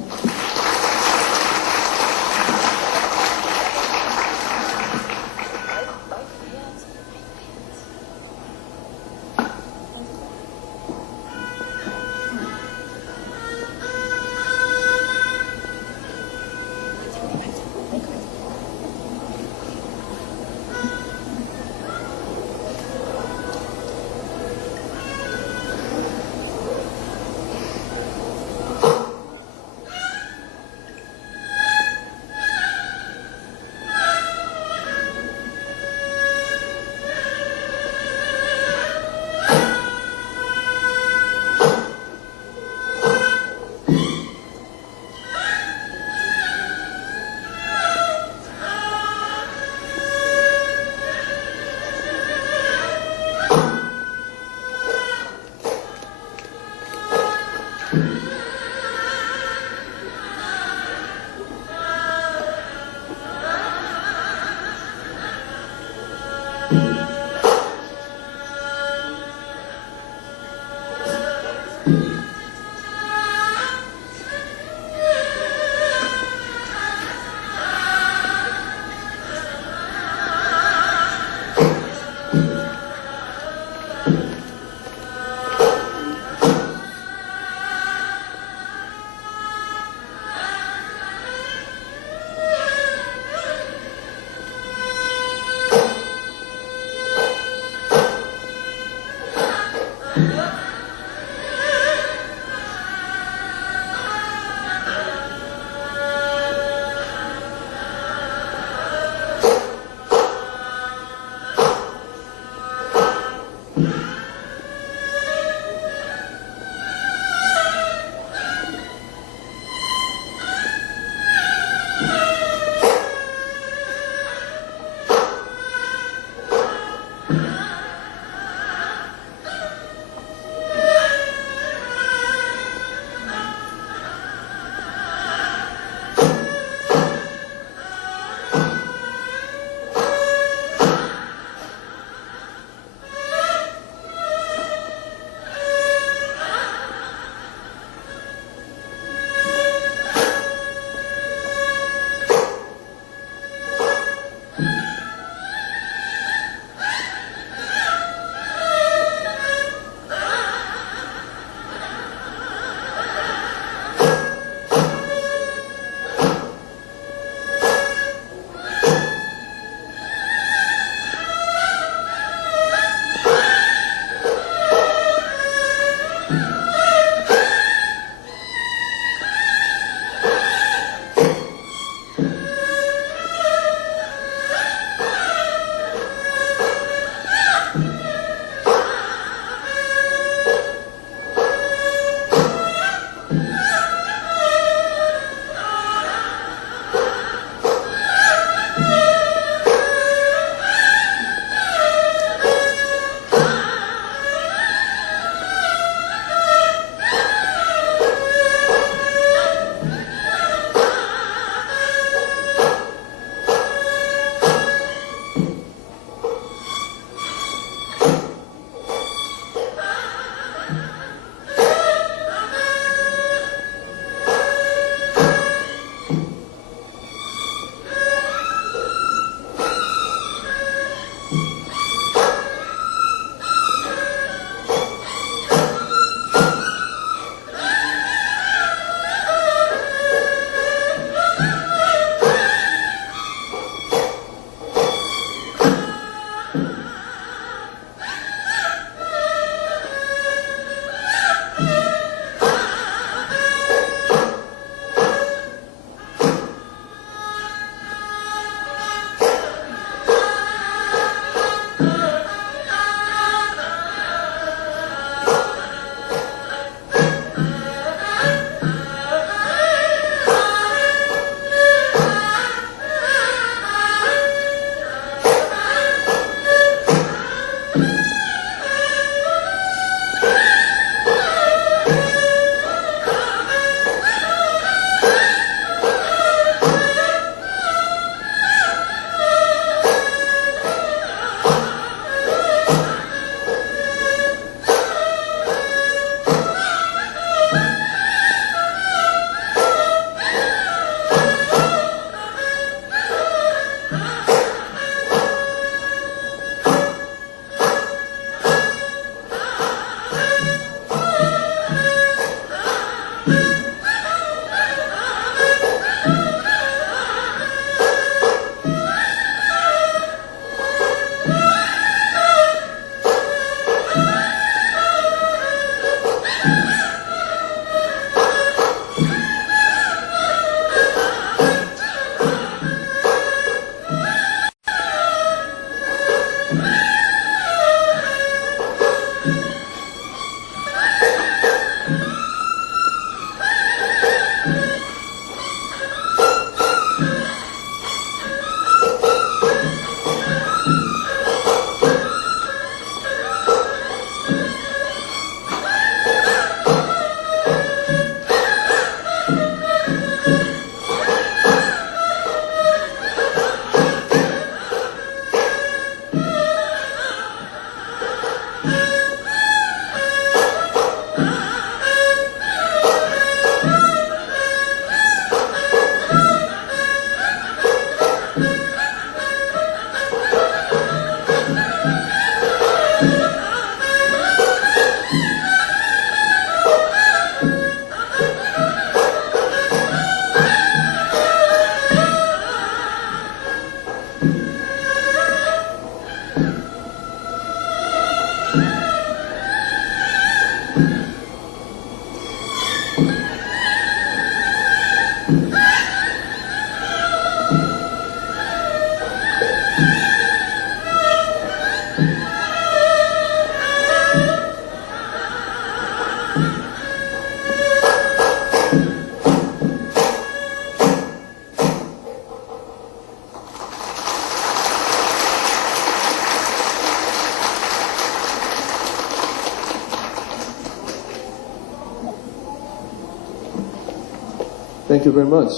Thank you very much.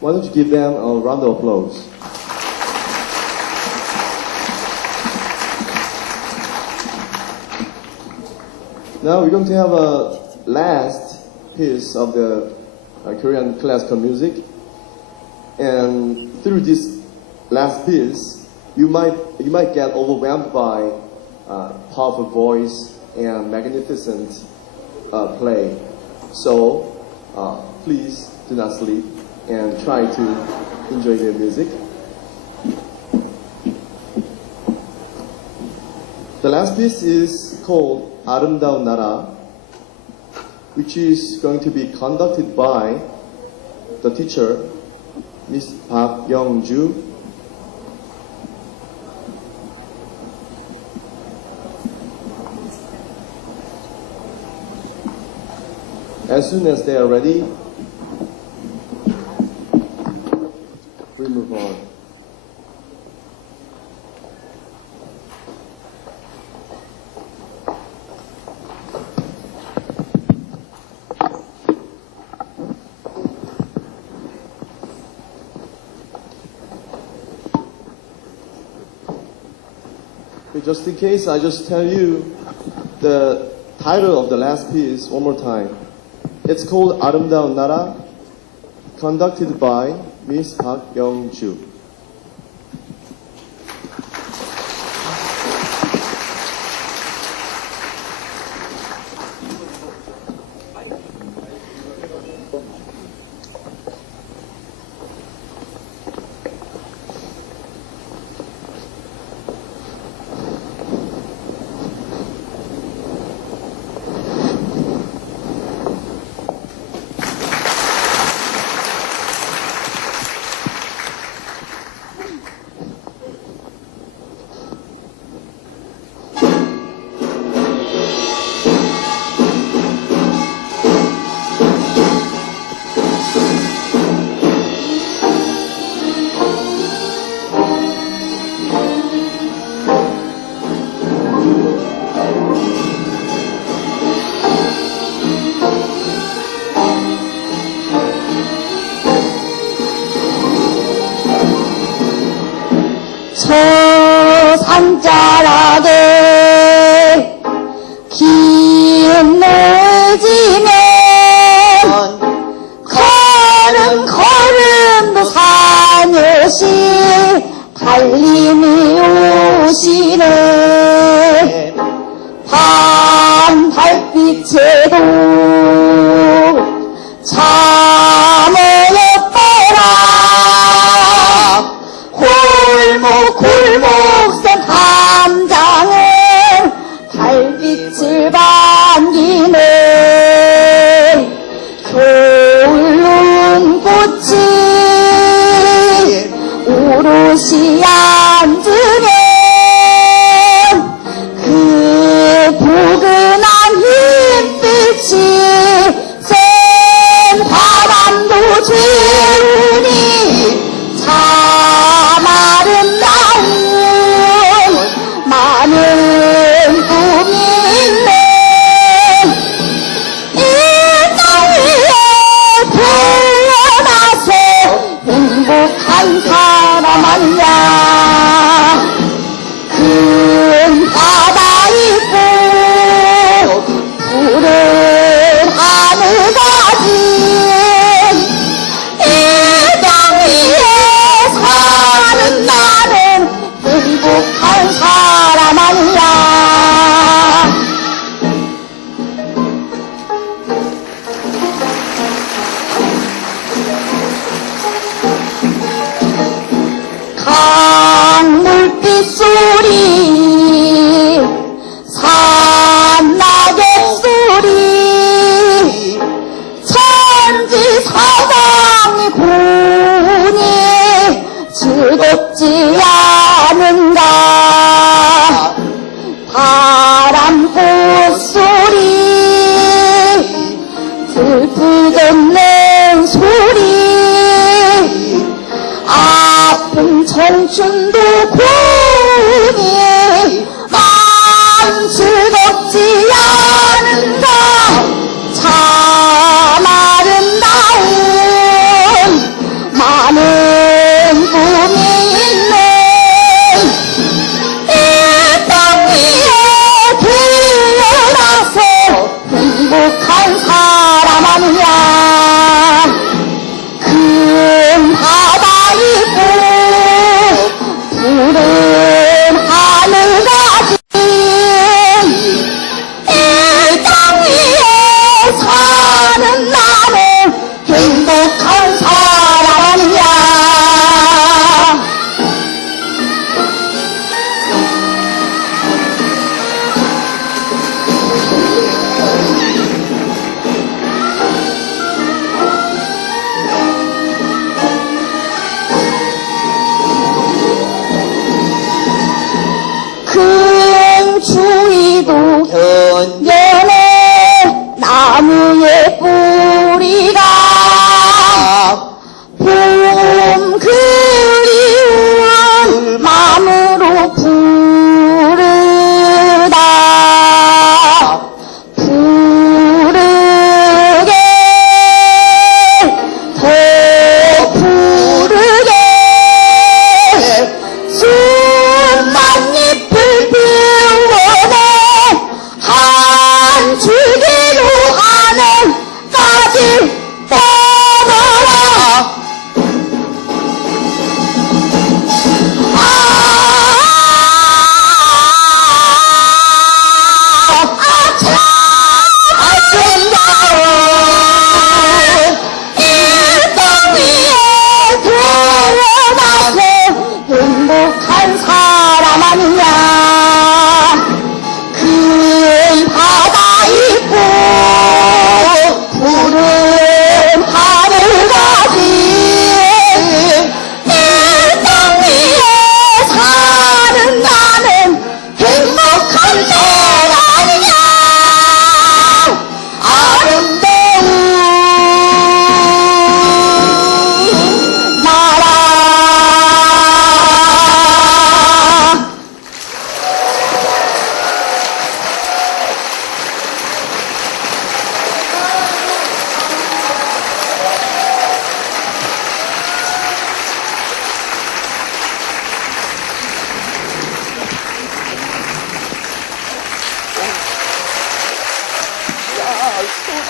Why don't you give them a round of applause? Now we're going to have a last piece of the Korean classical music. And through this last piece, you might get overwhelmed by powerful voice and magnificent play. So please do not sleep and try to enjoy the music. The last piece is called 아름다운 나라, which is going to be conducted by the teacher, Miss Park Young-ju. As soon as they are ready, we move on. Just in case, I just tell you the title of the last piece one more time. It's called 아름다운 나라, conducted by Miss Park Young-ju.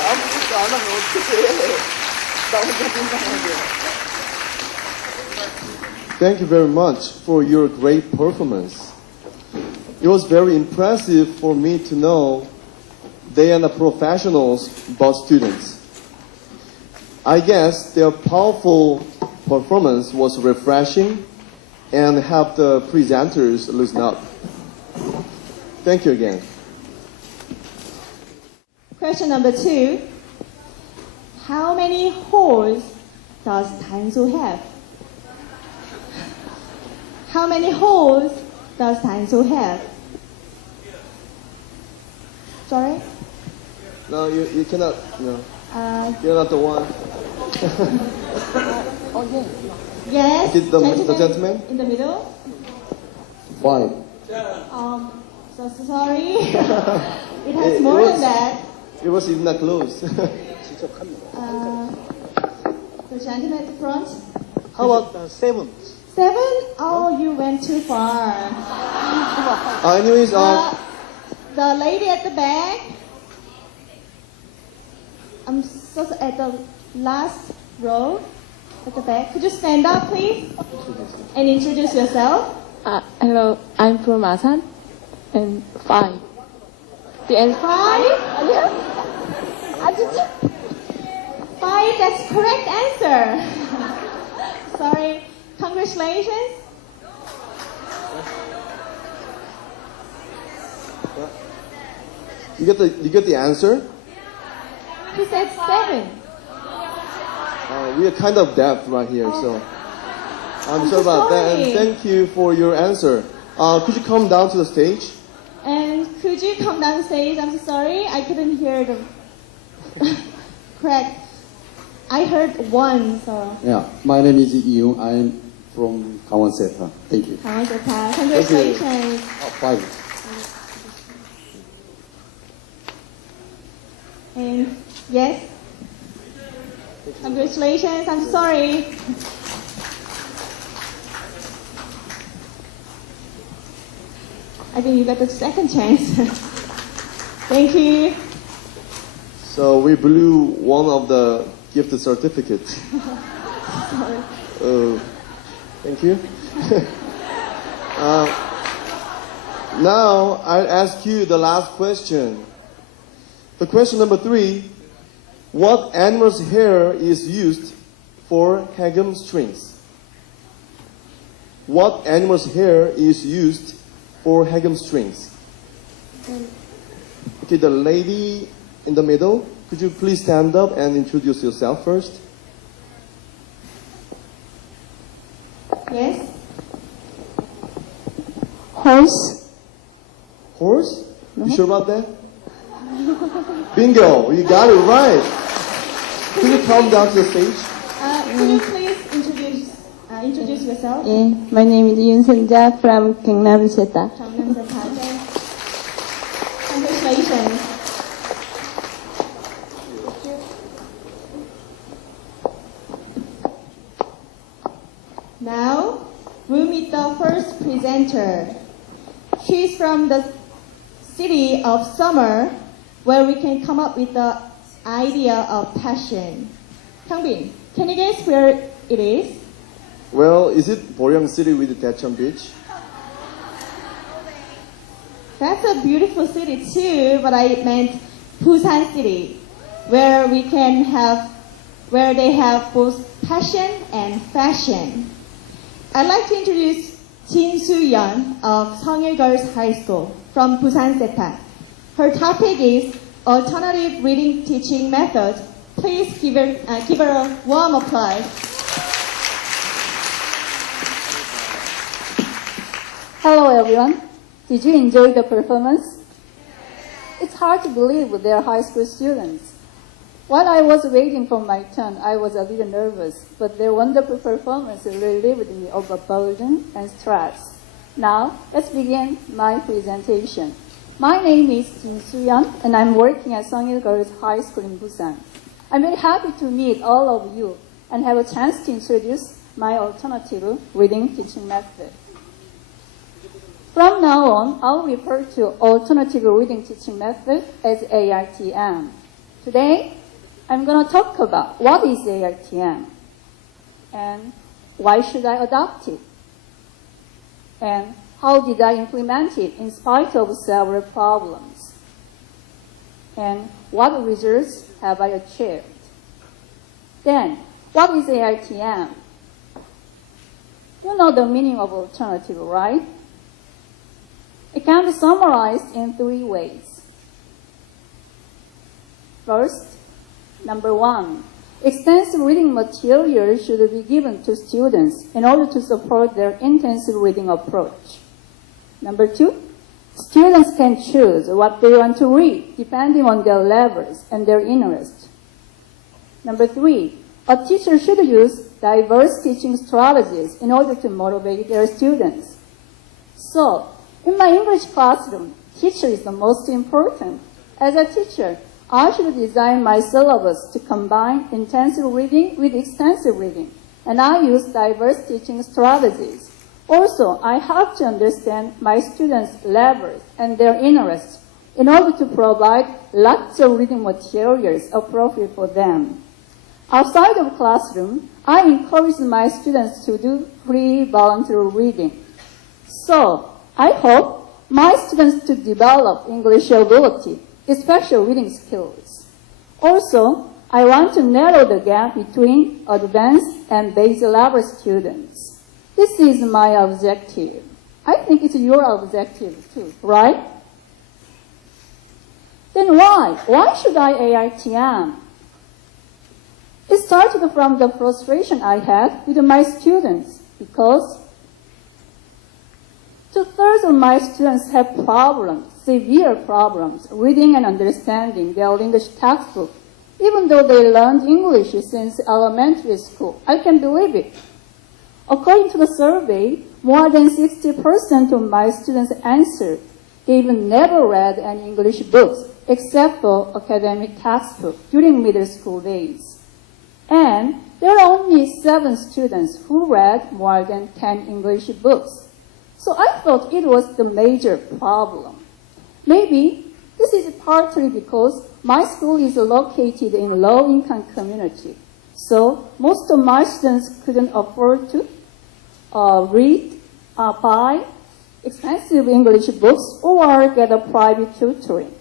아무것도 안 하면 어떡해. 나 혼자 긴장하게. Thank you very much for your great performance. It was very impressive for me to know they are not professionals but students. I guess their powerful performance was refreshing and helped the presenters loosen up. Thank you again. Question number 2. How many holes does Tanso have? How many holes does Tanso have? Sorry? No, you cannot, no. You're not the one. Yes, Is it the gentleman? in the middle. 5. So sorry. It has more than that. It was even not close. The gentleman at the front. How about 7? 7? Oh, you went too far. Anyways, The lady at the back. I'm so at the last row at the back. Could you stand up, please, and introduce yourself? Hello, I'm from Asan, and 5. The answer 5? 5, that's correct answer. Sorry. Congratulations. you get the answer? He said 7. We are kind of deaf right here, so I'm sorry about that. And thank you for your answer. Could you come down to the stage? And could you come down stage? I'm so sorry, I couldn't hear the correct. I heard 1, so. Yeah, my name is Yu. I'm from Koseta. Thank you. Koseta. Congratulations. 5. And yes. Congratulations. I'm sorry. I think you got the second chance. Thank you. So we blew one of the gift certificates. Sorry. Thank you. Now I'll ask you the last question. The question number 3. What animal's hair is used for hagam strings? What animal's hair is used for hagam strings? Okay, the lady in the middle, could you please stand up and introduce yourself first? Yes. Horse. Horse? You sure about that? Bingo! You got it right. Could you come down to the stage? Could you please introduce yourself? Yeah, my name is Yoon Sunja from Gangnam Seta. Congratulations. Now, we'll meet the first presenter. She's from the city of summer, where we can come up with the idea of passion. Hyungbin, can you guess where it is? Well, is it Boryang City with Daecheon Beach? That's a beautiful city too, but I meant Busan City, where they have both passion and fashion. I'd like to introduce Jin Soo-yeon of Seongil Girls High School from Busan Seta. Her topic is alternative reading teaching method. Please give her a warm applause. Hello everyone. Did you enjoy the performance? It's hard to believe they're high school students. While I was waiting for my turn, I was a little nervous, but their wonderful performance relieved me of a burden and stress. Now, let's begin my presentation. My name is Jin Soo-yeon, and I'm working at Seongil Girls High School in Busan. I'm very happy to meet all of you and have a chance to introduce my alternative reading teaching method. From now on, I'll refer to alternative reading teaching method as ARTM. Today, I'm going to talk about what is ARTM and why should I adopt it and how did I implement it in spite of several problems and what results have I achieved. Then, what is ARTM? You know the meaning of alternative, right? It can be summarized in 3 ways. First, number 1, extensive reading material should be given to students in order to support their intensive reading approach. Number 2, students can choose what they want to read depending on their levels and their interest. Number 3, a teacher should use diverse teaching strategies in order to motivate their students. So, in my English classroom, teacher is the most important. As a teacher, I should design my syllabus to combine intensive reading with extensive reading, and I use diverse teaching strategies. Also, I have to understand my students' levels and their interests in order to provide lots of reading materials appropriate for them. Outside of classroom, I encourage my students to do free volunteer reading. So, I hope my students to develop English ability, especially reading skills. Also, I want to narrow the gap between advanced and basic level students. This is my objective. I think it's your objective too, right? Then why? Why should I ARTM? It started from the frustration I had with my students because 2/3 of my students have problems, severe problems, reading and understanding their English textbook, even though they learned English since elementary school. I can believe it. According to the survey, more than 60% of my students answered they even never read any English books except for academic textbook during middle school days. And there are only 7 students who read more than 10 English books. So I thought it was the major problem. Maybe this is partly because my school is located in a low-income community. So most of my students couldn't afford to buy expensive English books or get a private tutoring.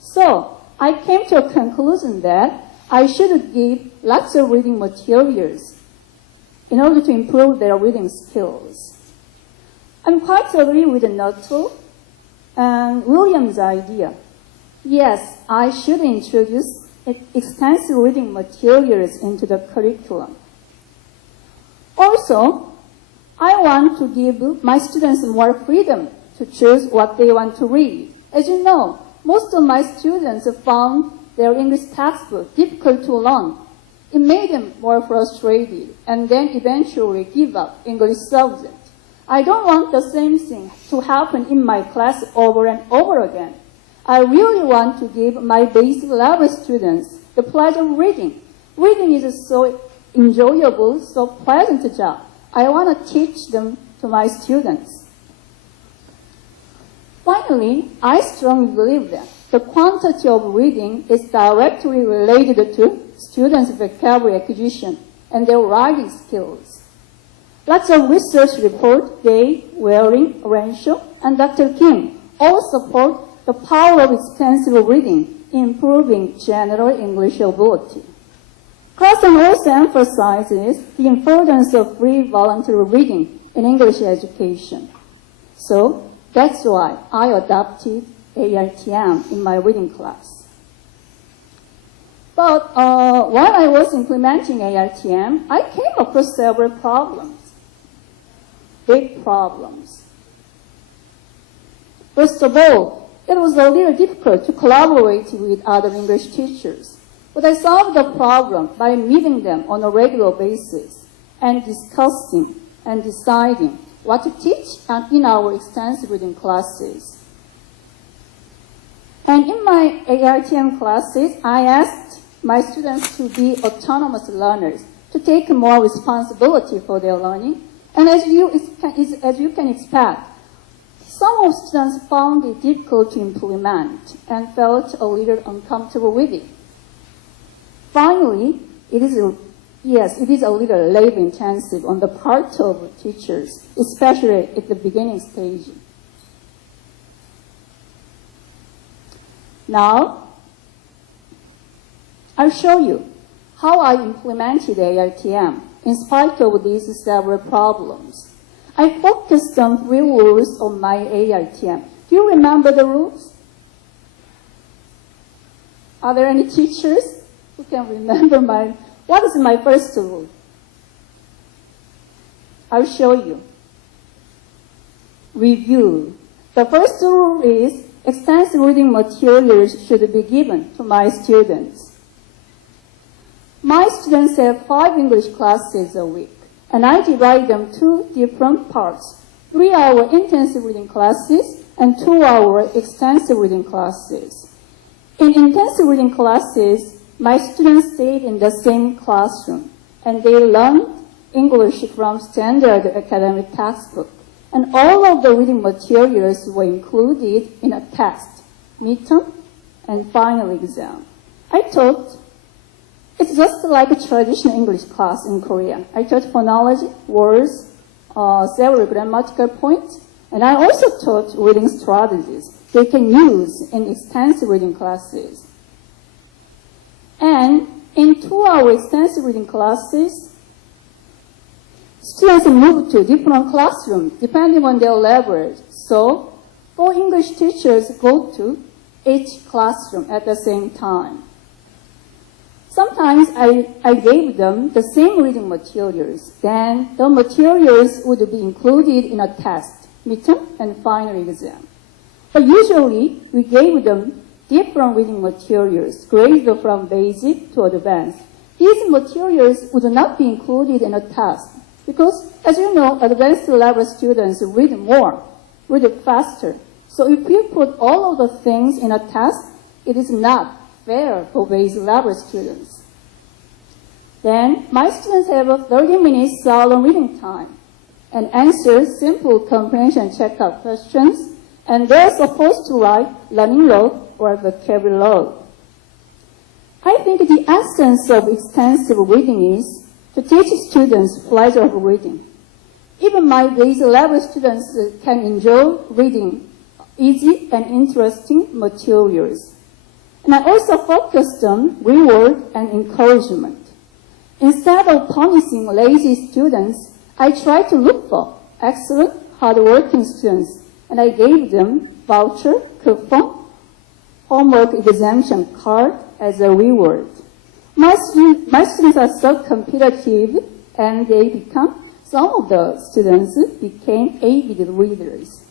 So I came to a conclusion that I should give lots of reading materials in order to improve their reading skills. I'm quite agree with Nuttall and William's idea. Yes, I should introduce extensive reading materials into the curriculum. Also, I want to give my students more freedom to choose what they want to read. As you know, most of my students found their English textbook difficult to learn. It made them more frustrated and then eventually give up English subject. I don't want the same thing to happen in my class over and over again. I really want to give my basic level students the pleasure of reading. Reading is so enjoyable, so pleasant job. I want to teach them to my students. Finally, I strongly believe that the quantity of reading is directly related to students' vocabulary acquisition and their writing skills. Lots of research reports, Day, Waring, Renshaw, and Dr. Kim all support the power of extensive reading in improving general English ability. Carson also emphasizes the importance of free voluntary reading in English education. So that's why I adopted ARTM in my reading class. But while I was implementing ARTM, I came across several problems. Big problems. First of all, it was a little difficult to collaborate with other English teachers. But I solved the problem by meeting them on a regular basis and discussing and deciding what to teach in our extensive reading classes. And in my ARTM classes, I asked my students to be autonomous learners, to take more responsibility for their learning. And as you can expect, some of students found it difficult to implement and felt a little uncomfortable with it. Finally, it is a little labor intensive on the part of teachers, especially at the beginning stage. Now, I'll show you how I implemented ARTM in spite of these several problems. I focused on 3 rules of my ARTM. Do you remember the rules? Are there any teachers who can remember what is my first rule? I'll show you. Review. The first rule is extensive reading materials should be given to my students. My students have 5 English classes a week, and I divide them 2 different parts, 3-hour intensive reading classes and 2-hour extensive reading classes. In intensive reading classes, my students stayed in the same classroom, and they learned English from standard academic textbook. And all of the reading materials were included in a test, midterm, and final exam. I taught, it's just like a traditional English class in Korea. I taught phonology, words, several grammatical points, and I also taught reading strategies they can use in extensive reading classes. And in 2-hour extensive reading classes, students move to different classrooms depending on their level. So, 4 English teachers go to each classroom at the same time. Sometimes I gave them the same reading materials. Then the materials would be included in a test, midterm and final exam. But usually, we gave them different reading materials, graded from basic to advanced. These materials would not be included in a test because, as you know, advanced level students read more, read faster. So if you put all of the things in a test, it is not fair for basic level students. Then, my students have a 30 minutes solemn reading time and answer simple comprehension checkup questions, and they're supposed to write learning log or vocabulary log. I think the essence of extensive reading is to teach students pleasure of reading. Even my basic level students can enjoy reading easy and interesting materials. And I also focused on reward and encouragement. Instead of punishing lazy students, I tried to look for excellent, hardworking students, and I gave them voucher, coupon, homework exemption card as a reward. My students are so competitive, and some of the students became avid readers.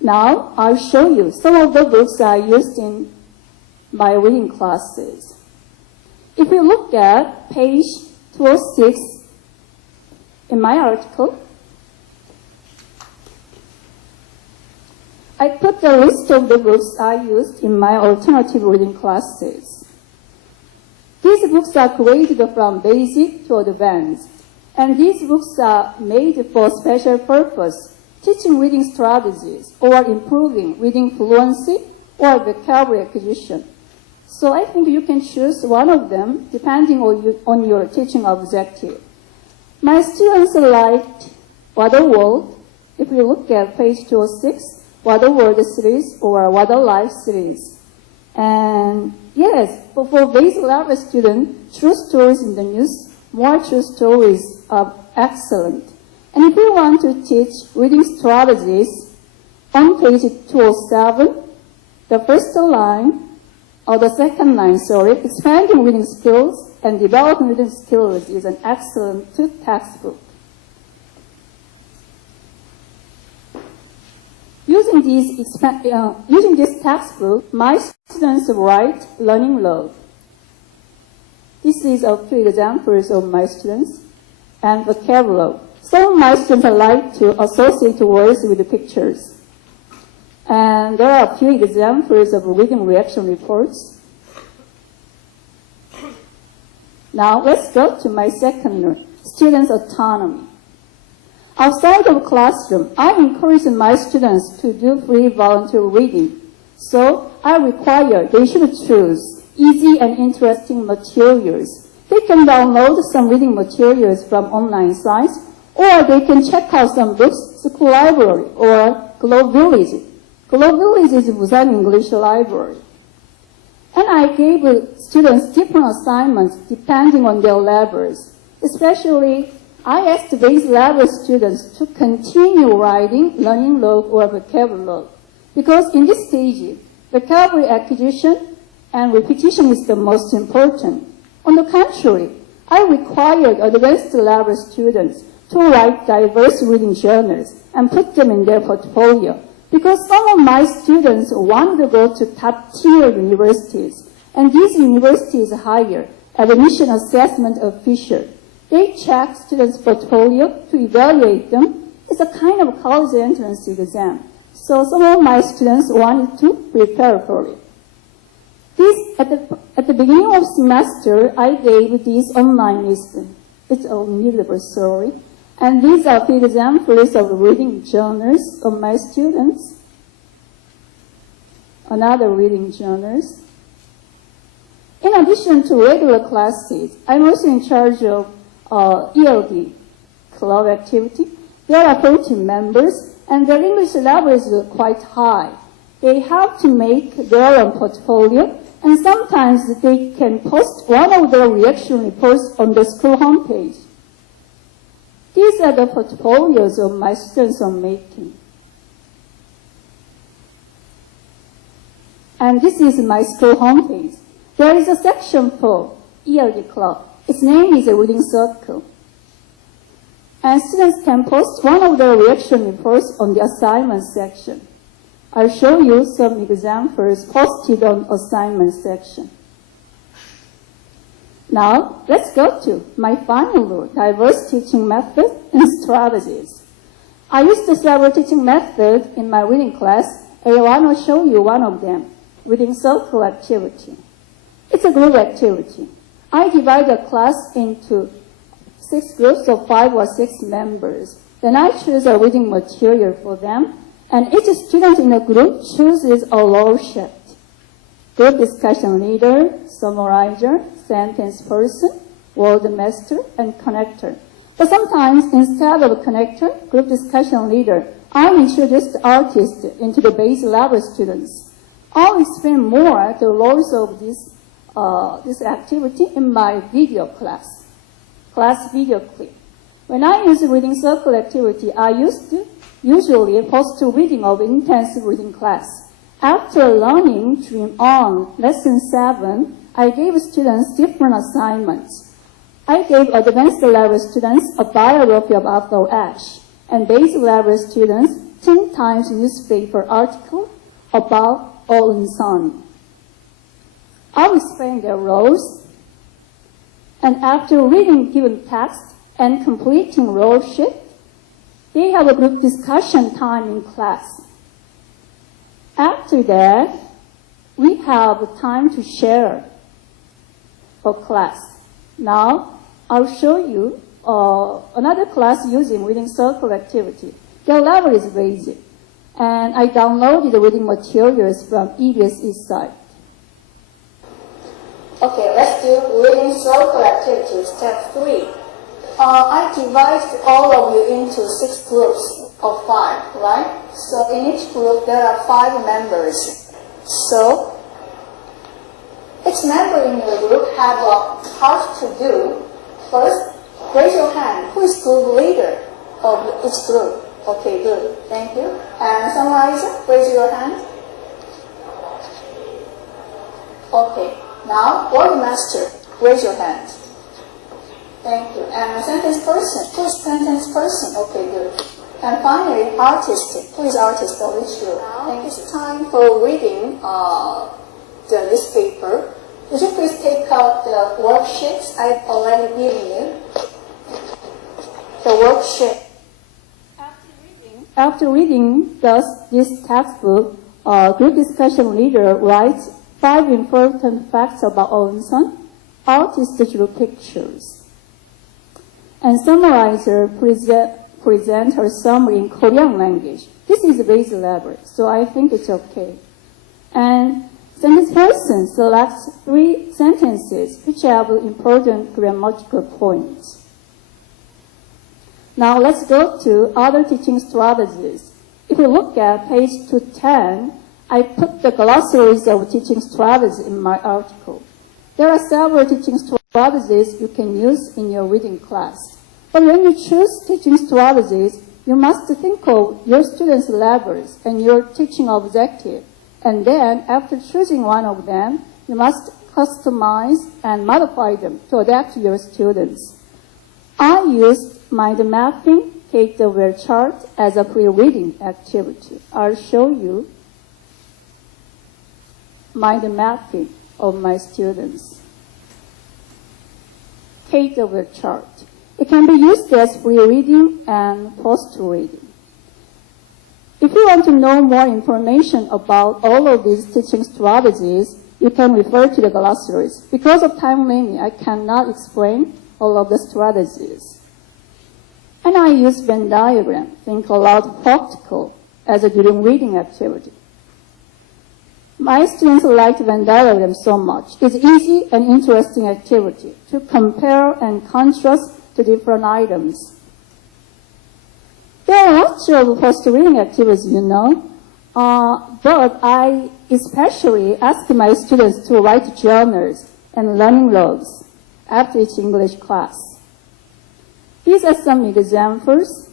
Now, I'll show you some of the books I used in my reading classes. If you look at page 206 in my article, I put a list of the books I used in my alternative reading classes. These books are graded from basic to advanced, and these books are made for special purpose, teaching reading strategies or improving reading fluency or vocabulary acquisition. So I think you can choose one of them depending on your teaching objective. My students liked What a World. If you look at page 206, What a World series or What a Life series. And yes, for basic level students, true stories in the news, more true stories are excellent. And if you want to teach reading strategies, on page 207, the first line, or the second line, expanding reading skills and developing reading skills is an excellent textbook. Using this textbook, my students write learning log. This is a few examples of my students and vocabulary. Some of my students like to associate words with pictures. And there are a few examples of reading reaction reports. Now let's go to my second one, students' autonomy. Outside of classroom, I encourage my students to do free volunteer reading. So I require they should choose easy and interesting materials. They can download some reading materials from online sites, or they can check out some books, school library, or Globe Village. Globe Village is Busan English Library. And I gave students different assignments depending on their levels. Especially, I asked base level students to continue writing learning log or vocabulary log. Because in this stage, vocabulary acquisition and repetition is the most important. On the contrary, I required advanced level students to write diverse reading journals and put them in their portfolio. Because some of my students wanted to go to top-tier universities, and these universities hire admission assessment official. They check students' portfolio to evaluate them. It's a kind of college entrance exam. So some of my students wanted to prepare for it. At the beginning of semester, I gave this online listen. It's a miserable story. And these are the examples of reading journals of my students. Another reading journals. In addition to regular classes, I'm also in charge of ELD club activity. There are 14 members, and their English level is quite high. They have to make their own portfolio, and sometimes they can post one of their reaction reports on the school homepage. These are the portfolios of my students are making. And this is my school homepage. There is a section for ELD club. Its name is a reading circle. And students can post one of their reaction reports on the assignment section. I'll show you some examples posted on assignment section. Now, let's go to my final rule, diverse teaching methods and strategies. I used several teaching methods in my reading class, and I want to show you one of them, reading circle activity. It's a group activity. I divide the class into 6 groups of 5 or 6 members. Then I choose a reading material for them, and each student in the group chooses a role sheet. Group discussion leader, summarizer, sentence person, word master, and connector. But sometimes, instead of connector, group discussion leader, I introduce the artist into the base level students. I'll explain more the roles of this activity in my video class video clip. When I use reading circle activity, I usually post a reading of intensive reading class. After learning Dream On, Lesson 7, I gave students different assignments. I gave advanced level students a biography of Arthur Ashe, and base level students 10 times newspaper article about Owen Sun. I'll explain their roles, and after reading given text and completing role sheet, they have a group discussion time in class. After that, we have time to share for class. Now, I'll show you another class using reading circle activity. Their level is basic, and I downloaded the reading materials from EBS East site. Okay, let's do reading circle activity, step 3. I divided all of you into 6 groups of 5, right? So in each group there are 5 members. So each member in the group have a part to do. First, raise your hand. Who is group leader of each group? Okay, good. Thank you. And summarizer, raise your hand. Okay. Now, word master, raise your hand. Thank you. And sentence person, who is sentence person? Okay, good. And finally, artist, who is artist of each group? Thank you. It's time for reading the newspaper. Would you please take out the worksheets I've already given you? The worksheet. After reading this textbook, group discussion leader writes 5 important facts about Owenson, artist drew pictures, and summarizer present her summary in Korean language. This is base level, so I think it's okay. And Sentence person selects 3 sentences which have important grammatical points. Now let's go to other teaching strategies. If you look at page 210, I put the glossaries of teaching strategies in my article. There are several teaching strategies you can use in your reading class. But when you choose teaching strategies, you must think of your students' levels and your teaching objective. And then, after choosing one of them, you must customize and modify them to adapt to your students. I used mind mapping, Kate-aware chart as a pre-reading activity. I'll show you mind mapping of my students. Kate-aware chart. It can be used as pre-reading and post-reading. If you want to know more information about all of these teaching strategies, you can refer to the glossaries. Because of time limit, I cannot explain all of the strategies. And I use Venn diagram, think aloud practical, as a during reading activity. My students liked Venn diagram so much. It's easy and interesting activity to compare and contrast to different items. There are lots of post-reading activities, you know, but I especially ask my students to write journals and learning logs after each English class. These are some examples.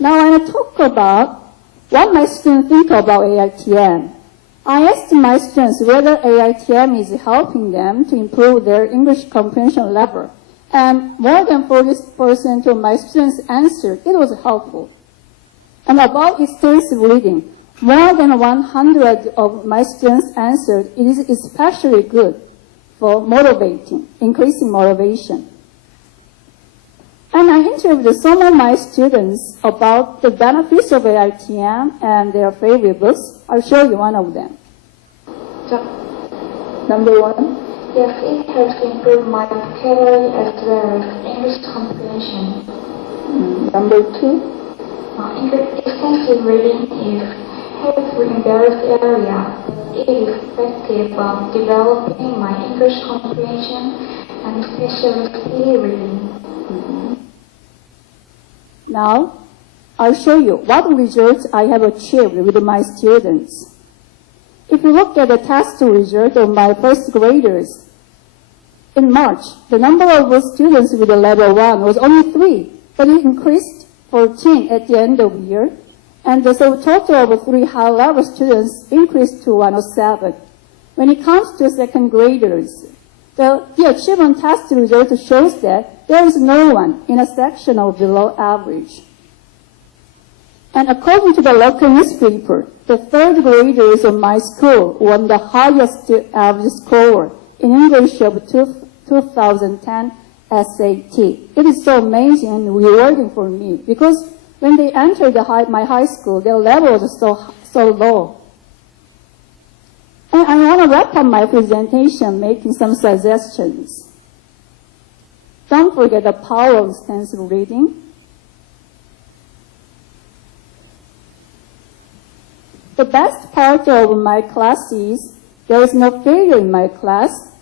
Now I want to talk about what my students think about AITM. I asked my students whether AITM is helping them to improve their English comprehension level, and more than 40% of my students answered it was helpful. And about extensive reading, more than 100 of my students answered it is especially good for increasing motivation. And I interviewed some of my students about the benefits of AITM and their favorite books. I'll show you one of them. Number 1. Yes, it helps improve my vocabulary as well as English comprehension. Number 2. Extensive reading is helpful in various areas. It is effective for developing my English comprehension and especially speed reading. Now, I'll show you what results I have achieved with my students. If you look at the test result of my first graders, in March, the number of students with a level 1 was only 3, but it increased 14 at the end of the year, and the total of 3 high-level students increased to 107. When it comes to second graders, the achievement test result shows that there is no one in a section of below average. And according to the local newspaper, the third graders of my school won the highest average score in English of 2010 SAT. It is so amazing and rewarding for me because when they entered my high school, their level was so low. And I want to wrap up my presentation making some suggestions. Don't forget the power of extensive reading. The best part of my class is there is no failure in my class.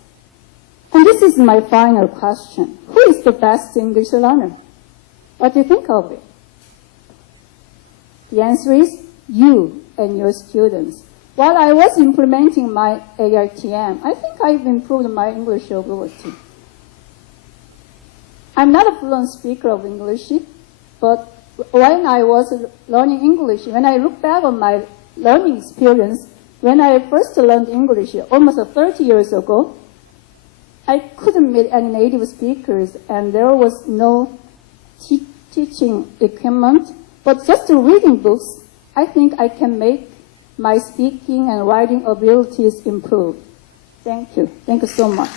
And this is my final question. Who is the best English learner? What do you think of it? The answer is you and your students. While I was implementing my AITM, I think I've improved my English ability. I'm not a fluent speaker of English, but when I was learning English, when I look back on my learning experience, when I first learned English almost 30 years ago, I couldn't meet any native speakers and there was no teaching equipment, but just reading books, I think I can make my speaking and writing abilities improve. Thank you. Thank you so much.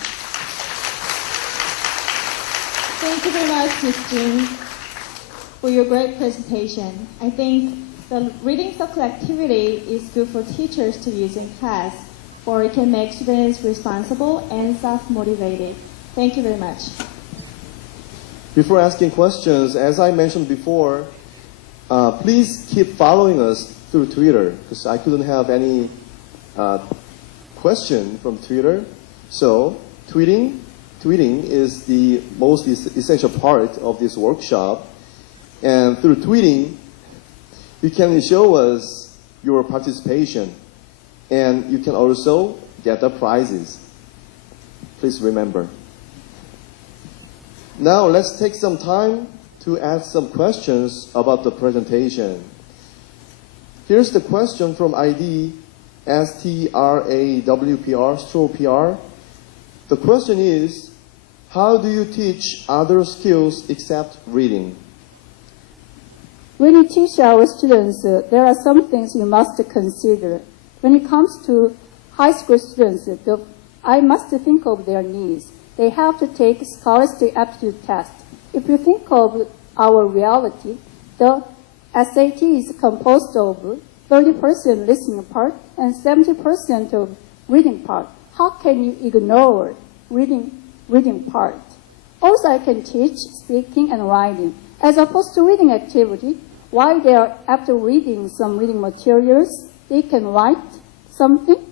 Thank you very much, Ms. Jin, for your great presentation. I think the reading circle activity is good for teachers to use in class, for it can make students responsible and self-motivated. Thank you very much. Before asking questions, as I mentioned before, please keep following us through Twitter, because I couldn't have any question from Twitter. So tweeting is the most essential part of this workshop. And through tweeting, you can show us your participation. And you can also get the prizes. Please remember. Now let's take some time to ask some questions about the presentation. Here's the question from ID STRAWPR, STROPR. The question is, how do you teach other skills except reading? When you teach our students, there are some things you must consider. When it comes to high school students, I must think of their needs. They have to take scholastic aptitude test. If you think of our reality, the SAT is composed of 30% listening part and 70% of reading part. How can you ignore reading part? Also, I can teach speaking and writing. As opposed to reading activity, while they are after reading some reading materials, they can write something.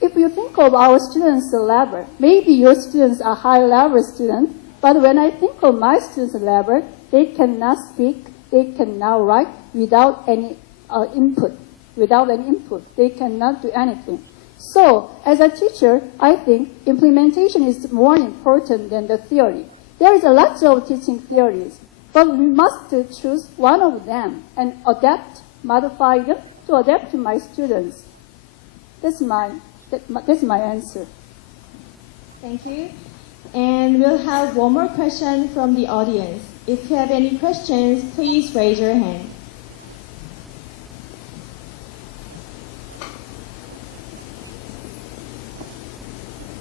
If you think of our students' level, maybe your students are high-level students, but when I think of my students' level, they cannot speak, they cannot write without any input. They cannot do anything. So, as a teacher, I think implementation is more important than the theory. There is a lot of teaching theories, but we must choose one of them and modify them to adapt to my students. That's my answer. Thank you. And we'll have one more question from the audience. If you have any questions, please raise your hand.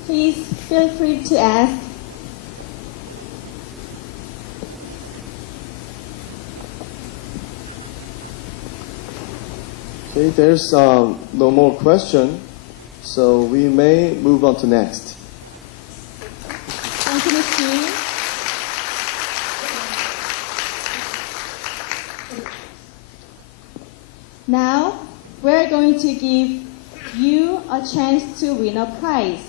Please feel free to ask. Okay, there's no more question, so we may move on to next. Thank you, Ms. Kim. Now, we're going to give you a chance to win a prize.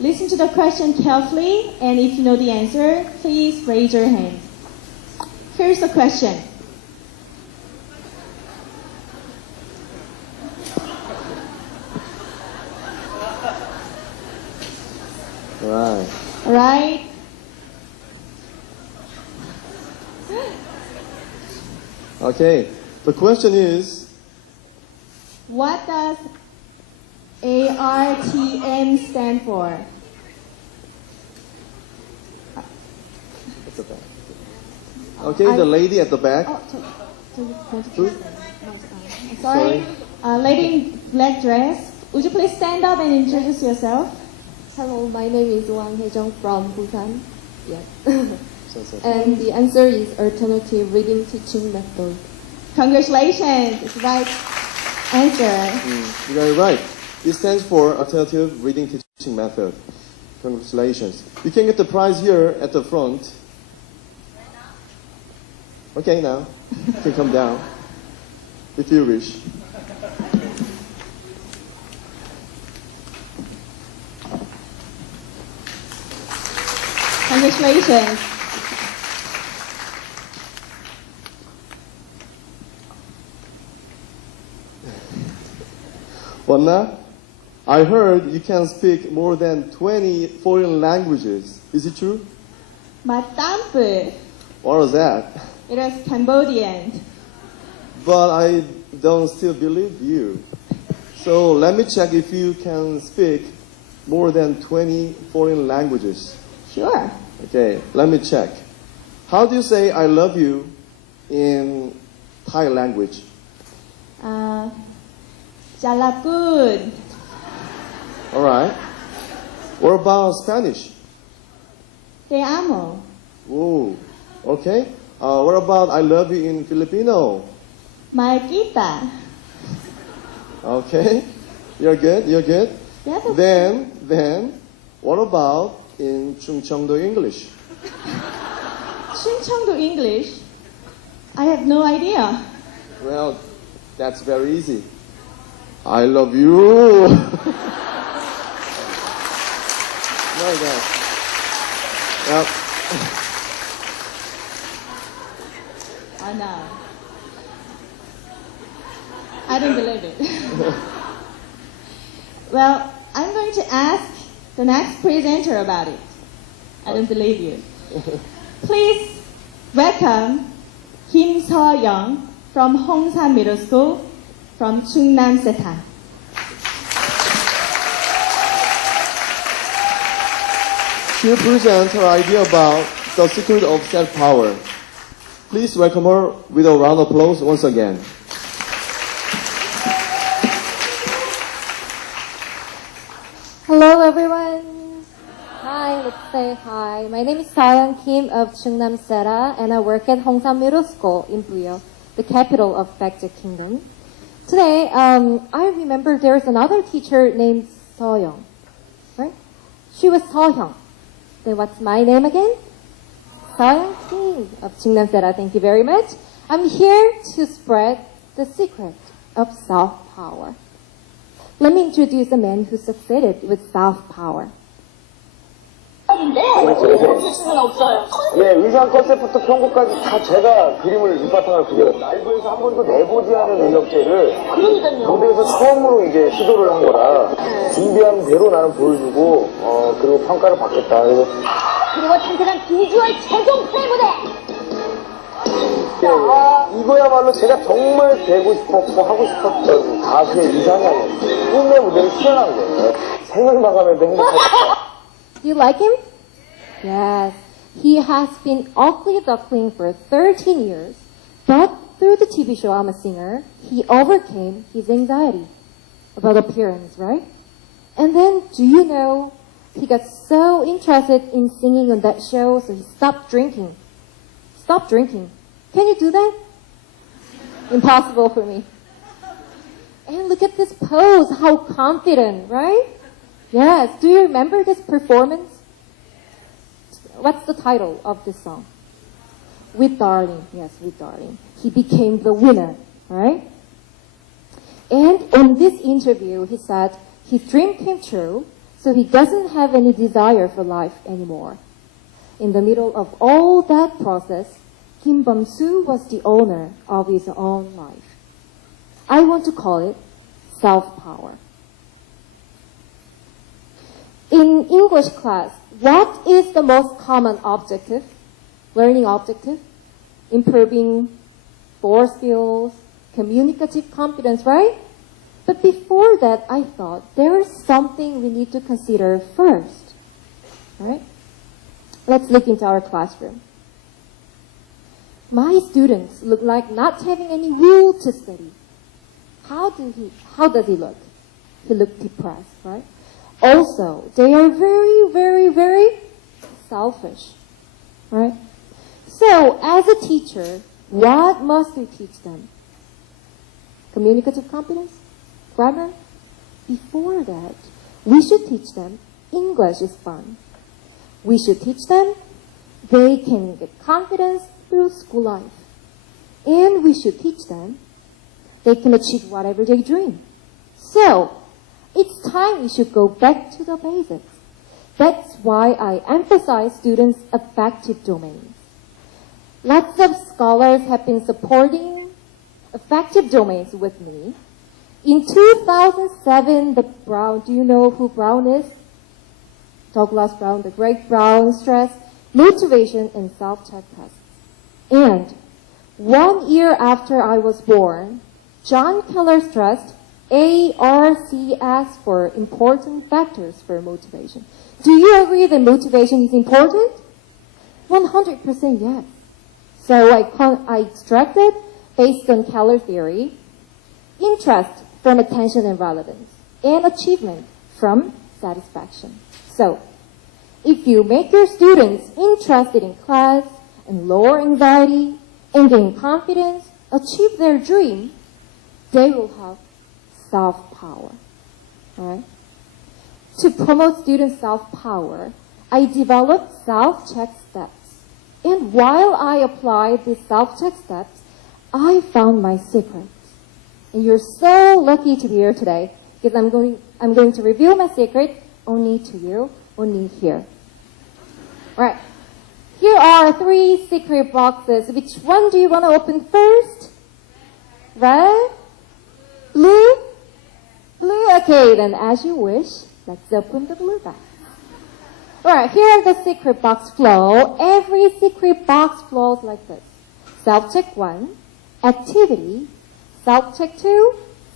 Listen to the question carefully, and if you know the answer, please raise your hand. Here's the question. Right. Okay, the question is, what does ARTM stand for? Okay, the lady at the back. Sorry. Lady in black dress, would you please stand up and introduce yourself? Hello, my name is Wang Haejong from Busan. Yes. And the answer is alternative reading teaching method. Congratulations, it's the right answer. You got it right. It stands for alternative reading teaching method. Congratulations. You can get the prize here at the front. Okay, now you can come down if you wish. Congratulations. Wanna? I heard you can speak more than 20 foreign languages. Is it true? Matampu. What was that? It was Cambodian. But I don't still believe you. So let me check if you can speak more than 20 foreign languages. Sure. Okay, let me check. How do you say I love you in Thai language? Jalapud. All right. What about Spanish? Te amo. Whoa. Okay. What about I love you in Filipino? Maikita. Okay. You're good. Yeah, Then, what about in Chungcheongdo English? Shincheongdo English? I have no idea. Well, that's very easy. I love you. My God. Yep. Oh no. I don't believe it. Well, I'm going to ask the next presenter about it. I don't believe you. Please welcome Kim So-young from Hongsan Middle School from Chungnam-Seta. She'll present her idea about the secret of self-power. Please welcome her with a round of applause once again. Hello everyone. Hi, let's say hi. My name is Soyoung Kim of Chungnam-Seta and I work at Hongsan Middle School in Buyo, the capital of Baekje Kingdom. Today, I remember there's another teacher named Soyoung, right? She was Soyoung. Then what's my name again? Soyoung Kim of Chungnam-Seta. Thank you very much. I'm here to spread the secret of self-power. Let me introduce a man who succeeded with self-power. 예, 의상 컨셉부터 편곡까지 다 제가 그림을 밑바탕을 그려요. 라이브에서 한 번도 내보지 않은 음역제를 무대에서 처음으로 이제 시도를 한 거라 준비한 대로 나는 보여주고 그리고 평가를 받겠다. 그리고 튼튼한 비주얼 최종 플레이무대. 이거야말로 제가 정말 되고 싶었고 하고 싶었던 가수의 이상형이었어요. 꿈의 무대를 수련한 거예요. 생각만 하면 행복했어요. Do you like him? Yes. He has been ugly duckling for 13 years, but through the TV show I'm a Singer, he overcame his anxiety about appearance, right? And then, do you know, he got so interested in singing on that show, so he stopped drinking. Stop drinking. Can you do that? Impossible for me. And look at this pose, how confident, right? Yes, do you remember this performance? What's the title of this song? With Darling, yes, With Darling. He became the winner, right? And on this interview, he said his dream came true, so he doesn't have any desire for life anymore. In the middle of all that process, Kim Bum-soo was the owner of his own life. I want to call it self-power. In English class, what is the most common objective? Learning objective? Improving core skills, communicative competence, right? But before that, I thought there is something we need to consider first, right? Let's look into our classroom. My students look like not having any will to study. How does he look? He looked depressed, right? Also, they are very, very, very selfish, right? So, as a teacher, what must we teach them? Communicative competence? Grammar? Before that, we should teach them English is fun. We should teach them they can get confidence through school life. And we should teach them they can achieve whatever they dream. So, it's time we should go back to the basics. That's why I emphasize students' affective domains. Lots of scholars have been supporting affective domains with me. In 2007, do you know who Brown is? Douglas Brown, the great Brown stressed motivation and self-check tests. And 1 year after I was born, John Keller stressed ARCS for important factors for motivation. Do you agree that motivation is important? 100% yes. So I extracted, based on Keller theory, interest from attention and relevance, and achievement from satisfaction. So, if you make your students interested in class and lower anxiety and gain confidence, achieve their dream, they will have self-power. Right? To promote student self-power, I developed self-check steps. And And while I applied these self-check steps, I found my secrets. And you're so lucky to be here today because I'm going to reveal my secret only to you, only here. Right. Here are 3 secret boxes. Which one do you want to open first? Red? Blue? Blue? Okay, then as you wish, let's open the blue box. Alright, here are the secret box flow. Every secret box flows like this. Self-check 1, activity, self-check 2,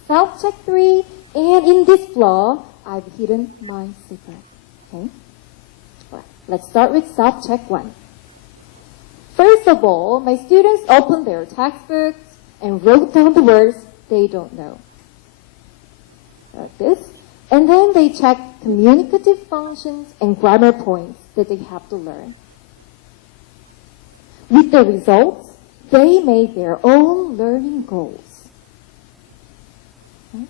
self-check 3, and in this flow, I've hidden my secret. Okay? Alright, let's start with self-check 1. First of all, my students opened their textbooks and wrote down the words they don't know. Like this. And then they check communicative functions and grammar points that they have to learn. With the results, they made their own learning goals. Okay?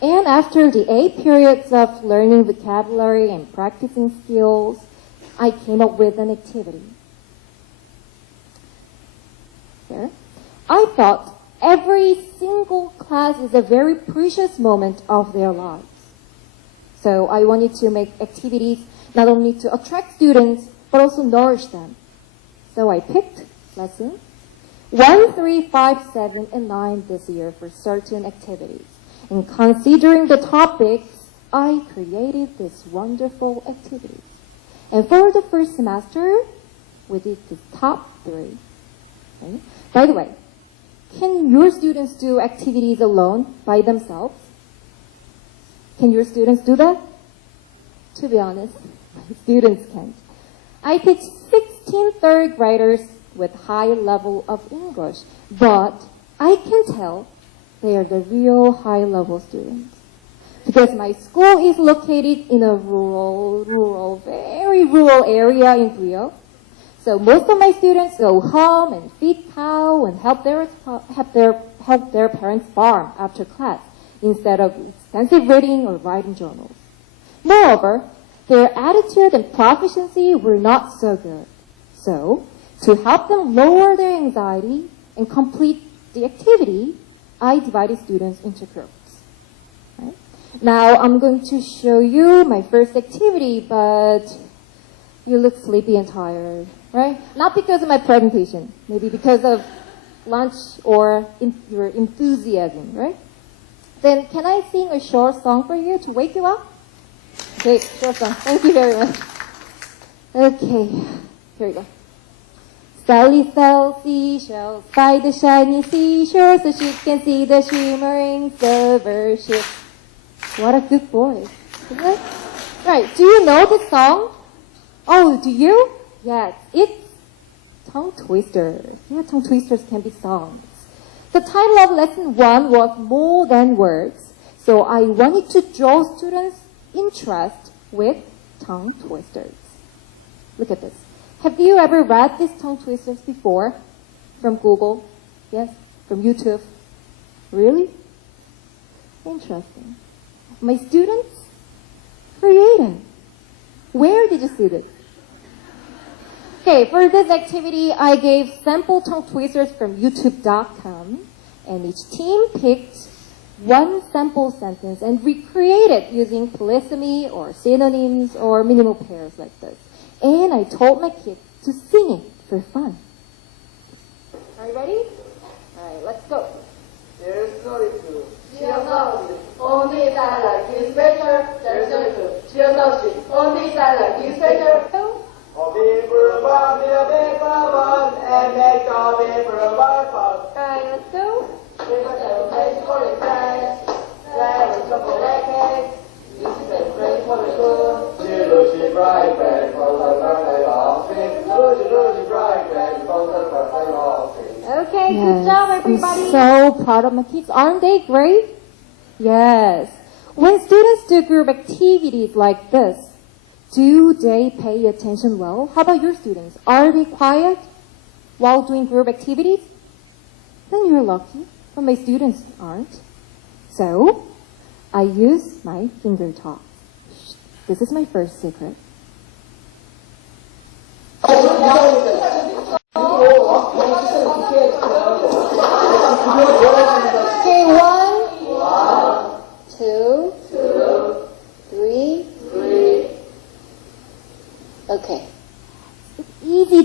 And after the 8 periods of learning vocabulary and practicing skills, I came up with an activity. Here. I thought every single class is a very precious moment of their lives. So I wanted to make activities not only to attract students, but also nourish them. So I picked lessons 1, 3, 5, 7, and 9 this year for certain activities. And considering the topics, I created these wonderful activities. And for the first semester, we did the top 3. Okay? By the way, can your students do activities alone by themselves? Can your students do that? To be honest, my students can't. I teach 16 third graders with high level of English, but I can tell they are the real high level students. Because my school is located in a very rural area in Rio. So most of my students go home and feed cow and help their parents farm after class, instead of extensive reading or writing journals. Moreover, their attitude and proficiency were not so good. So, to help them lower their anxiety and complete the activity, I divided students into groups. Right? Now, I'm going to show you my first activity, but you look sleepy and tired, right? Not because of my presentation, maybe because of lunch or your enthusiasm, right? Then can I sing a short song for you to wake you up? Okay, short song. Thank you very much. Okay, here we go. Sally sells seashells by the shiny seashore so she can see the shimmering silver ship. What a good voice, isn't it? Right, do you know this song? Oh, do you? Yes, it's Tongue Twisters. Yeah, tongue twisters can be songs. The title of lesson 1 was More Than Words, so I wanted to draw students' interest with tongue twisters. Look at this. Have you ever read these tongue twisters before? From Google? Yes? From YouTube? Really? Interesting. My students created. Where did you see this? Okay, for this activity, I gave sample tongue twisters from youtube.com, and each team picked one sample sentence and recreated using polysemy or synonyms or minimal pairs like this. And I told my kids to sing it for fun. Are you ready? All right, let's go. There's no issue. Only that like is better. There's no issue. Only that like is better. Alright, let's go. Okay, good job, everybody. I'm so proud of my kids. Aren't they great? Yes. When students do group activities like this, do they pay attention well? How about your students? Are they quiet while doing group activities? Then you're lucky, but my students aren't. So, I use my finger talk. This is my first secret.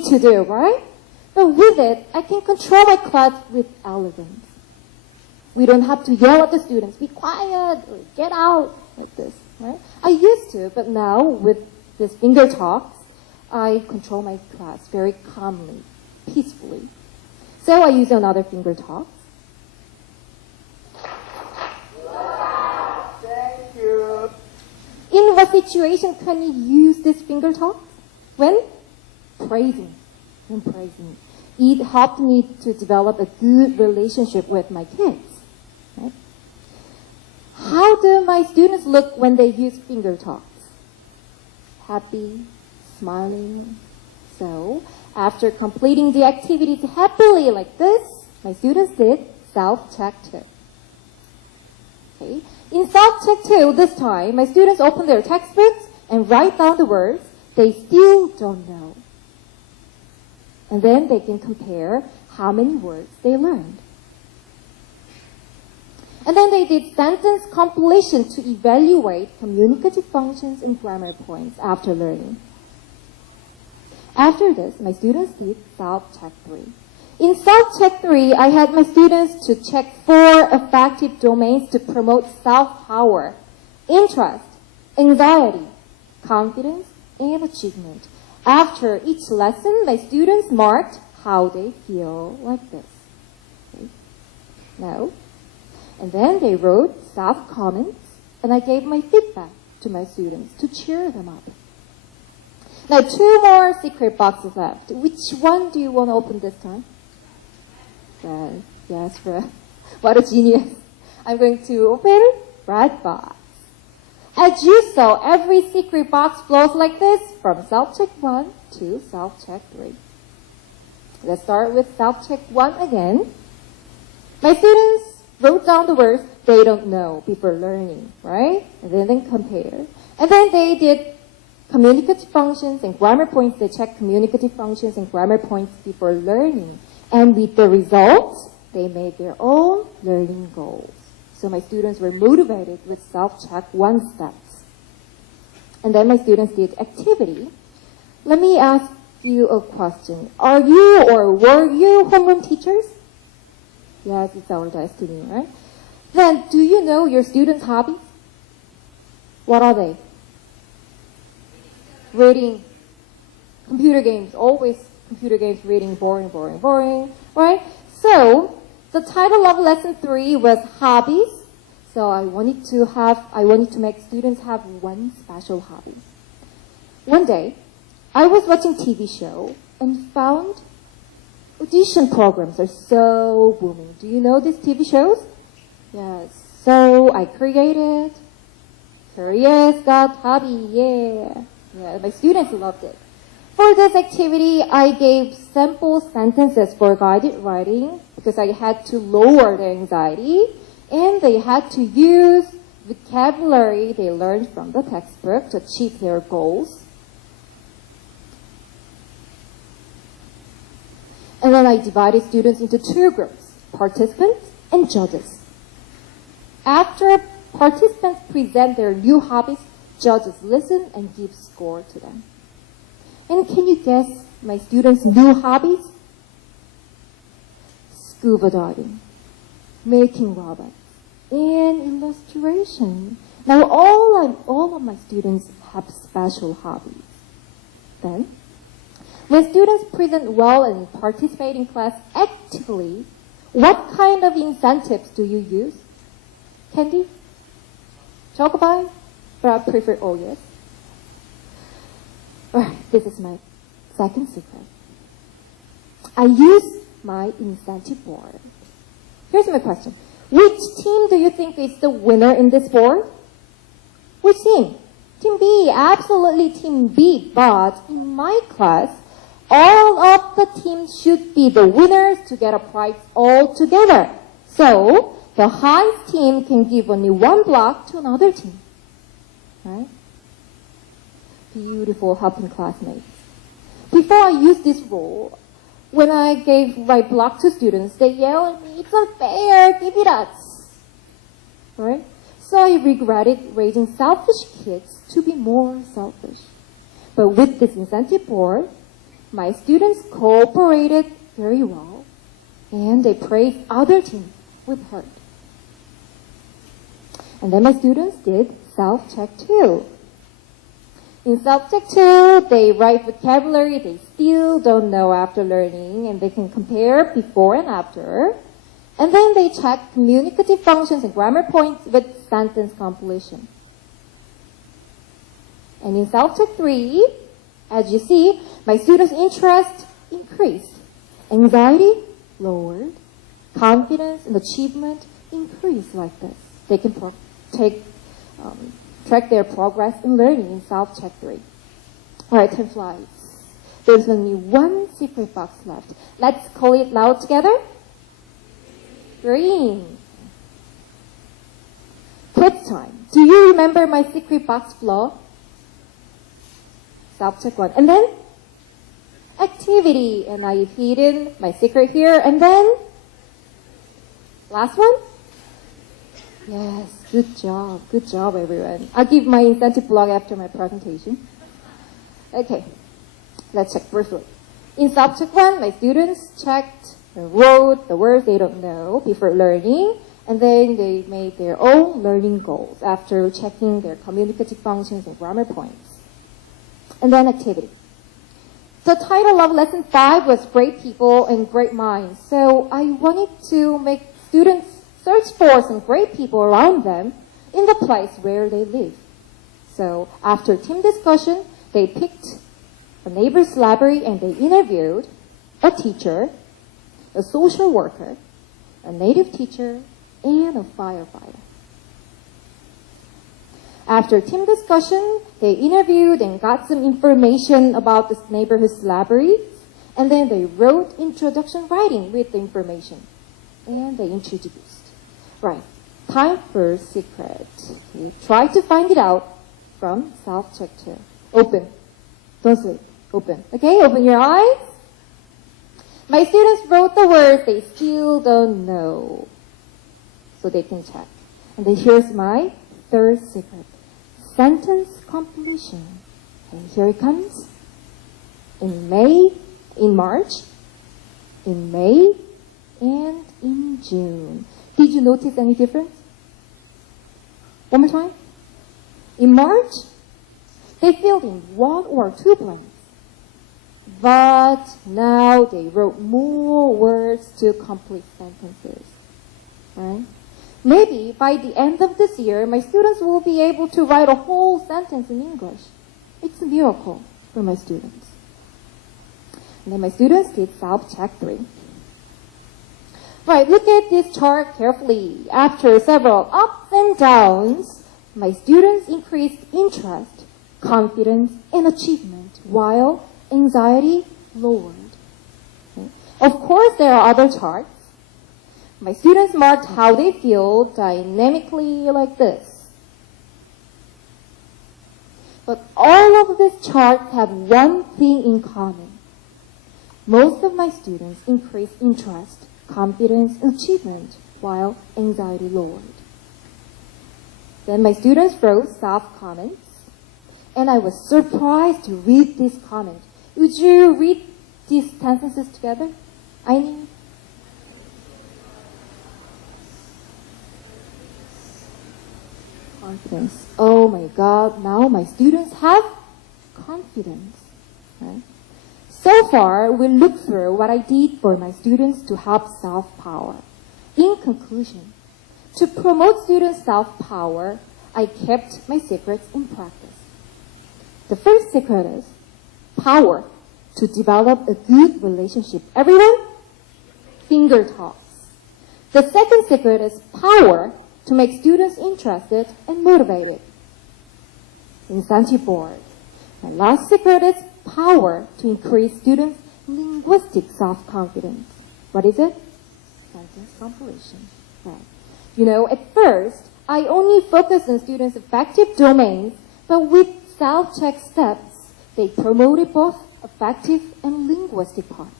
to do, right? But with it, I can control my class with elegance. We don't have to yell at the students, be quiet, or get out, like this, right? I used to, but now with this finger talks, I control my class very calmly, peacefully. So I use another finger talk. Thank you. In what situation can you use this finger talk? When? Praising. When praising. It helped me to develop a good relationship with my kids. Right? How do my students look when they use finger talks? Happy, smiling. So, after completing the activities happily like this, my students did self-check too. Okay. In self-check 2, this time, my students open their textbooks and write down the words they still don't know. And then they can compare how many words they learned. And then they did sentence completion to evaluate communicative functions and grammar points after learning. After this, my students did self-check 3. In self-check 3, I had my students to check 4 effective domains to promote self-power, interest, anxiety, confidence, and achievement. After each lesson, my students marked how they feel like this. Okay. Now, and then they wrote self-comments, and I gave my feedback to my students to cheer them up. Now, 2 more secret boxes left. Which one do you want to open this time? Yes, Fred. What a genius. I'm going to open red box. As you saw, every secret box flows like this from self-check 1 to self-check 3. Let's start with self-check 1 again. My students wrote down the words they don't know before learning, right? And then they compare. And then they did communicative functions and grammar points. They checked communicative functions and grammar points before learning. And with the results, they made their own learning goals. So my students were motivated with self-check 1 steps. And then my students did activity. Let me ask you a question. Are you or were you homeroom teachers? Yes, it's our destiny, right? Then, do you know your students' hobbies? What are they? Reading, computer games, always computer games, reading, boring, right? So, the title of lesson 3 was hobbies. So I wanted to make students have one special hobby. One day, I was watching TV show and found audition programs are so booming. Do you know these TV shows? Yes. So I created Korea's Got Hobby, yeah. My students loved it. For this activity, I gave sample sentences for guided writing because I had to lower their anxiety, and they had to use vocabulary they learned from the textbook to achieve their goals. And then I divided students into 2 groups, participants and judges. After participants present their new hobbies, judges listen and give score to them. And can you guess my students' new hobbies? Scuba diving, making robots, and illustration. Now all of my students have special hobbies. Then, when students present well and participate in class actively, what kind of incentives do you use? Candy? Chocolate? But I prefer Oreos. Alright, this is my second secret. I use my incentive board. Here's my question. Which team do you think is the winner in this board? Which team? Team B, absolutely Team B. But in my class, all of the teams should be the winners to get a prize all together. So, the highest team can give only 1 block to another team. Right? Beautiful helping classmates. Before I use this rule, when I gave my block to students, they yell at me, "It's unfair, give it us." Right? So I regretted raising selfish kids to be more selfish. But with this incentive board, my students cooperated very well, and they praised other teams with heart. And then my students did self-check too. In self-check 2, they write vocabulary they still don't know after learning, and they can compare before and after. And then they check communicative functions and grammar points with sentence completion. And in self-check 3, as you see, my students' interest increased. Anxiety lowered. Confidence and achievement increased like this. They can track their progress in learning in self-check 3. All right, time flies. There's only one secret box left. Let's call it loud together. Green. Quiz time. Do you remember my secret box flaw? Self-check 1. And then activity. And I've hidden my secret here. And then last one. Yes, good job. Good job, everyone. I'll give my incentive block after my presentation. Okay, let's check briefly. In self-check 1, my students checked and wrote the words they don't know before learning, and then they made their own learning goals after checking their communicative functions and grammar points. And then activity. The title of lesson 5 was Great People and Great Minds. So I wanted to make students search for some great people around them in the place where they live. So after team discussion, they picked a neighbor's library and they interviewed a teacher, a social worker, a native teacher, and a firefighter. After team discussion, they interviewed and got some information about this neighborhood's library, and then they wrote introduction writing with the information, and they introduced. Right, time for secret. Okay. Try to find it out from self-check 2. Open. Don't sleep. Open. Okay, open your eyes. My students wrote the words they still don't know, so they can check. And then here's my third secret. Sentence completion. And here it comes. In March, in May, and in June. Did you notice any difference? One more time. In March, they filled in 1 or 2 blanks. But now they wrote more words to complete sentences. Right? Maybe by the end of this year, my students will be able to write a whole sentence in English. It's a miracle for my students. And then my students did self-check 3. Right, look at this chart carefully. After several ups and downs, my students increased interest, confidence, and achievement, while anxiety lowered. Okay. Of course, there are other charts. My students marked how they feel dynamically like this. But all of these charts have one thing in common. Most of my students increased interest, confidence, and achievement, while anxiety lowered. Then my students wrote self-comments, and I was surprised to read this comment. Would you read these sentences together? Aini? Confidence. Oh my God, now my students have confidence. Right? So far, we'll look through what I did for my students to help self-power. In conclusion, to promote students' self-power, I kept my secrets in practice. The first secret is power to develop a good relationship. Everyone? Finger talks. The second secret is power to make students interested and motivated. Incentive board. My last secret is power to increase students' linguistic self-confidence. What is it? Sentence completion. Right. You know, at first, I only focused on students' affective domains, but with self-check steps, they promoted both affective and linguistic parts.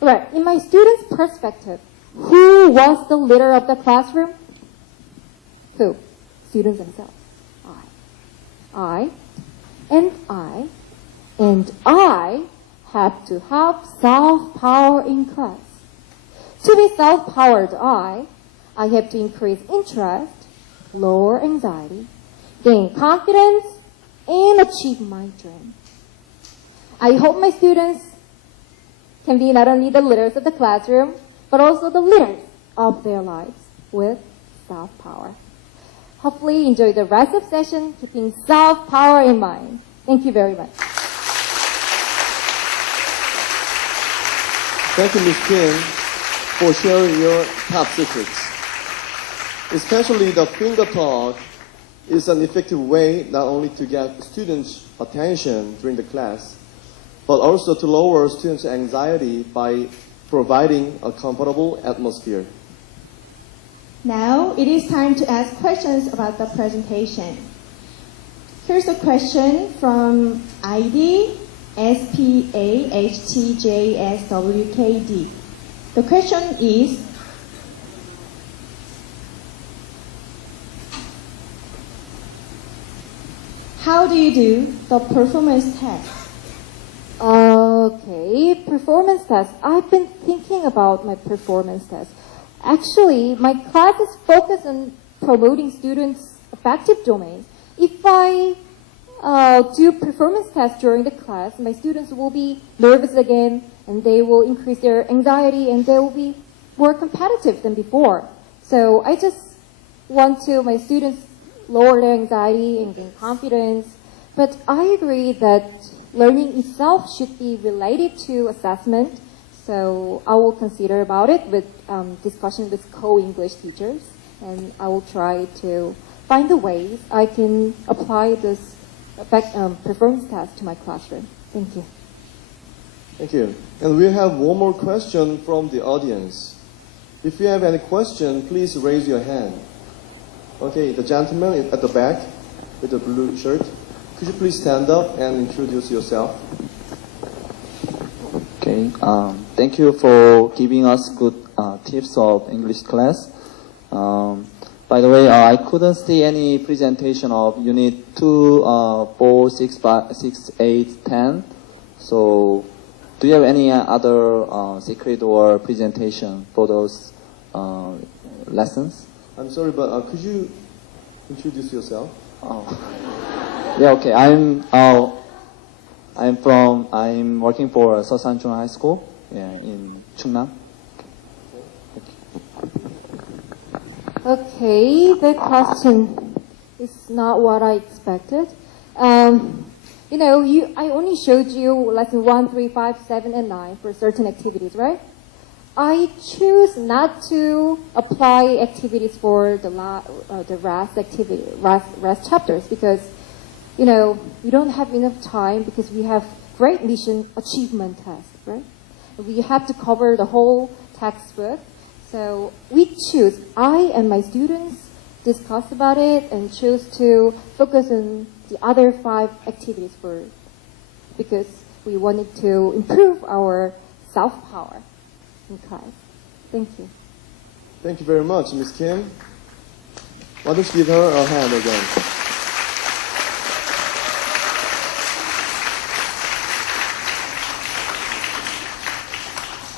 Right. In my students' perspective, who was the leader of the classroom? Who? Students themselves. I. And And I have to have self-power in class. To be self-powered I have to increase interest, lower anxiety, gain confidence, and achieve my dream. I hope my students can be not only the leaders of the classroom, but also the leaders of their lives with self-power. Hopefully enjoy the rest of session, keeping self-power in mind. Thank you very much. Thank you, Ms. Kim, for sharing your top secrets. Especially the finger talk is an effective way not only to get students' attention during the class, but also to lower students' anxiety by providing a comfortable atmosphere. Now it is time to ask questions about the presentation. Here's a question from ID SPAHTJSWKD. The question is, how do you do the performance test? Okay, performance test. I've been thinking about my performance test. Actually, my class is focused on promoting students' affective domains. If I do performance tests during the class, my students will be nervous again, and they will increase their anxiety, and they will be more competitive than before. So I just want my students lower their anxiety and gain confidence. But I agree that learning itself should be related to assessment. So I will consider about it with discussion with co-English teachers, and I will try to find the ways I can apply this performance test to my classroom. Thank you. Thank you. And we have one more question from the audience. If you have any question, please raise your hand. Okay, the gentleman at the back with the blue shirt. Could you please stand up and introduce yourself? Okay, thank you for giving us good tips of English class. By the way, I couldn't see any presentation of Unit 2, 4, 6, 8, 10. So, do you have any other secret or presentation for those lessons? I'm sorry, but could you introduce yourself? Oh. Yeah, okay. I'm working for Seosanchung High School, in Chungnam. Okay, the question is not what I expected. I only showed you lesson 1, 3, 5, 7, and 9 for certain activities, right? I choose not to apply activities for the rest chapters because, we don't have enough time because we have great mission achievement tests, right? We have to cover the whole textbook. So we choose, I and my students discuss about it and choose to focus on the other 5 activities because we wanted to improve our self-power in class. Thank you. Thank you very much, Ms. Kim. Why don't you give her a hand again?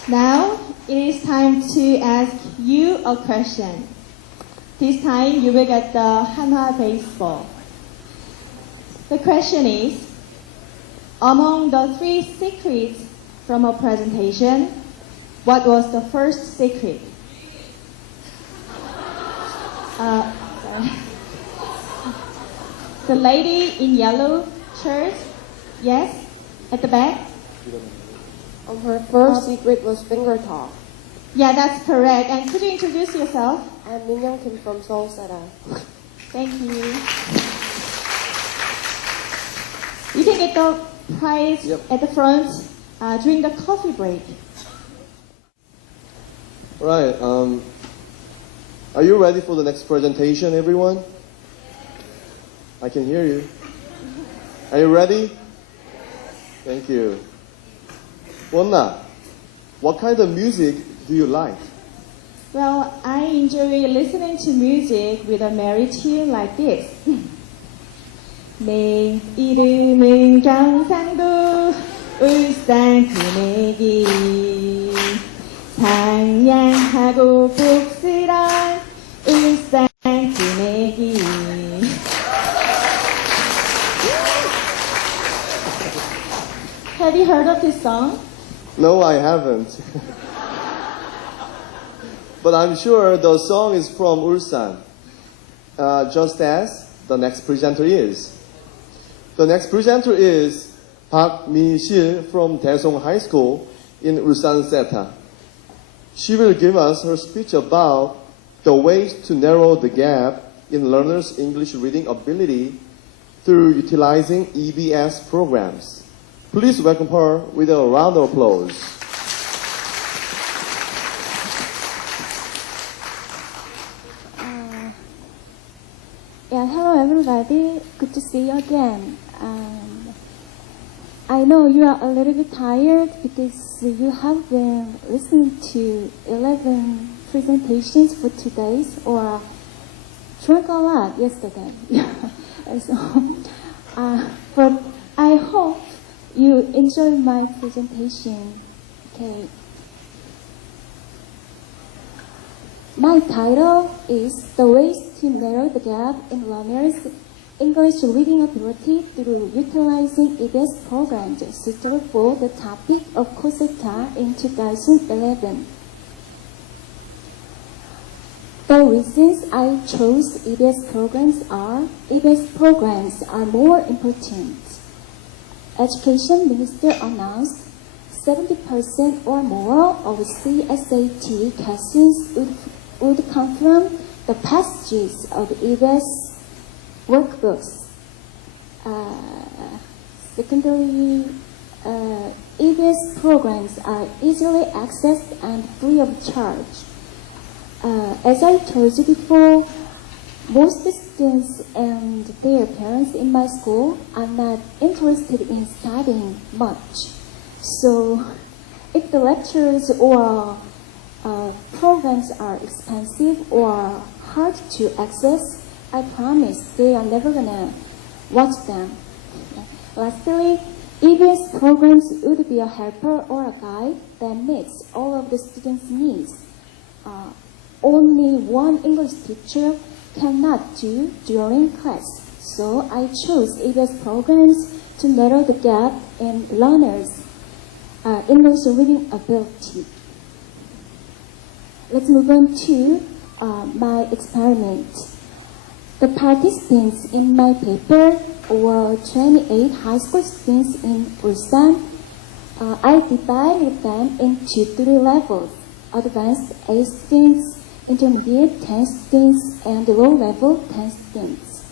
Now it is time to ask you a question. This time you will get the Hanwha baseball. The question is, among the 3 secrets from a presentation, what was the first secret? Sorry. The lady in yellow shirt, yes, at the back. Her first secret was finger talk. Yeah, that's correct. And could you introduce yourself? I'm Minyoung Kim from Hoseta. Thank you. You can get the prize at the front during the coffee break. All right. Are you ready for the next presentation, everyone? I can hear you. Are you ready? Thank you. Wonna, what kind of music do you like? Well, I enjoy listening to music with a merry tune like this. 내 이름은 경상도 울산 금액이 상냥하고 복스런 울산 금액이. Have you heard of this song? No, I haven't. But I'm sure the song is from Ulsan, just as the next presenter is. The next presenter is Park Mi-sil from Daesung High School in Ulsan Seta. She will give us her speech about the ways to narrow the gap in learners' English reading ability through utilizing EBS programs. Please welcome her with a round of applause. Hello everybody. Good to see you again. I know you are a little bit tired because you have been listening to 11 presentations for 2 days or drank a lot yesterday. But I hope you enjoyed my presentation. Okay. My title is The Ways to Narrow the Gap in Learners' English Reading Ability Through Utilizing EBS Programs, suitable for the topic of Koseta in 2011. The reasons I chose EBS programs are more important. Education Minister announced 70% or more of CSAT questions would come from the passages of EBS workbooks. Secondly, EBS programs are easily accessed and free of charge. As I told you before, most students and their parents in my school are not interested in studying much. So, if the lectures or programs are expensive or hard to access, I promise they are never gonna watch them. Lastly, EBS programs would be a helper or a guide that meets all of the students' needs. Only one English teacher cannot do during class, so I chose EBS programs to narrow the gap in learners' English reading ability. Let's move on to my experiment. The participants in my paper were 28 high school students in Ulsan. I divided them into 3 levels: advanced 8 students, intermediate 10 students, and low level 10 students.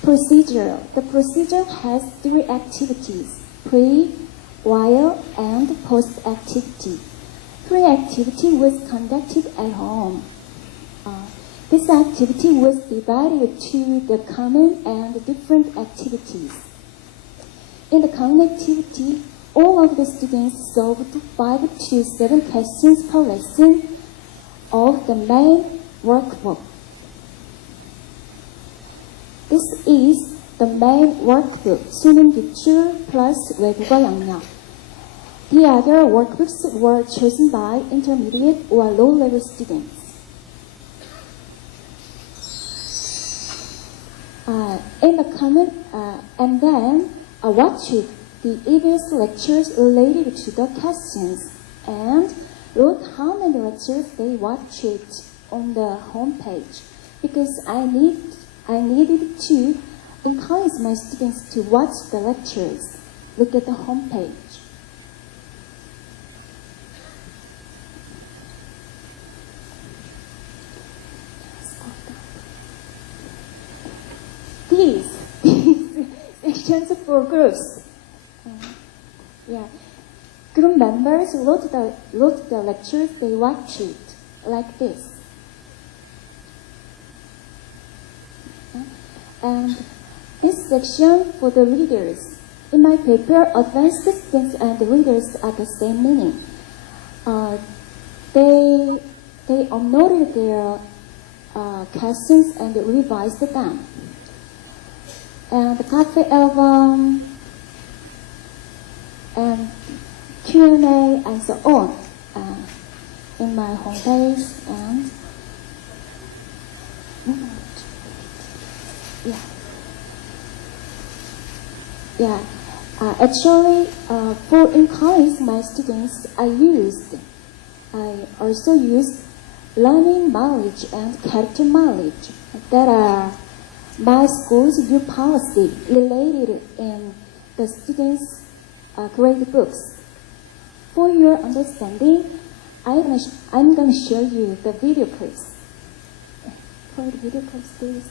Procedure. The procedure has 3 activities: pre, while, and post-activity. Pre-activity was conducted at home. This activity was divided to the common and different activities. In the common activity, all of the students solved 5 to 7 questions per lesson of the main workbook. This is the main workbook, 수능 기출 plus 외국어 영역. The other workbooks were chosen by intermediate or low-level students. In the common, and then watched the EBS lectures related to the questions and wrote how many lectures they watched on the homepage, because I needed to encourage my students to watch the lectures. Look at the homepage. These sections for groups. Group members wrote the lectures they watched like this. And this section for the readers. In my paper, advanced students and readers are the same meaning. They uploaded their questions and revised them. And the cafe album and Q&A and so on in my homepage and actually, for encourage my students, I also used learning knowledge and character knowledge that are my school's new policy related in the students' grade books. For your understanding, I'm gonna show you the video clips. For the video clips, please.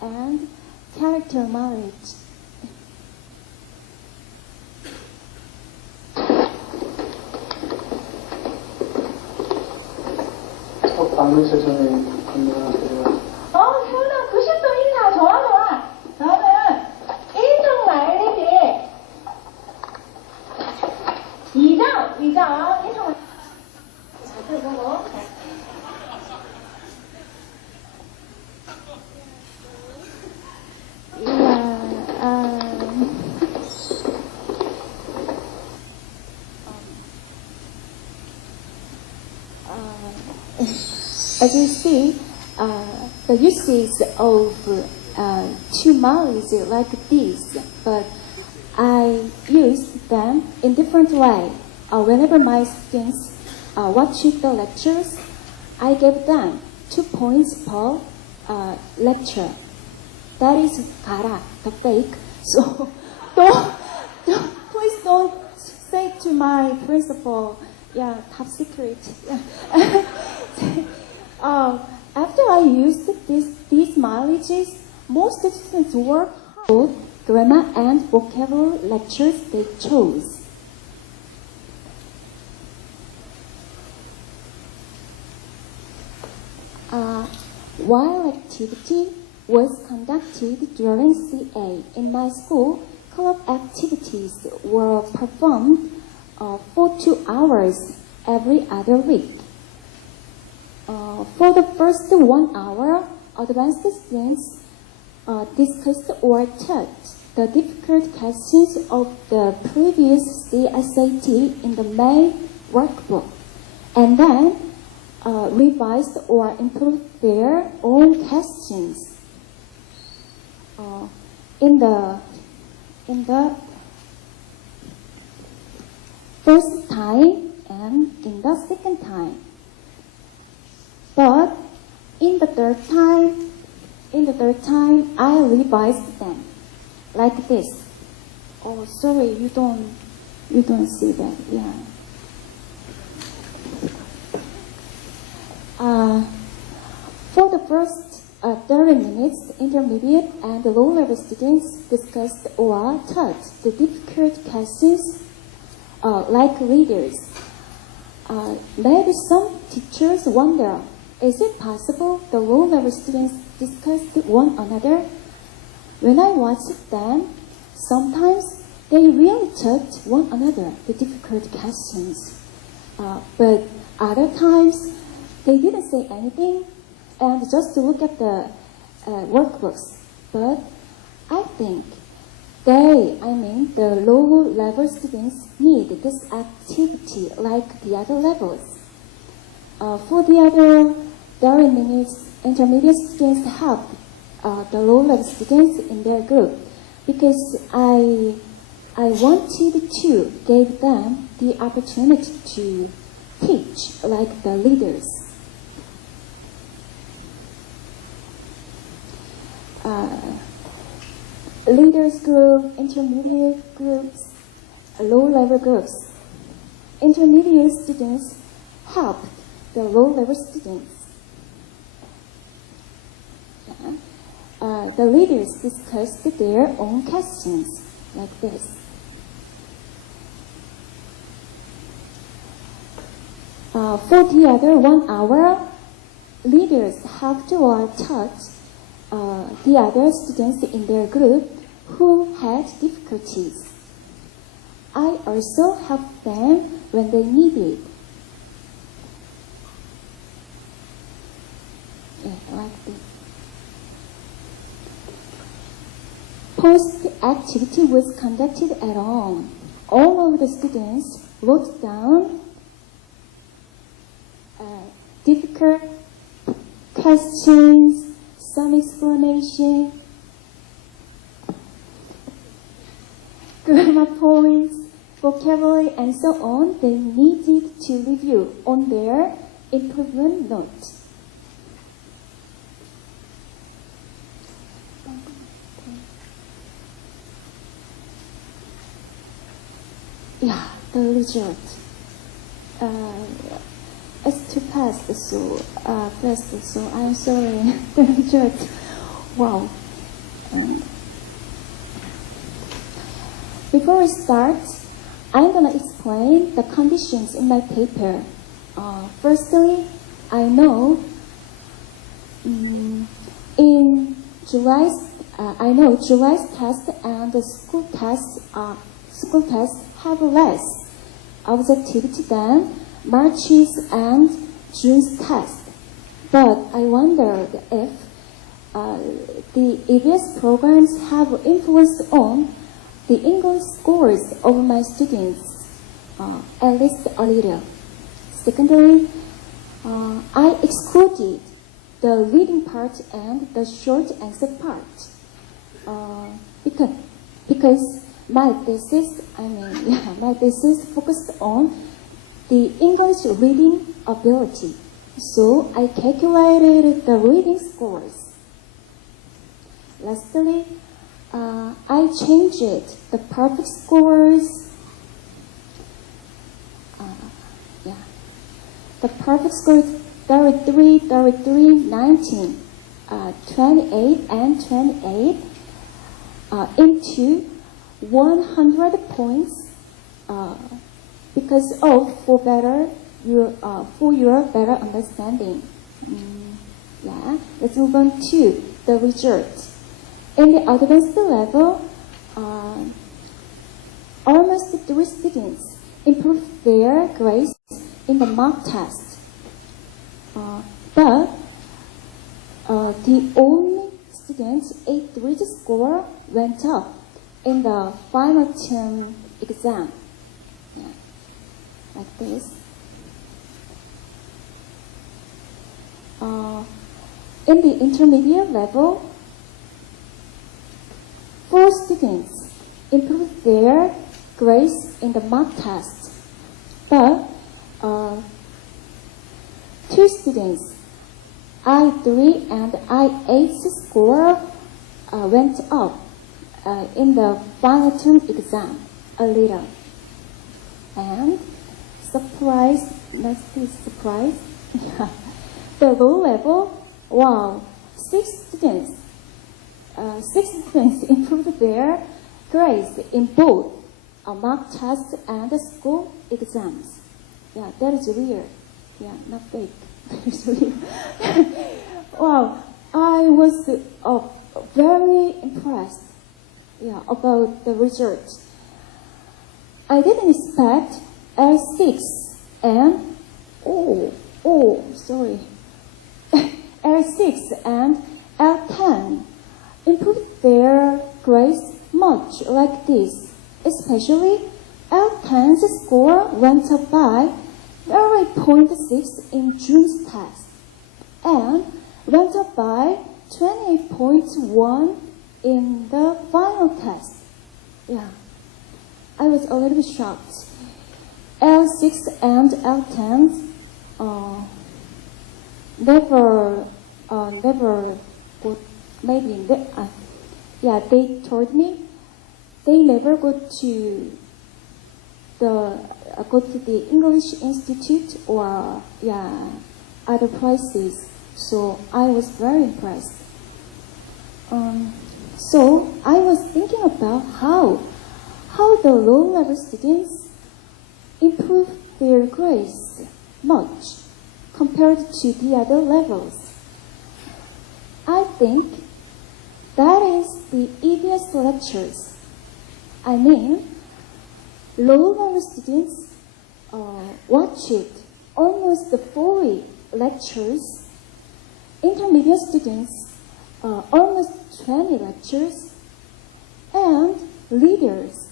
And character knowledge. 방문 세션에 건강하세요. 태훈아 90도 인사 좋아. 너는 1점 마일리지 2점 1점 그리고 As you see, the usage of two mouths like this, but I use them in different way. Whenever my students watch the lectures, I give them 2 points per lecture. That is 가라, the fake. So please don't say to my principal, top secret. After I used these mileages, most students work hard grammar and vocabulary lectures they chose. While activity was conducted during CA in my school, club activities were performed for 2 hours every other week. For the first 1 hour, advanced students discussed or taught the difficult questions of the previous CSAT in the main workbook, and then revised or improved their own questions. In the first time and in the second time. But in the third time, I revised them like this. Oh, sorry, you don't see that. Yeah. For the first 30 minutes, intermediate and low-level students discussed or taught the difficult questions like readers. Maybe some teachers wonder, is it possible the low-level students discussed one another? When I watched them, sometimes they really taught one another the difficult questions. But other times, they didn't say anything and just to look at the workbooks. But I think the lower level students need this activity like the other levels. For the other, there remains intermediate students help the lower level students in their group, because I wanted to give them the opportunity to teach like the leaders. Leaders group, intermediate groups, low-level groups. Intermediate students help the low-level students. The leaders discussed their own questions like this. For the other 1 hour, leaders helped or taught the other students in their group who had difficulties. I also helped them when they needed. Like this. Post-activity was conducted at home. All of the students wrote down difficult questions, some explanation, grammar points, vocabulary, and so on. They needed to review on their improvement notes. Yeah, the result. It's too fast, so I'm sorry. The result. Wow. Before we start, I'm gonna explain the conditions in my paper. Firstly, I know July's test and the school tests have less of the activity than March's and June's test. But I wondered if the EBS programs have influence on the English scores of my students, at least a little. Secondly, I excluded the reading part and the short answer part because my thesis focused on the English reading ability. So I calculated the reading scores. Lastly, I changed the perfect scores. The perfect scores 33, 19, 28, and 28 into 100 points because for your better understanding. Let's move on to the result. In the advanced level, almost 3 students improved their grades in the mock test. But the only student's A3 score went up in the final term exam. Like this. In the intermediate level, 4 students improved their grades in the mock test, but 2 students, I3 and I8 score went up in the final term exam a little. And surprise, the low level, wow, 6 students improved their grades in both mock tests and school exams. Yeah, that is weird. Yeah, not fake. That is weird. Wow, I was very impressed. Yeah, about the results. I didn't expect L6 and L6 and L10 improved their grades much like this. Especially L10's score went up by 0.6 in June's test and went up by 28.1 in the final test. Yeah, I was a little bit shocked. L6 and L10 never go, maybe, they told me they never go to the English Institute or other places. So I was very impressed. So I was thinking about how the low-level students improve their grades much compared to the other levels. I think that is the EBS lectures. I mean, low-level students watch it almost fully lectures. Intermediate students almost 20 lectures, and leaders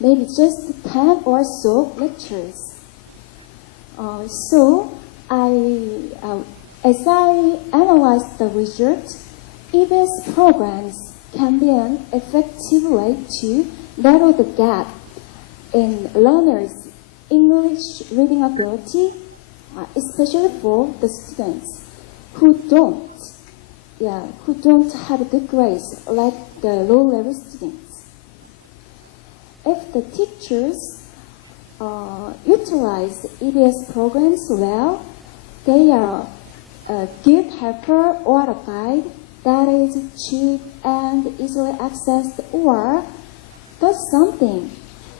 maybe just 10 or so lectures. So as I analyzed the results, EBS programs can be an effective way to narrow the gap in learners' English reading ability, especially for the students who don't have good grades like the low-level students. If the teachers utilize EBS programs well, they are a good helper or a guide that is cheap and easily accessed, or does something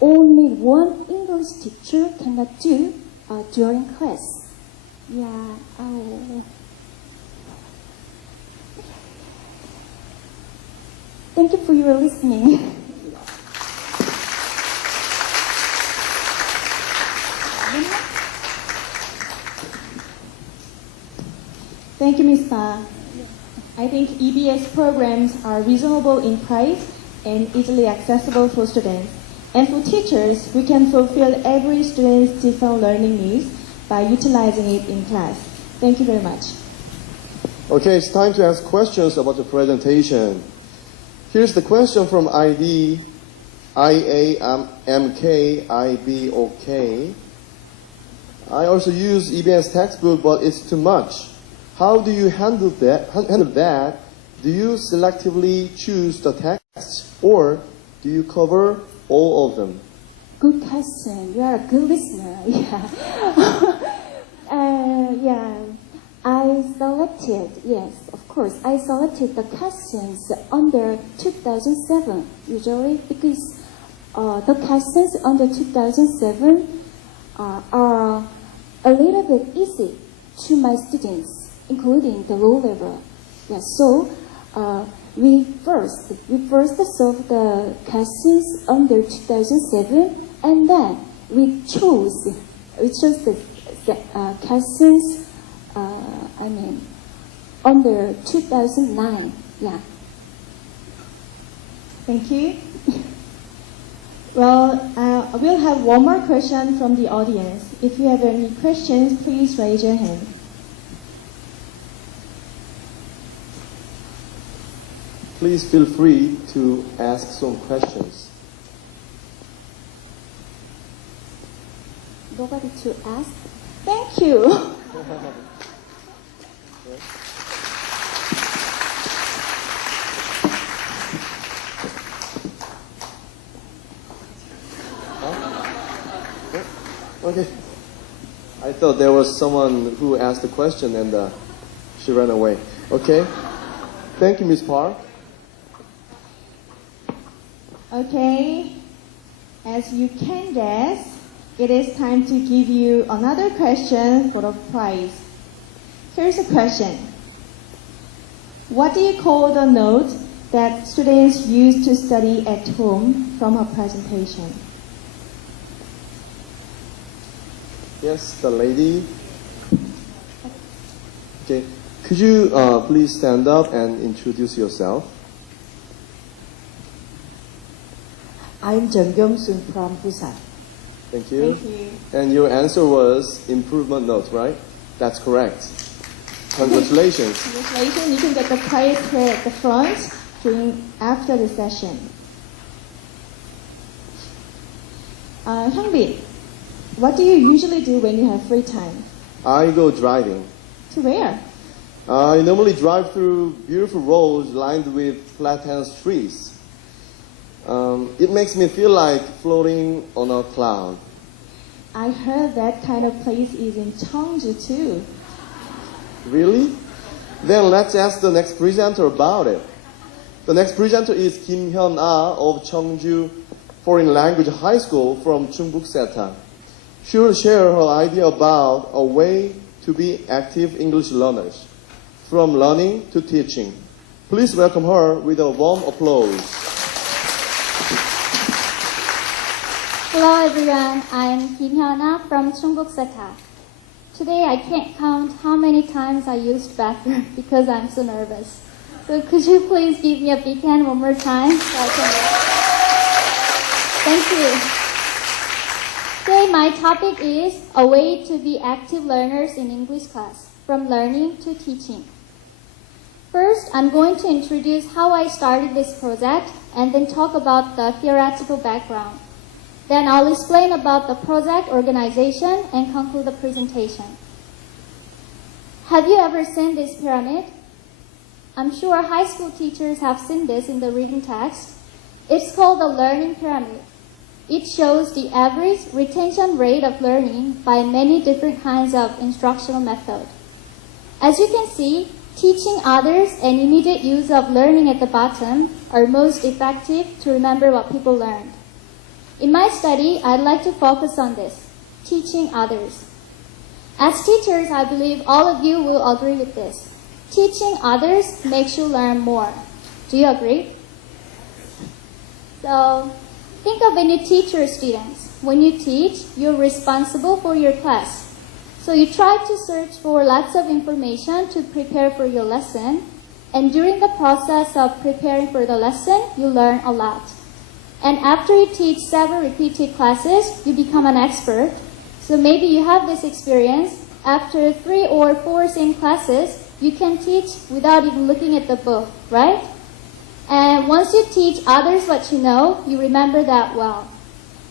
only one English teacher cannot do during class. Thank you for your listening. Thank you, Ms. Ba. I think EBS programs are reasonable in price and easily accessible for students. And for teachers, we can fulfill every student's different learning needs by utilizing it in class. Thank you very much. Okay, it's time to ask questions about the presentation. Here's the question from ID IAMKIBOK. I also use EBS textbook, but it's too much. How do you handle that? Do you selectively choose the text, or do you cover all of them? Good question. You are a good listener. I selected, yes, of course, I selected the questions under 2007, usually because the questions under 2007 are a little bit easy to my students, including the low level. So we first solved the questions under 2007, and then we chose the questions under 2009. Thank you. Well, we'll have one more question from the audience. If you have any questions, please raise your hand. Please feel free to ask some questions. Nobody to ask? Thank you. Okay. I thought there was someone who asked a question and she ran away. Okay. Thank you, Ms. Park. Okay. As you can guess, it is time to give you another question for the prize. Here's a question. What do you call the note that students use to study at home from a presentation? Yes, the lady. Okay, could you please stand up and introduce yourself? I'm Jung Kyung-sun from Busan. Thank you. Thank you. And your answer was improvement note, right? That's correct. Congratulations. Congratulations, you can get the prize here at the front after the session. Hyungbin, what do you usually do when you have free time? I go driving. To where? I normally drive through beautiful roads lined with platanus trees. It makes me feel like floating on a cloud. I heard that kind of place is in Cheongju too. Really? Then let's ask the next presenter about it. The next presenter is Kim Hyun-ah of Cheongju Foreign Language High School from Koseta. She will share her idea about a way to be active English learners, from learning to teaching. Please welcome her with a warm applause. Hello everyone, I'm Kim Hyun-ah from Koseta. Today I can't count how many times I used bathroom because I'm so nervous. So could you please give me a big hand one more time? So I can... Thank you. Today my topic is a way to be active learners in English class, from learning to teaching. First, I'm going to introduce how I started this project and then talk about the theoretical background. Then I'll explain about the project organization and conclude the presentation. Have you ever seen this pyramid? I'm sure high school teachers have seen this in the reading text. It's called the learning pyramid. It shows the average retention rate of learning by many different kinds of instructional methods. As you can see, teaching others and immediate use of learning at the bottom are most effective to remember what people learned. In my study, I'd like to focus on this, teaching others. As teachers, I believe all of you will agree with this. Teaching others makes you learn more. Do you agree? So, think of when you teach your students. When you teach, you're responsible for your class. So you try to search for lots of information to prepare for your lesson. And during the process of preparing for the lesson, you learn a lot. And after you teach several repeated classes, you become an expert. So maybe you have this experience. After 3 or 4 same classes, you can teach without even looking at the book, right? And once you teach others what you know, you remember that well.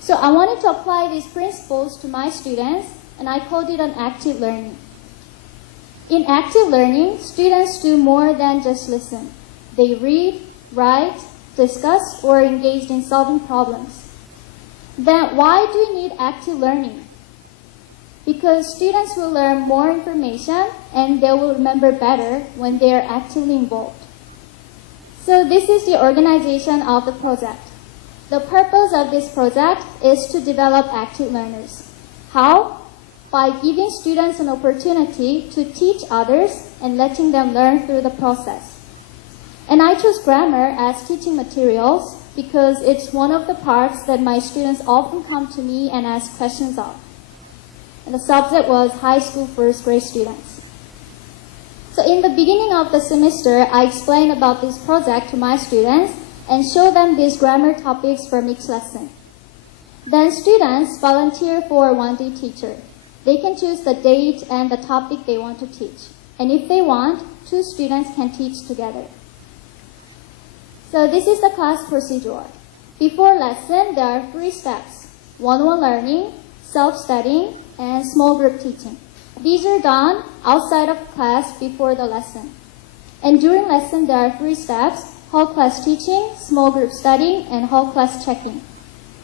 So I wanted to apply these principles to my students, and I called it an active learning. In active learning, students do more than just listen. They read, write, discuss, or engage in solving problems. Then why do we need active learning? Because students will learn more information and they will remember better when they are actively involved. So this is the organization of the project. The purpose of this project is to develop active learners. How? By giving students an opportunity to teach others and letting them learn through the process. And I chose grammar as teaching materials because it's one of the parts that my students often come to me and ask questions of. And the subject was high school first grade students. So in the beginning of the semester, I explained about this project to my students and show them these grammar topics from each lesson. Then students volunteer for one-day teacher. They can choose the date and the topic they want to teach. And if they want, 2 students can teach together. So this is the class procedure. Before lesson, there are 3 steps: one-on-one learning, self-studying, and small group teaching. These are done outside of class before the lesson. And during lesson, there are 3 steps: whole class teaching, small group studying, and whole class checking.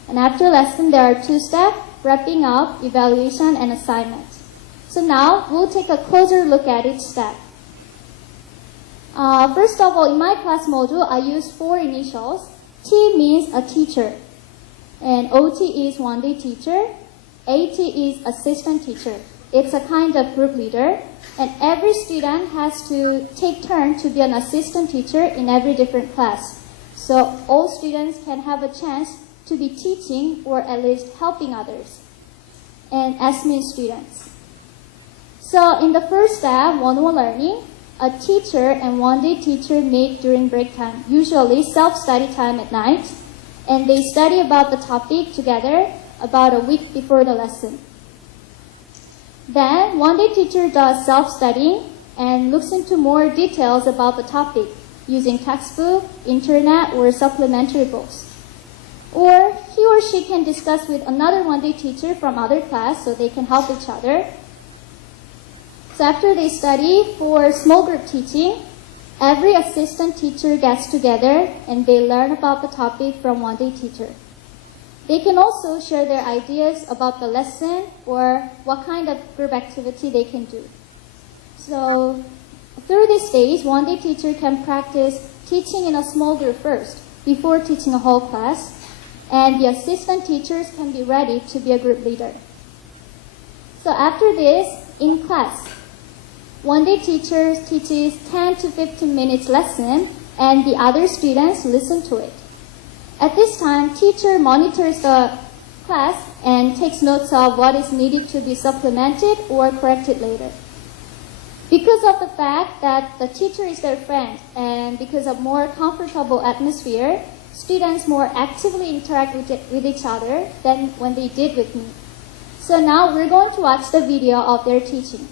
And after lesson, there are 2 steps: wrapping up, evaluation, and assignment. So now, we'll take a closer look at each step. First of all, in my class module, I used 4 initials. T means a teacher, and OT is one-day teacher, AT is assistant teacher. It's a kind of group leader, and every student has to take turn to be an assistant teacher in every different class. So all students can have a chance to be teaching or at least helping others. And S means students. So in the first step, one-on-one learning, a teacher and one-day teacher meet during break time, usually self-study time at night, and they study about the topic together about a week before the lesson. Then one-day teacher does self-studying and looks into more details about the topic using textbook, internet, or supplementary books. Or he or she can discuss with another one-day teacher from other class so they can help each other. So after they study for small group teaching, every assistant teacher gets together and they learn about the topic from one-day teacher. They can also share their ideas about the lesson or what kind of group activity they can do. So through this stage, one-day teacher can practice teaching in a small group first before teaching a whole class, and the assistant teachers can be ready to be a group leader. So after this, in class, one-day teacher teaches 10 to 15 minutes lesson and the other students listen to it. At this time, teacher monitors the class and takes notes of what is needed to be supplemented or corrected later. Because of the fact that the teacher is their friend and because of more comfortable atmosphere, students more actively interact with each other than when they did with me. So now we're going to watch the video of their teaching.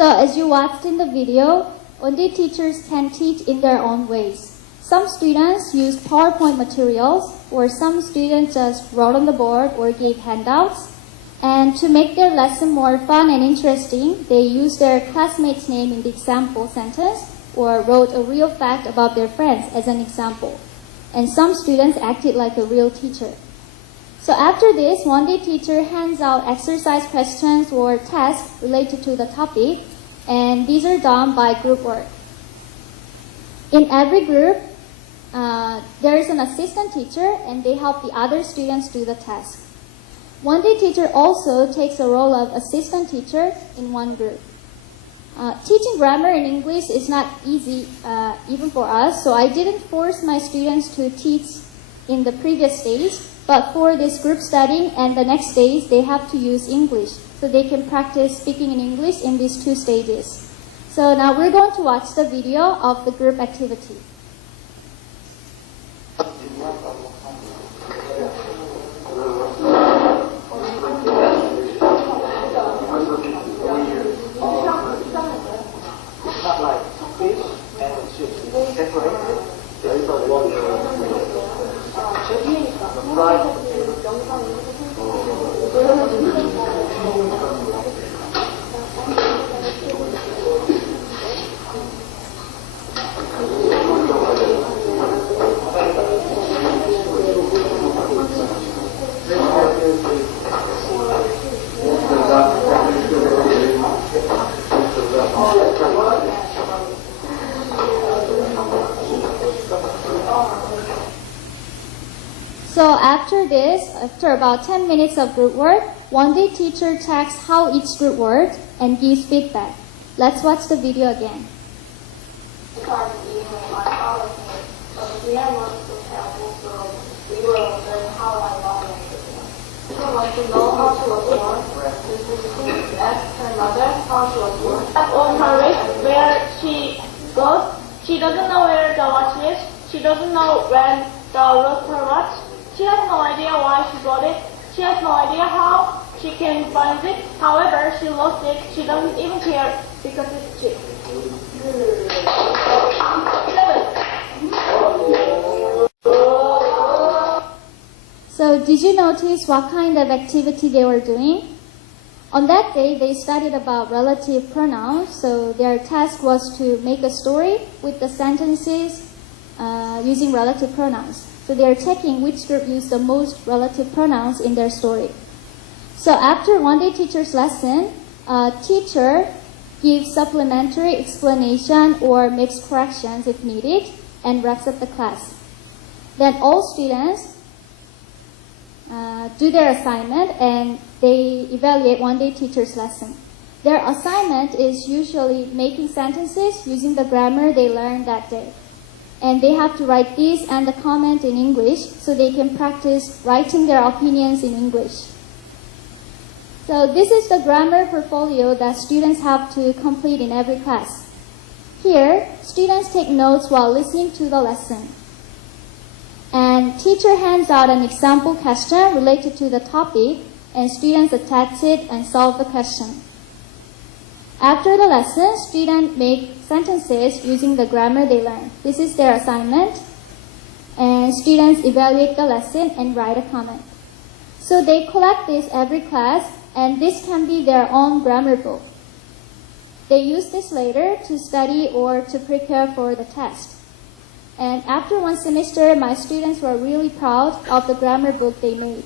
So as you watched in the video, one-day teachers can teach in their own ways. Some students use PowerPoint materials, or some students just wrote on the board or gave handouts. And to make their lesson more fun and interesting, they use their classmate's name in the example sentence, or wrote a real fact about their friends as an example. And some students acted like a real teacher. So after this, one-day teacher hands out exercise questions or tasks related to the topic, and these are done by group work. In every group, there is an assistant teacher, and they help the other students do the task. One-day teacher also takes a role of assistant teacher in one group. Teaching grammar in English is not easy even for us, so I didn't force my students to teach in the previous stage, but for this group studying and the next stage, they have to use English, so they can practice speaking in English in these two stages. So now we're going to watch the video of the group activity. So after this, after about 10 minutes of group work, one day teacher checks how each group worked and gives feedback. Let's watch the video again. Want to know how to work. Ask her mother how to work. On her wrist where she goes, she doesn't know where the watch is. She doesn't know when the lost her watch. She has no idea why she got it. She has no idea how she can find it. However, she lost it. She doesn't even care because it's cheap. So did you notice what kind of activity they were doing? On that day, they studied about relative pronouns. So their task was to make a story with the sentences using relative pronouns. So they're checking which group used the most relative pronouns in their story. So after one day teacher's lesson, teacher gives supplementary explanation or makes corrections if needed and wraps up the class. Then all students do their assignment and they evaluate one day teacher's lesson. Their assignment is usually making sentences using the grammar they learned that day. And they have to write these and the comment in English so they can practice writing their opinions in English. So this is the grammar portfolio that students have to complete in every class. Here, students take notes while listening to the lesson. And teacher hands out an example question related to the topic and students attach it and solve the question. After the lesson, students make sentences using the grammar they learned. This is their assignment. And students evaluate the lesson and write a comment. So they collect this every class and this can be their own grammar book. They use this later to study or to prepare for the test. And after one semester, my students were really proud of the grammar book they made.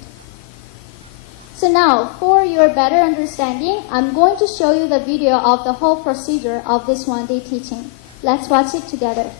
So now, for your better understanding, I'm going to show you the video of the whole procedure of this one-day teaching. Let's watch it together.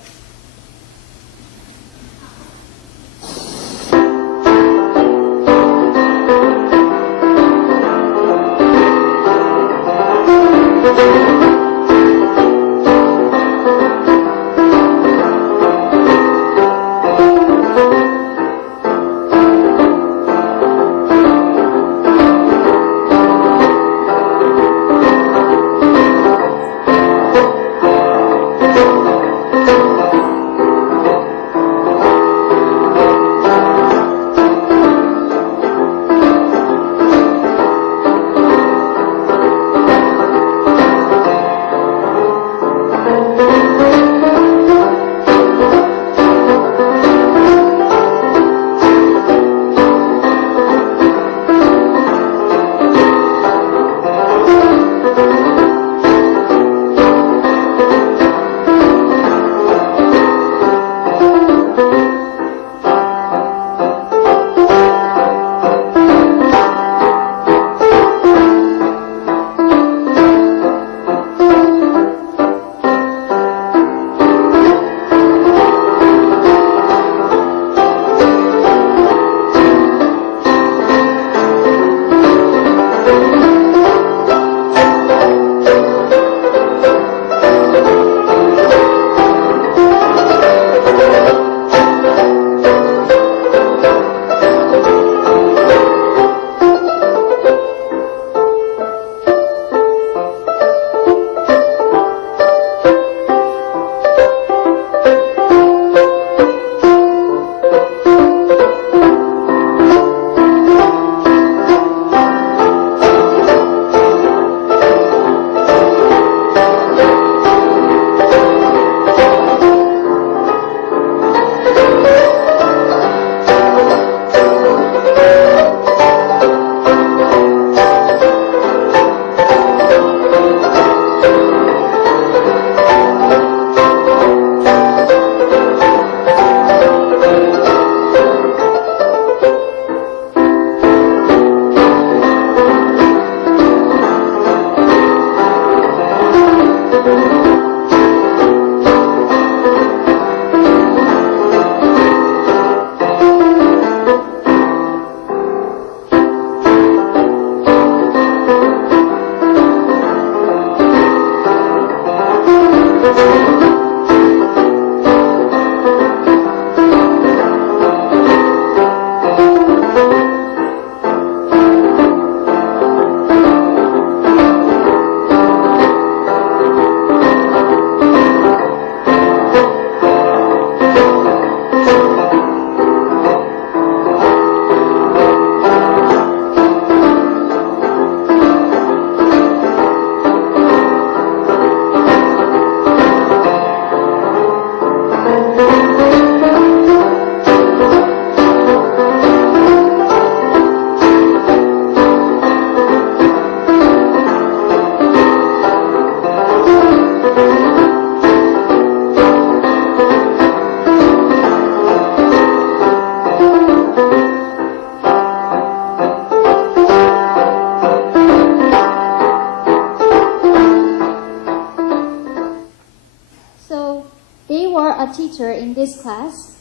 teacher in this class,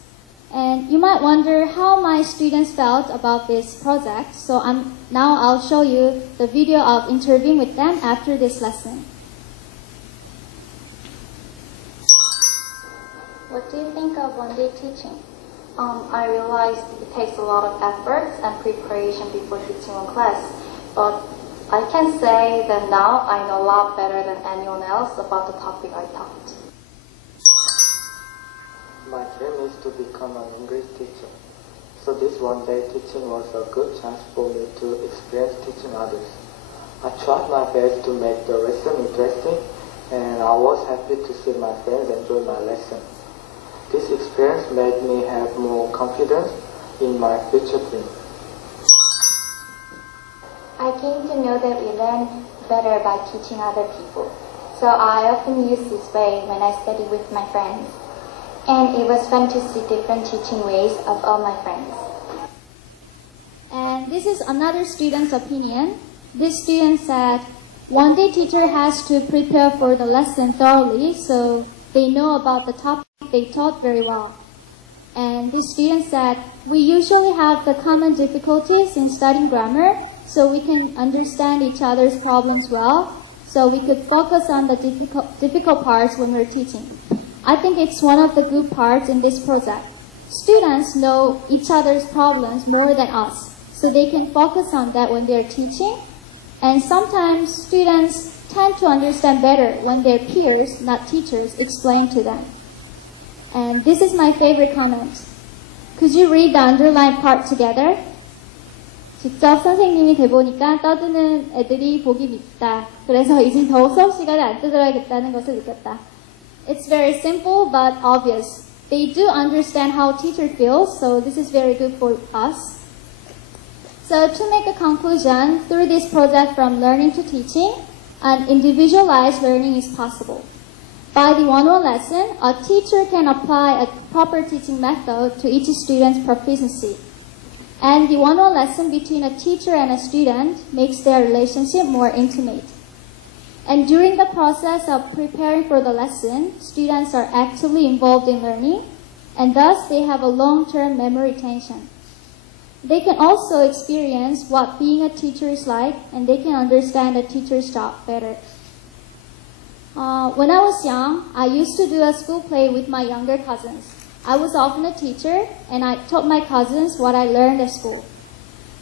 and you might wonder how my students felt about this project, so now I'll show you the video of interviewing with them after this lesson. What do you think of one-day teaching? I realized it takes a lot of efforts and preparation before teaching one class, but I can say that now I know a lot better than anyone else about the topic I taught. My dream is to become an English teacher, so this one-day teaching was a good chance for me to experience teaching others. I tried my best to make the lesson interesting, and I was happy to see my friends enjoy my lesson. This experience made me have more confidence in my future dream. I came to know that we learn better by teaching other people. So I often use this way when I study with my friends. And it was fun to see different teaching ways of all my friends. And this is another student's opinion. This student said, one-day teacher has to prepare for the lesson thoroughly so they know about the topic they taught very well. And this student said, we usually have the common difficulties in studying grammar so we can understand each other's problems well, so we could focus on the difficult parts when we're teaching. I think it's one of the good parts in this project. Students know each other's problems more than us, so they can focus on that when they're teaching. And sometimes students tend to understand better when their peers, not teachers, explain to them. And this is my favorite comment. Could you read the underlined part together? 직접 선생님이 돼보니까 떠드는 애들이 보기 밉다. 그래서 이제 더욱 수업 시간에 안 떠들어야겠다는 것을 느꼈다. It's very simple but obvious. They do understand how teacher feels, so this is very good for us. So to make a conclusion, through this project from learning to teaching, an individualized learning is possible. By the one-on-one lesson, a teacher can apply a proper teaching method to each student's proficiency. And the one-on-one lesson between a teacher and a student makes their relationship more intimate. And during the process of preparing for the lesson, students are actively involved in learning, and thus they have a long-term memory retention. They can also experience what being a teacher is like, and they can understand a teacher's job better. When I was young, I used to do a school play with my younger cousins. I was often a teacher, and I taught my cousins what I learned at school.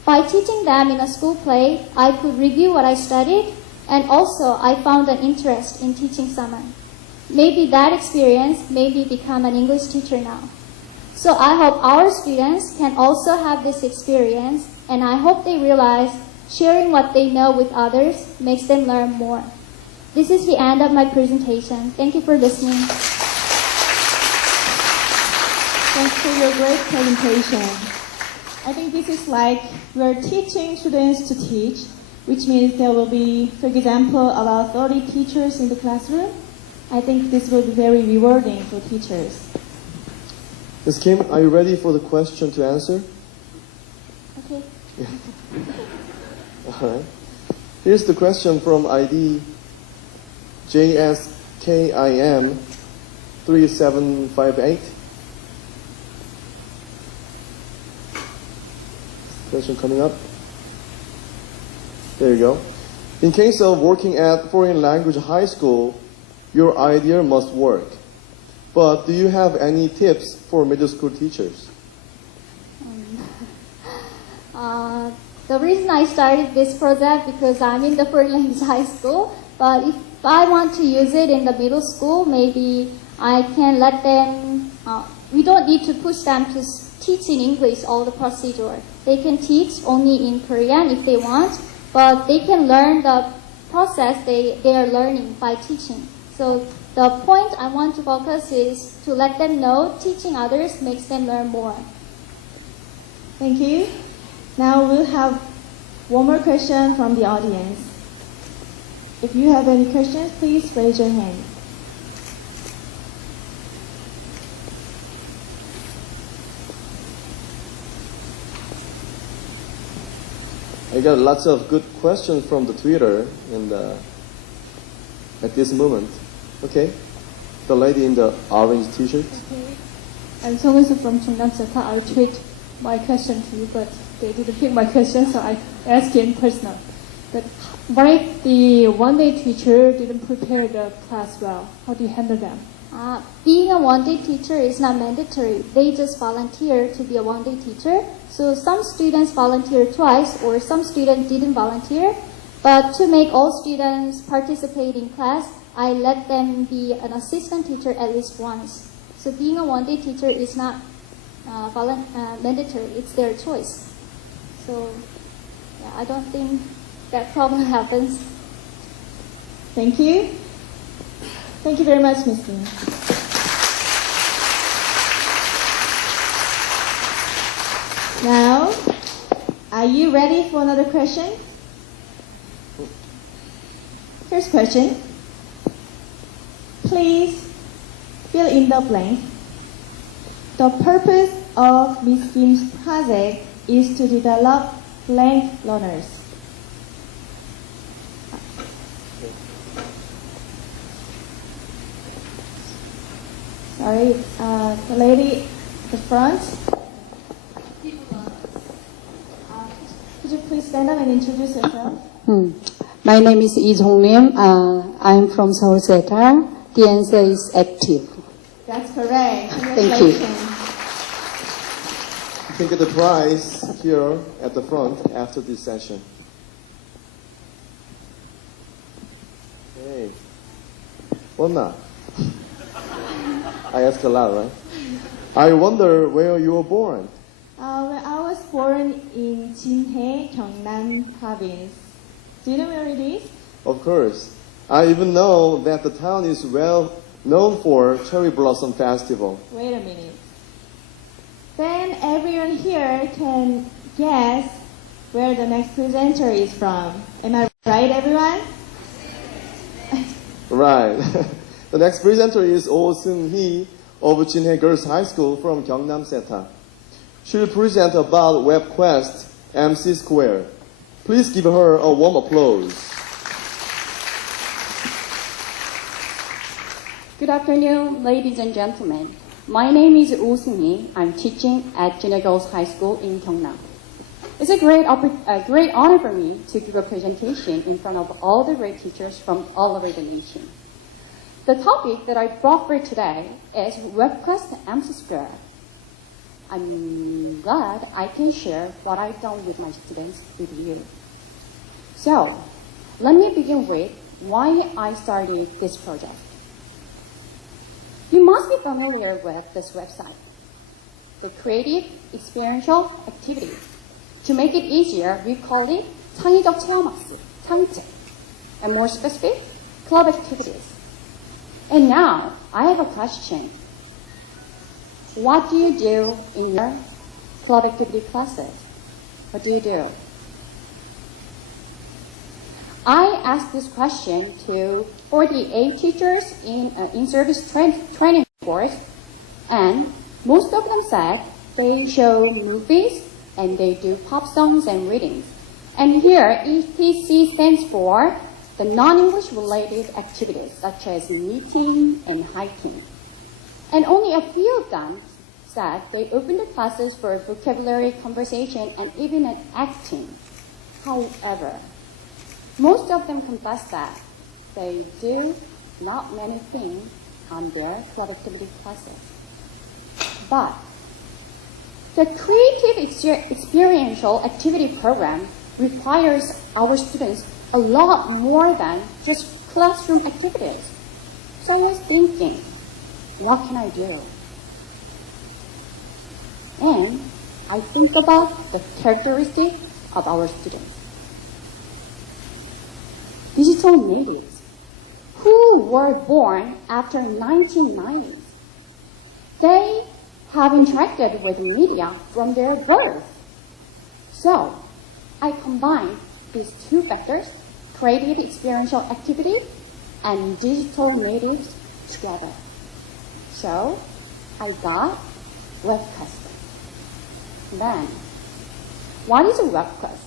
By teaching them in a school play, I could review what I studied, and also I found an interest in teaching someone. Maybe that experience made me become an English teacher now. So I hope our students can also have this experience, and I hope they realize sharing what they know with others makes them learn more. This is the end of my presentation. Thank you for listening. Thanks for your great presentation. I think this is like we're teaching students to teach, which means there will be, for example, about 30 teachers in the classroom. I think this will be very rewarding for teachers. Ms. Kim, are you ready for the question to answer? Okay. All right. Here's the question from ID JSKIM 3758. Question coming up. There you go. In case of working at foreign language high school, Your idea must work. But do you have any tips for middle school teachers? The reason I started this project because I'm in the foreign language high school, but if I want to use it in the middle school, maybe I can let them, we don't need to push them to teach in English all the procedure. They can teach only in Korean if they want, but they can learn the process they are learning by teaching. So the point I want to focus is to let them know teaching others makes them learn more. Thank you. Now we'll have one more question from the audience. If you have any questions, please raise your hand. I got lots of good questions from the Twitter at this moment. Okay, the lady in the orange t-shirt. Okay. I'm Song-Eun from Cheongnam-Seta. I'll tweet my question to you, but they didn't pick my question, so I asked in personal. But what if the one-day teacher didn't prepare the class well? How do you handle them? Being a one-day teacher is not mandatory. They just volunteer to be a one-day teacher. So some students volunteer twice, or some students didn't volunteer. But to make all students participate in class, I let them be an assistant teacher at least once. So being a one-day teacher is not mandatory. It's their choice. So yeah, I don't think that problem happens. Thank you. Thank you very much, Ms. Lee. Now, are you ready for another question? First question. Please fill in the blank. The purpose of Ms. Kim's project is to develop blank learners. Sorry, the lady at the front. Could you please stand up and introduce yourself? My name is Lee Jong-lim. I'm from Hoseta. The answer is active. That's correct. Thank you. You can get the prize here at the front after this session. Hey, Wonna. I asked a lot, right? I wonder where you were born. Well, I was born in Jinhae, Gyeongnam Province. Do you know where it is? Of course. I even know that the town is well known for Cherry Blossom Festival. Wait a minute. Then everyone here can guess where the next presenter is from. Am I right, everyone? Right. The next presenter is Oh Seung-hee of Jinhae Girls High School from Gyeongnam-Seta. She will present about WebQuest MC Square. Please give her a warm applause. Good afternoon, ladies and gentlemen. My name is Oh Seung-hee. I'm teaching at Jinhae Girls High School in Gyeongnam. It's a great honor for me to give a presentation in front of all the great teachers from all over the nation. The topic that I brought for today is WebQuest MC Square. I'm glad I can share what I've done with my students with you. So, let me begin with why I started this project. You must be familiar with this website, the Creative Experiential Activity. To make it easier, we call it 창의적 체험학습, 창책, and more specific, club activities. And now, I have a question. What do you do in your club activity classes? What do you do? I asked this question to 48 teachers in in-service training course, and most of them said they show movies and they do pop songs and readings. And here, ETC stands for the non-English related activities such as knitting and hiking. And only a few of them said they opened the classes for vocabulary, conversation, and even an acting. However, most of them confess that they do not many things on their productivity classes. But the creative experiential activity program requires our students a lot more than just classroom activities. So I was thinking, what can I do? And I think about the characteristics of our students. Digital natives who were born after 1990s. They have interacted with media from their birth. So I combined these two factors, creative experiential activity and digital natives, together. So I got webcast. Then, what is a webcast?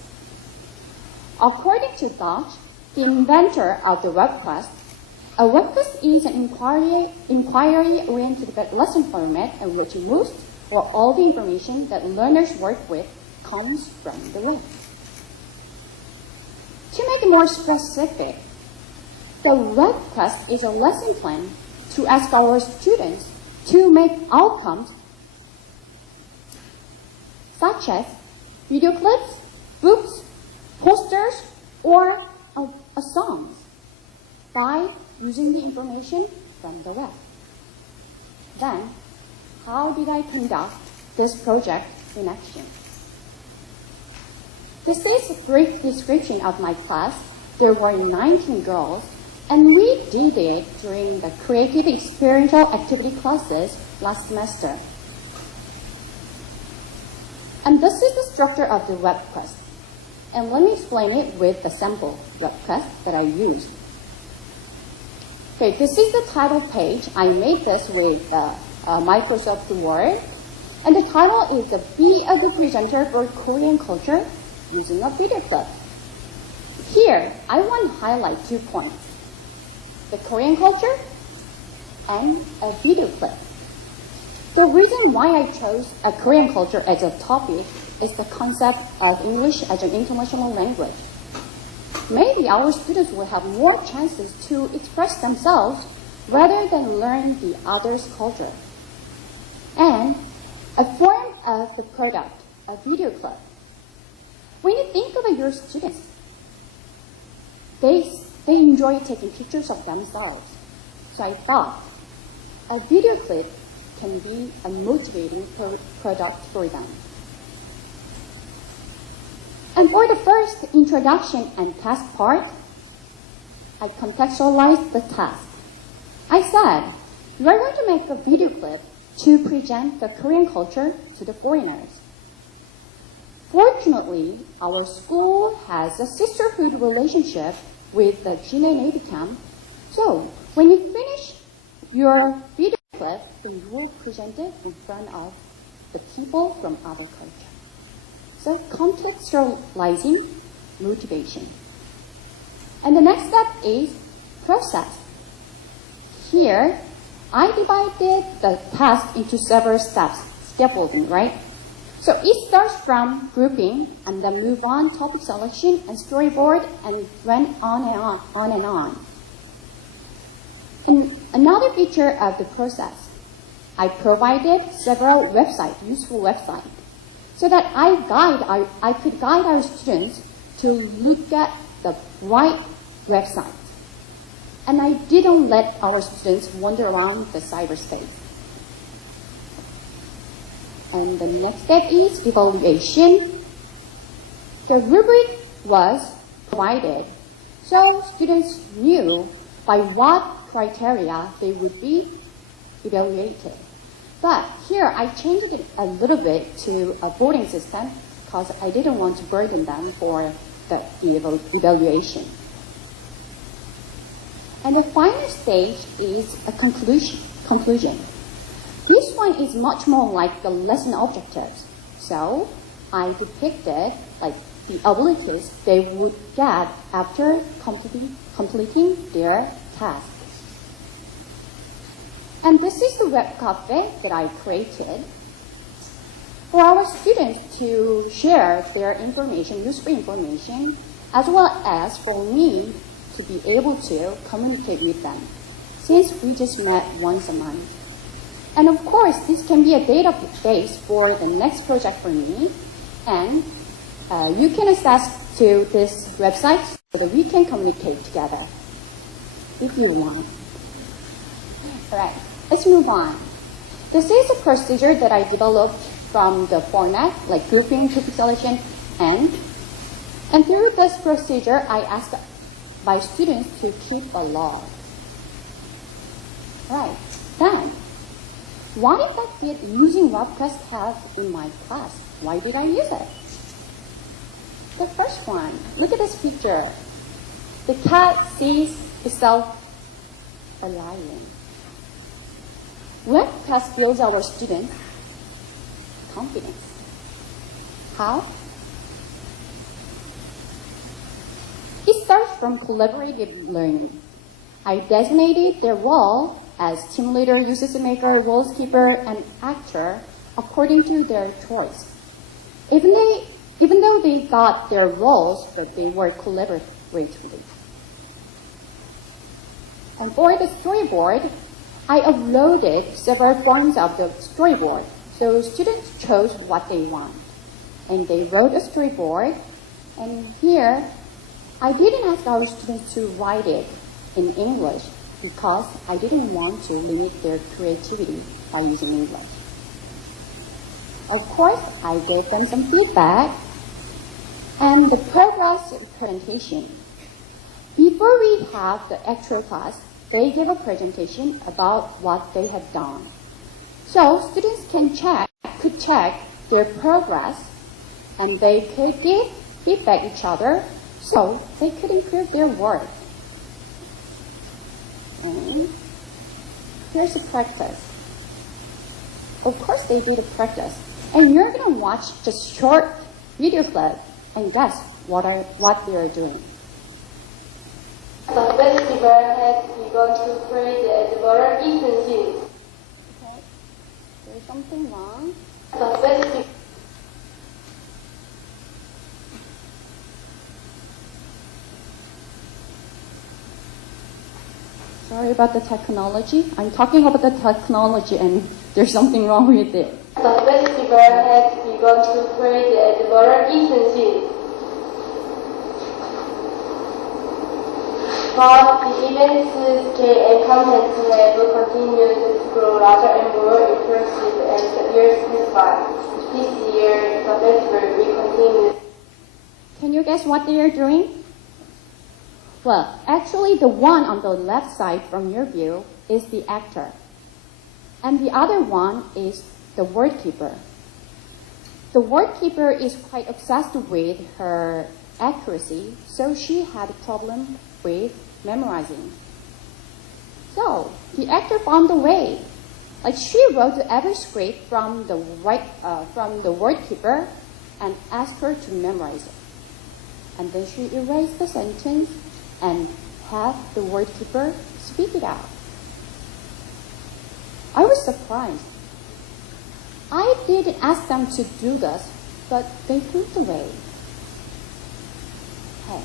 According to Dodge, the inventor of the webcast, a webcast is an inquiry-oriented lesson format in which most or all the information that learners work with comes from the web. To make it more specific, the webcast is a lesson plan to ask our students to make outcomes such as video clips, books, posters, or songs by using the information from the web. Then, how did I conduct this project in action? This is a brief description of my class. There were 19 girls, and we did it during the creative experiential activity classes last semester. And this is the structure of the webcast. And let me explain it with the sample webcast that I used. Okay, this is the title page. I made this with Microsoft Word. And the title is Be a Good Presenter for Korean Culture using a video clip. Here, I want to highlight 2 points. The Korean culture and a video clip. The reason why I chose a Korean culture as a topic is the concept of English as an international language. Maybe our students will have more chances to express themselves rather than learn the other's culture. And a form of the product, a video clip. When you think about your students, they enjoy taking pictures of themselves. So I thought a video clip can be a motivating product for them. And for the first introduction and task part, I contextualized the task. I said, you are going to make a video clip to present the Korean culture to the foreigners. Fortunately, our school has a sisterhood relationship with the China Navy camp. So when you finish your video clip, then you will present it in front of the people from other cultures. So contextualizing motivation. And the next step is process. Here, I divided the task into several steps, scaffolding, right? So it starts from grouping and then move on, topic selection and storyboard, and went on and on and on. And another feature of the process, I provided several useful websites, so that I could guide our students to look at the right website. And I didn't let our students wander around the cyberspace. And the next step is evaluation. The rubric was provided, so students knew by what criteria they would be evaluated. But here I changed it a little bit to a voting system because I didn't want to burden them for the evaluation. And the final stage is a conclusion. This one is much more like the lesson objectives. So I depicted like the abilities they would get after completing their task. And this is the web cafe that I created for our students to share their information, useful information, as well as for me to be able to communicate with them. since we just met once a month. And of course, this can be a database for the next project for me. And you can access to this website so that we can communicate together if you want. All right, let's move on. This is a procedure that I developed from the format, like grouping, topic selection, and through this procedure, I asked my students to keep a log. Right, then, what effect did using webcast have in my class? Why did I use it? The first one, look at this picture. The cat sees itself alive. Webcast builds our students' confidence. How? It starts from collaborative learning. I designated their role as team leader, UCC maker, rules keeper, and actor according to their choice. Even though they got their roles, but they work collaboratively. And for the storyboard, I uploaded several forms of the storyboard. So students chose what they want. And they wrote a storyboard. And here, I didn't ask our students to write it in English because I didn't want to limit their creativity by using English. Of course, I gave them some feedback and the progress presentation. Before we have the actual class, they give a presentation about what they have done. So students could check their progress and they could give feedback each other so they could improve their work. And here's a practice. Of course they did a practice. And you're going to watch just short video clip and guess what they are doing. The festival has begun to create the water efficiency. Okay, there's something wrong. The festival. Sorry about the technology. I'm talking about the technology and there's something wrong with it. The festival has begun to create the water efficiency. But the event's scale and content have continued to grow larger and more impressive as the years pass by. This year, the festival will continue. Can you guess what they are doing? Well, actually the one on the left side from your view is the actor. And the other one is the word keeper. The word keeper is quite obsessed with her accuracy, so she had a problem with memorizing. So the actor found a way. Like she wrote every script from the word keeper and asked her to memorize it. And then she erased the sentence and had the word keeper speak it out. I was surprised. I didn't ask them to do this, but they found a way. Hey.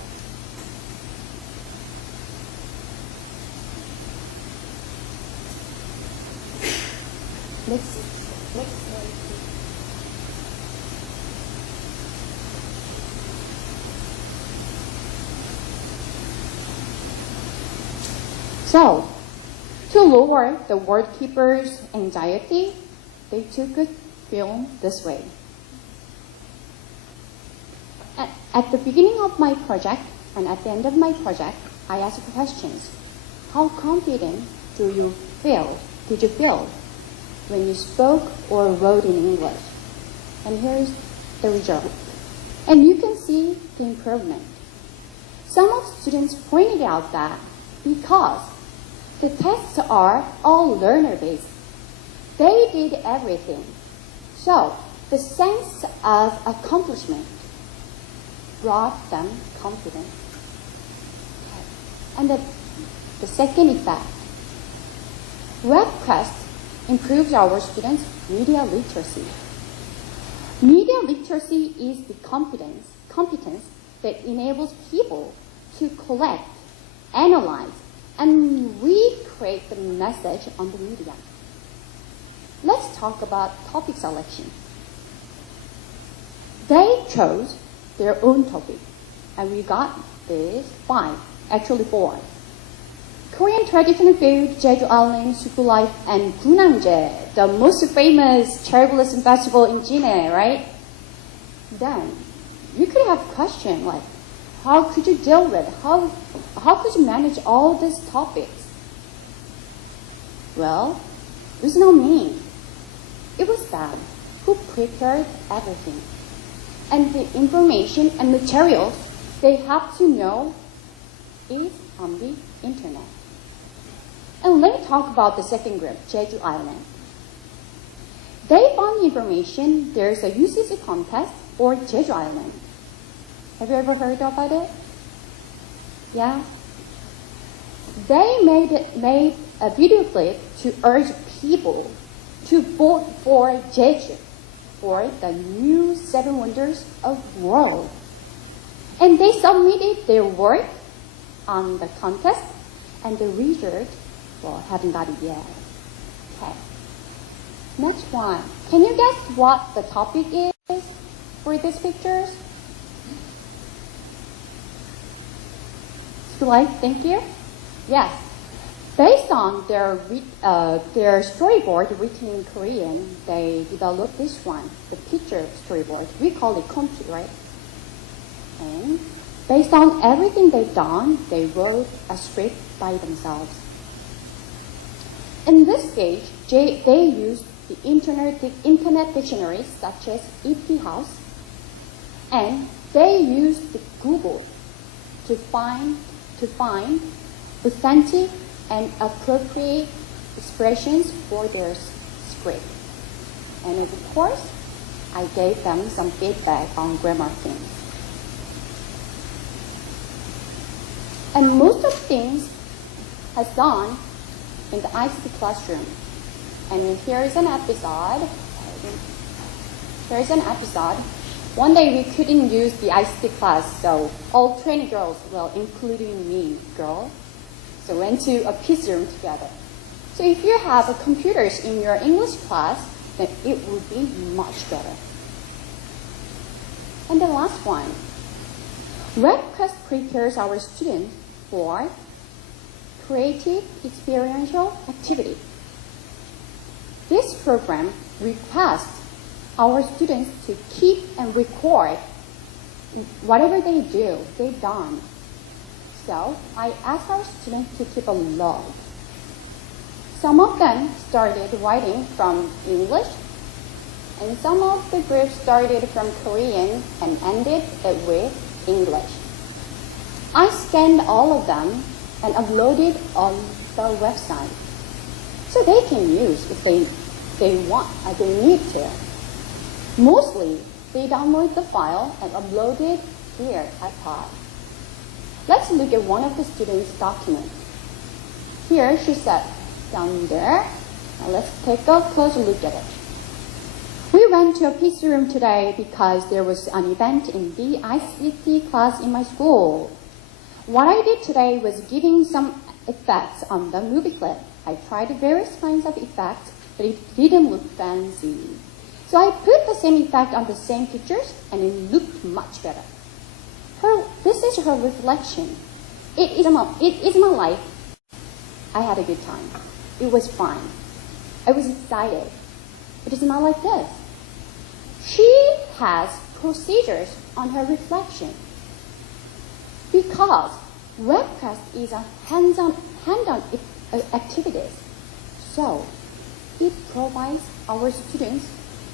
Next slide. So, to lower the word keeper's anxiety, they took a film this way. At the beginning of my project and at the end of my project, I asked questions. How confident did you feel when you spoke or wrote in English? And here's the result. And you can see the improvement. Some of the students pointed out that because the tests are all learner-based, they did everything. So the sense of accomplishment brought them confidence. And the second effect, webcast improves our students' media literacy. Media literacy is the competence that enables people to collect, analyze, and we create the message on the media. Let's talk about topic selection. They chose their own topic, and we got this 5, actually 4. Korean traditional food, Jeju Island, Suku life, and Gunamje, the most famous cherry blossom festival in Jine, right? Then you could have a question like, how could you deal with, how could you manage all these topics? Well, it was not me. It was them who prepared everything. And the information and materials they have to know is on the internet. And let me talk about the second group, Jeju Island. They found the information there's a UCC contest for Jeju Island. Have you ever heard about it? Yeah? They made a video clip to urge people to vote for Jeju, for the new 7 wonders of the world. And they submitted their work on the contest, and the result, well, haven't got it yet. Okay. Next one. Can you guess what the topic is for these pictures? Thank you. Yes. Based on their storyboard written in Korean, they developed this one, the picture storyboard. We call it konchi, right? And based on everything they've done, they wrote a script by themselves. In this stage, they used the internet dictionaries such as EP House, and they used the Google to find authentic and appropriate expressions for their script. And of course, I gave them some feedback on grammar things. And most of things has done in the ICT classroom. And here is an episode. One day we couldn't use the ICT class, so all 20 girls, well, including me, so went to a peace room together. So if you have computers in your English class, then it would be much better. And the last one. Webcast prepares our students for creative experiential activity. This program requests our students to keep and record whatever they've done. So I asked our students to keep a log. Some of them started writing from English, and some of the groups started from Korean and ended it with English. I scanned all of them and uploaded on the website, so they can use if they need to. Mostly, they download the file and upload it here at iPod. Let's look at one of the students' documents. Here she said, down there. Now let's take a closer look at it. We went to a PC room today because there was an event in the ICT class in my school. What I did today was giving some effects on the movie clip. I tried various kinds of effects, but it didn't look fancy. So I put the same effect on the same pictures, and it looked much better. This is her reflection. It is my life. I had a good time. It was fun. I was excited. It is not like this. She has procedures on her reflection. Because webcast is a hands-on activities. So it provides our students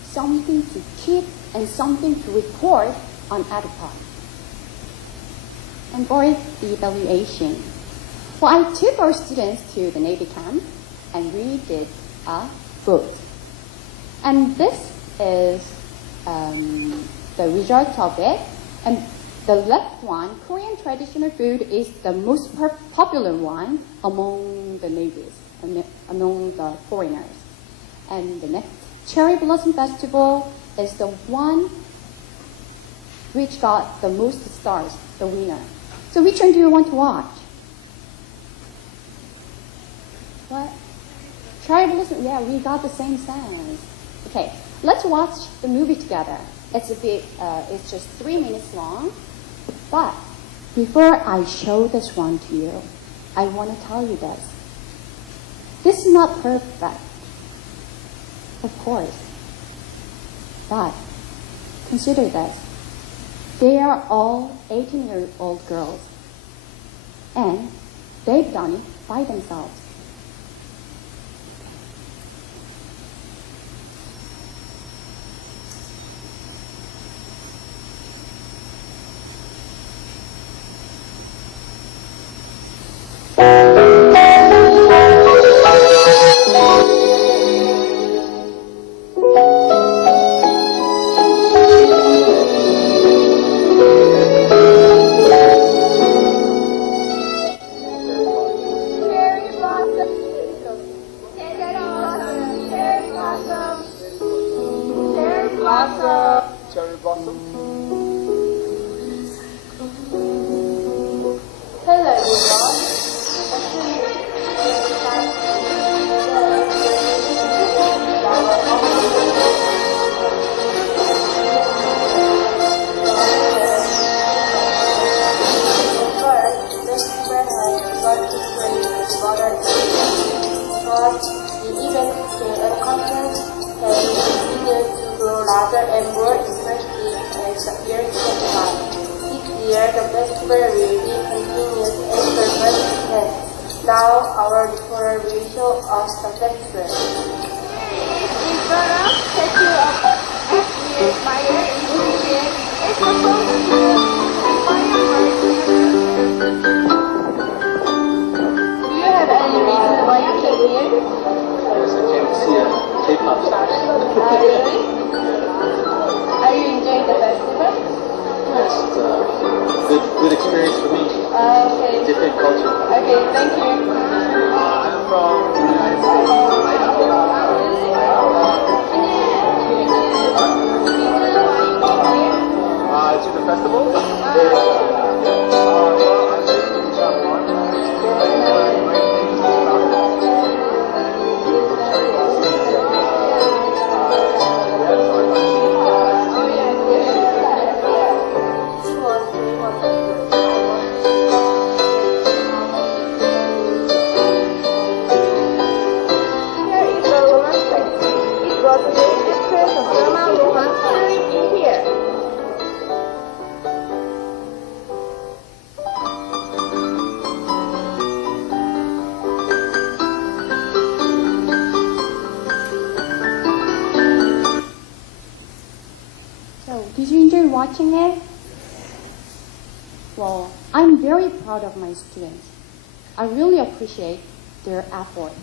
something to keep and something to record on iPod. And for the evaluation, well, I took our students to the Navy camp and we did a vote. And this is the result of it. And the left one, Korean traditional food, is the most popular one among the navies, among the foreigners. And the next, Cherry Blossom Festival, is the one which got the most stars, the winner. So which one do you want to watch? What? Tribalism, yeah, we got the same sense. Okay, let's watch the movie together. It's just 3 minutes long. But before I show this one to you, I want to tell you this. This is not perfect, of course. But consider this. They are all 18-year-old girls. And they've done it by themselves. Cherry blossom. Hello everyone. Larger and more impressive as the years go by. This year, the festival will be continued as the first event. Now, our reporter will show us the festival. In front of statue of F.E. Meyer in Michigan, it's supposed to be fireworks. Do you have any reason why you came here? Yes, I came to see a K-pop star. Really? Are you enjoying the festival? Yes, good experience for me. Okay. Different culture. Okay, thank you. I'm from the United States. To the festival? Did you enjoy watching it? Well, I'm very proud of my students. I really appreciate their effort.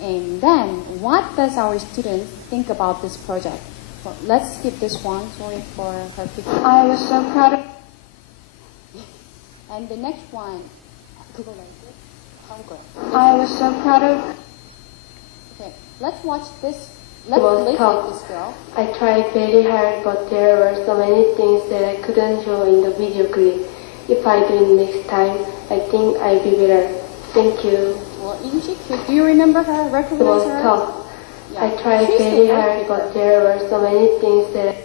And then, what does our students think about this project? Well, let's skip this one, sorry for her picture. I was so proud of... And the next one, I was so proud of... Okay, let's watch this. Let's listen to this girl. I tried very hard, but there were so many things that I couldn't show in the video clip. If I do it next time, I think I'll be better. Thank you. Well, isn't she cute? Do you remember her? Recognize her? It was tough. Yeah. I tried very hard, but there were so many things that...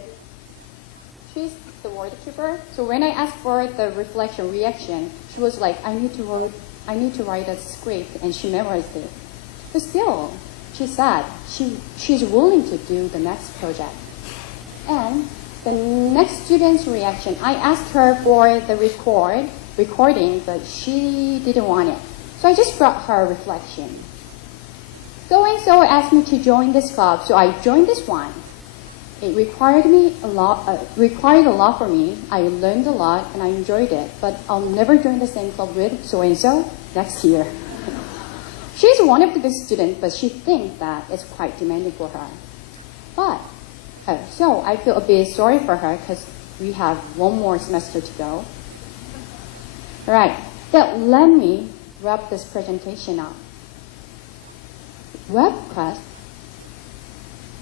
She's the word keeper. So when I asked for the reflection reaction, she was like, I need to write a script, and she memorized it. But still, she said she's willing to do the next project. And the next student's reaction, I asked her for the recording, but she didn't want it. So I just brought her a reflection. So-and-so asked me to join this club, so I joined this one. It required a lot for me. I learned a lot and I enjoyed it, but I'll never join the same club with so-and-so next year. She's one of the best students, but she thinks that it's quite demanding for her. But, so I feel a bit sorry for her because we have one more semester to go. Alright, then let me wrap this presentation up. WebQuest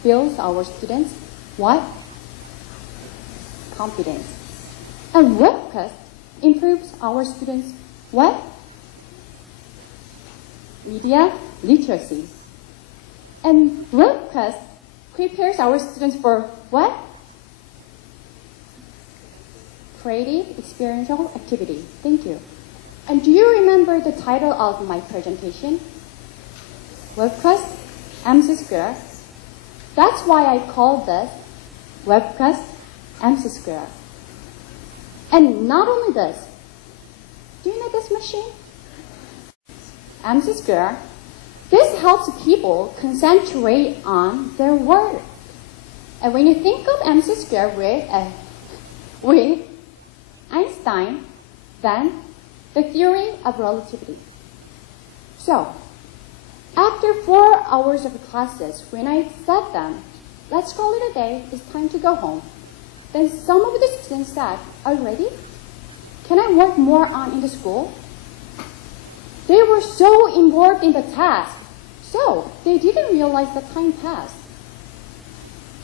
builds our students what? Confidence. And WebQuest improves our students what? media literacy. And webcast prepares our students for what? Creative experiential activity. Thank you. And do you remember the title of my presentation? Webcast MC Square. That's why I call this Webcast MC Square. And not only this, do you know this machine? MC Square. This helps people concentrate on their work. And when you think of MC Square with Einstein, then the theory of relativity. So, after 4 hours of classes, when I said them, let's call it a day, it's time to go home, then some of the students said, are you ready? Can I work more on in the school? They were so involved in the task, so they didn't realize the time passed.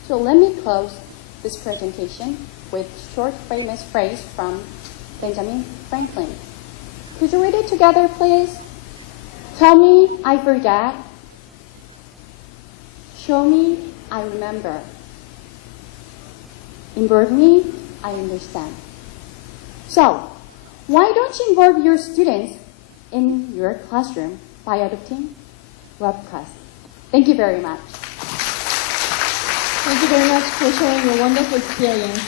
So let me close this presentation with a short famous phrase from Benjamin Franklin. Could you read it together, please? Tell me I forget. Show me I remember. Involve me I understand. So, why don't you involve your students in your classroom by adopting webcast? Thank you very much. Thank you very much for sharing your wonderful experience.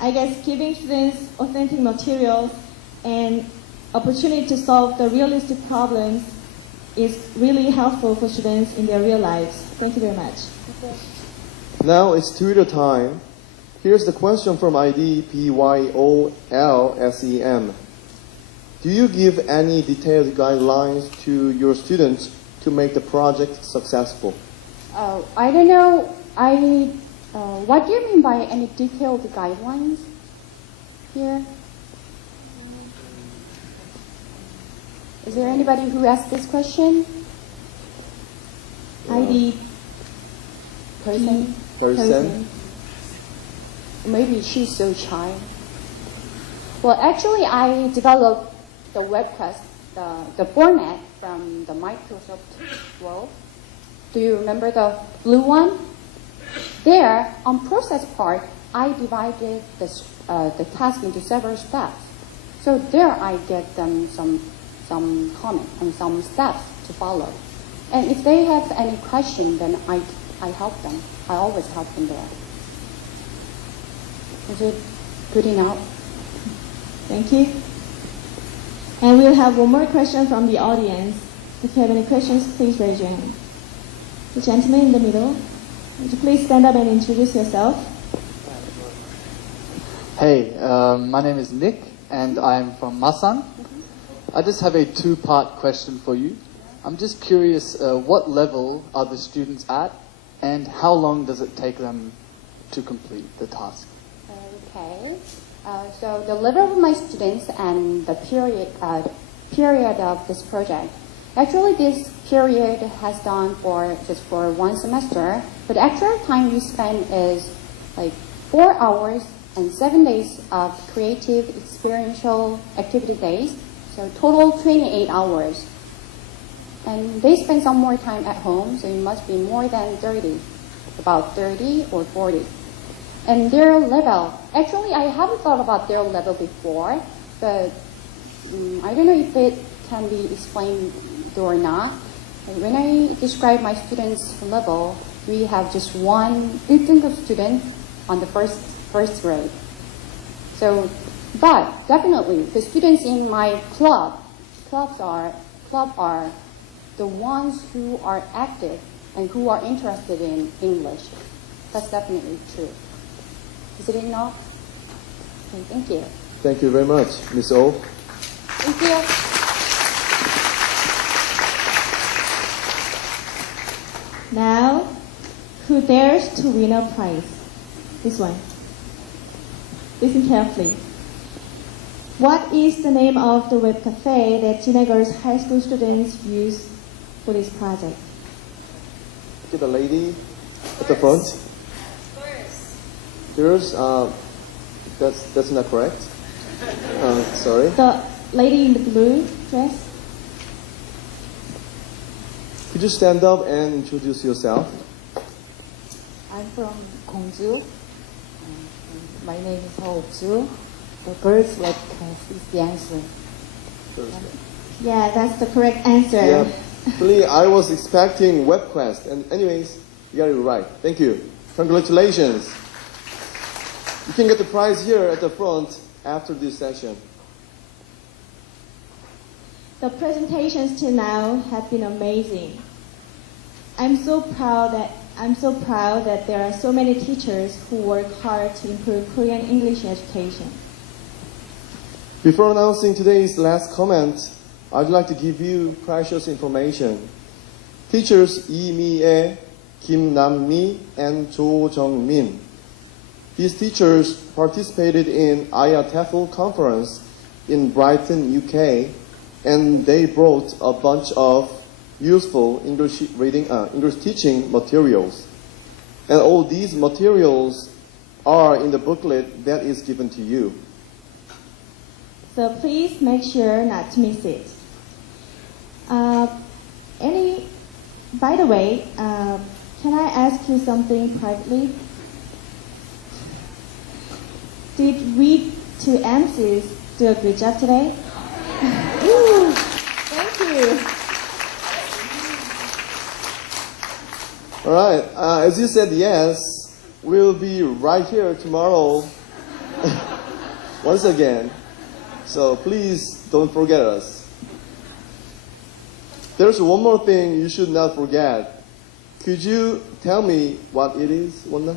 I guess giving students authentic materials and opportunity to solve the realistic problems is really helpful for students in their real lives. Thank you very much. Now it's tutor time. Here's the question from ID PYOLSEM. Do you give any detailed guidelines to your students to make the project successful? I don't know. What do you mean by any detailed guidelines here? Is there anybody who asked this question? ID person. Maybe she's so shy. Well, actually, I developed the webcast, the format from the Microsoft Word. Do you remember the blue one? There, on process part, I divided the task into several steps. So there I get them some comment and some steps to follow. And if they have any question, then I help them. I always help them there. Is it good enough? Thank you. And we'll have one more question from the audience. If you have any questions, please raise your hand. The gentleman in the middle, would you please stand up and introduce yourself? Hey, my name is Nick, and I'm from Masan. I just have a two-part question for you. I'm just curious, what level are the students at, and how long does it take them to complete the task? Okay. So the level of my students and the period of this project. Actually, this period has gone for just for 1 semester, but actual time we spend is like 4 hours and 7 days of creative experiential activity days. So total 28 hours. And they spend some more time at home, so it must be more than 30, about 30 or 40. And their level, actually I haven't thought about their level before, but I don't know if it can be explained or not. When I describe my students' level, we have just one instinct of student on the first grade. So, but definitely the students in my clubs are the ones who are active and who are interested in English. That's definitely true. Is it enough? Okay, thank you. Thank you very much, Ms. O. Thank you. Now, who dares to win a prize? This one. Listen carefully. What is the name of the web cafe that Jina Girls High School students use for this project? Okay, the lady at the front. Girls, that's not correct. Sorry. The lady in the blue dress. Could you stand up and introduce yourself? I'm from Gwangju. My name is Ho-Ju. The girls webcast is the answer. Yeah, that's the correct answer. Yeah. Really, I was expecting WebQuest. And anyways, you got it right. Thank you. Congratulations. You can get the prize here at the front after this session. The presentations till now have been amazing. I'm so proud that there are so many teachers who work hard to improve Korean English education. Before announcing today's last comment, I'd like to give you precious information. Teachers Lee Mi-ae, Kim Nam-mi, and Jo Jung-min. These teachers participated in IATEFL conference in Brighton, UK, and they brought a bunch of useful English teaching materials. And all these materials are in the booklet that is given to you. So please make sure not to miss it. By the way, can I ask you something privately? Did we two MCs do a good job today? Thank you. All right. As you said yes, we'll be right here tomorrow once again. So please don't forget us. There's one more thing you should not forget. Could you tell me what it is, Wanda?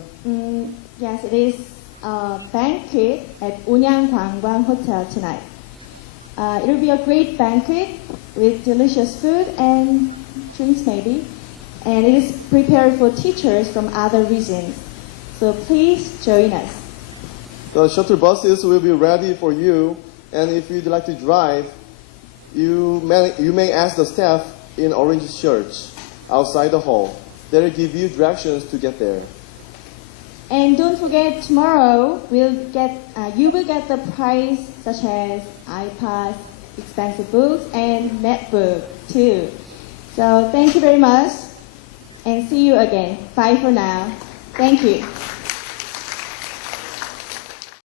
Yes, it is a banquet at Unyang Gwanggwan Hotel tonight. It will be a great banquet with delicious food and drinks maybe. And it is prepared for teachers from other regions. So please join us. The shuttle buses will be ready for you. And if you'd like to drive, you may ask the staff in orange shirts outside the hall. They'll give you directions to get there. And don't forget, tomorrow you will get the prize such as iPads, expensive books, and netbook too. So thank you very much, and see you again. Bye for now. Thank you.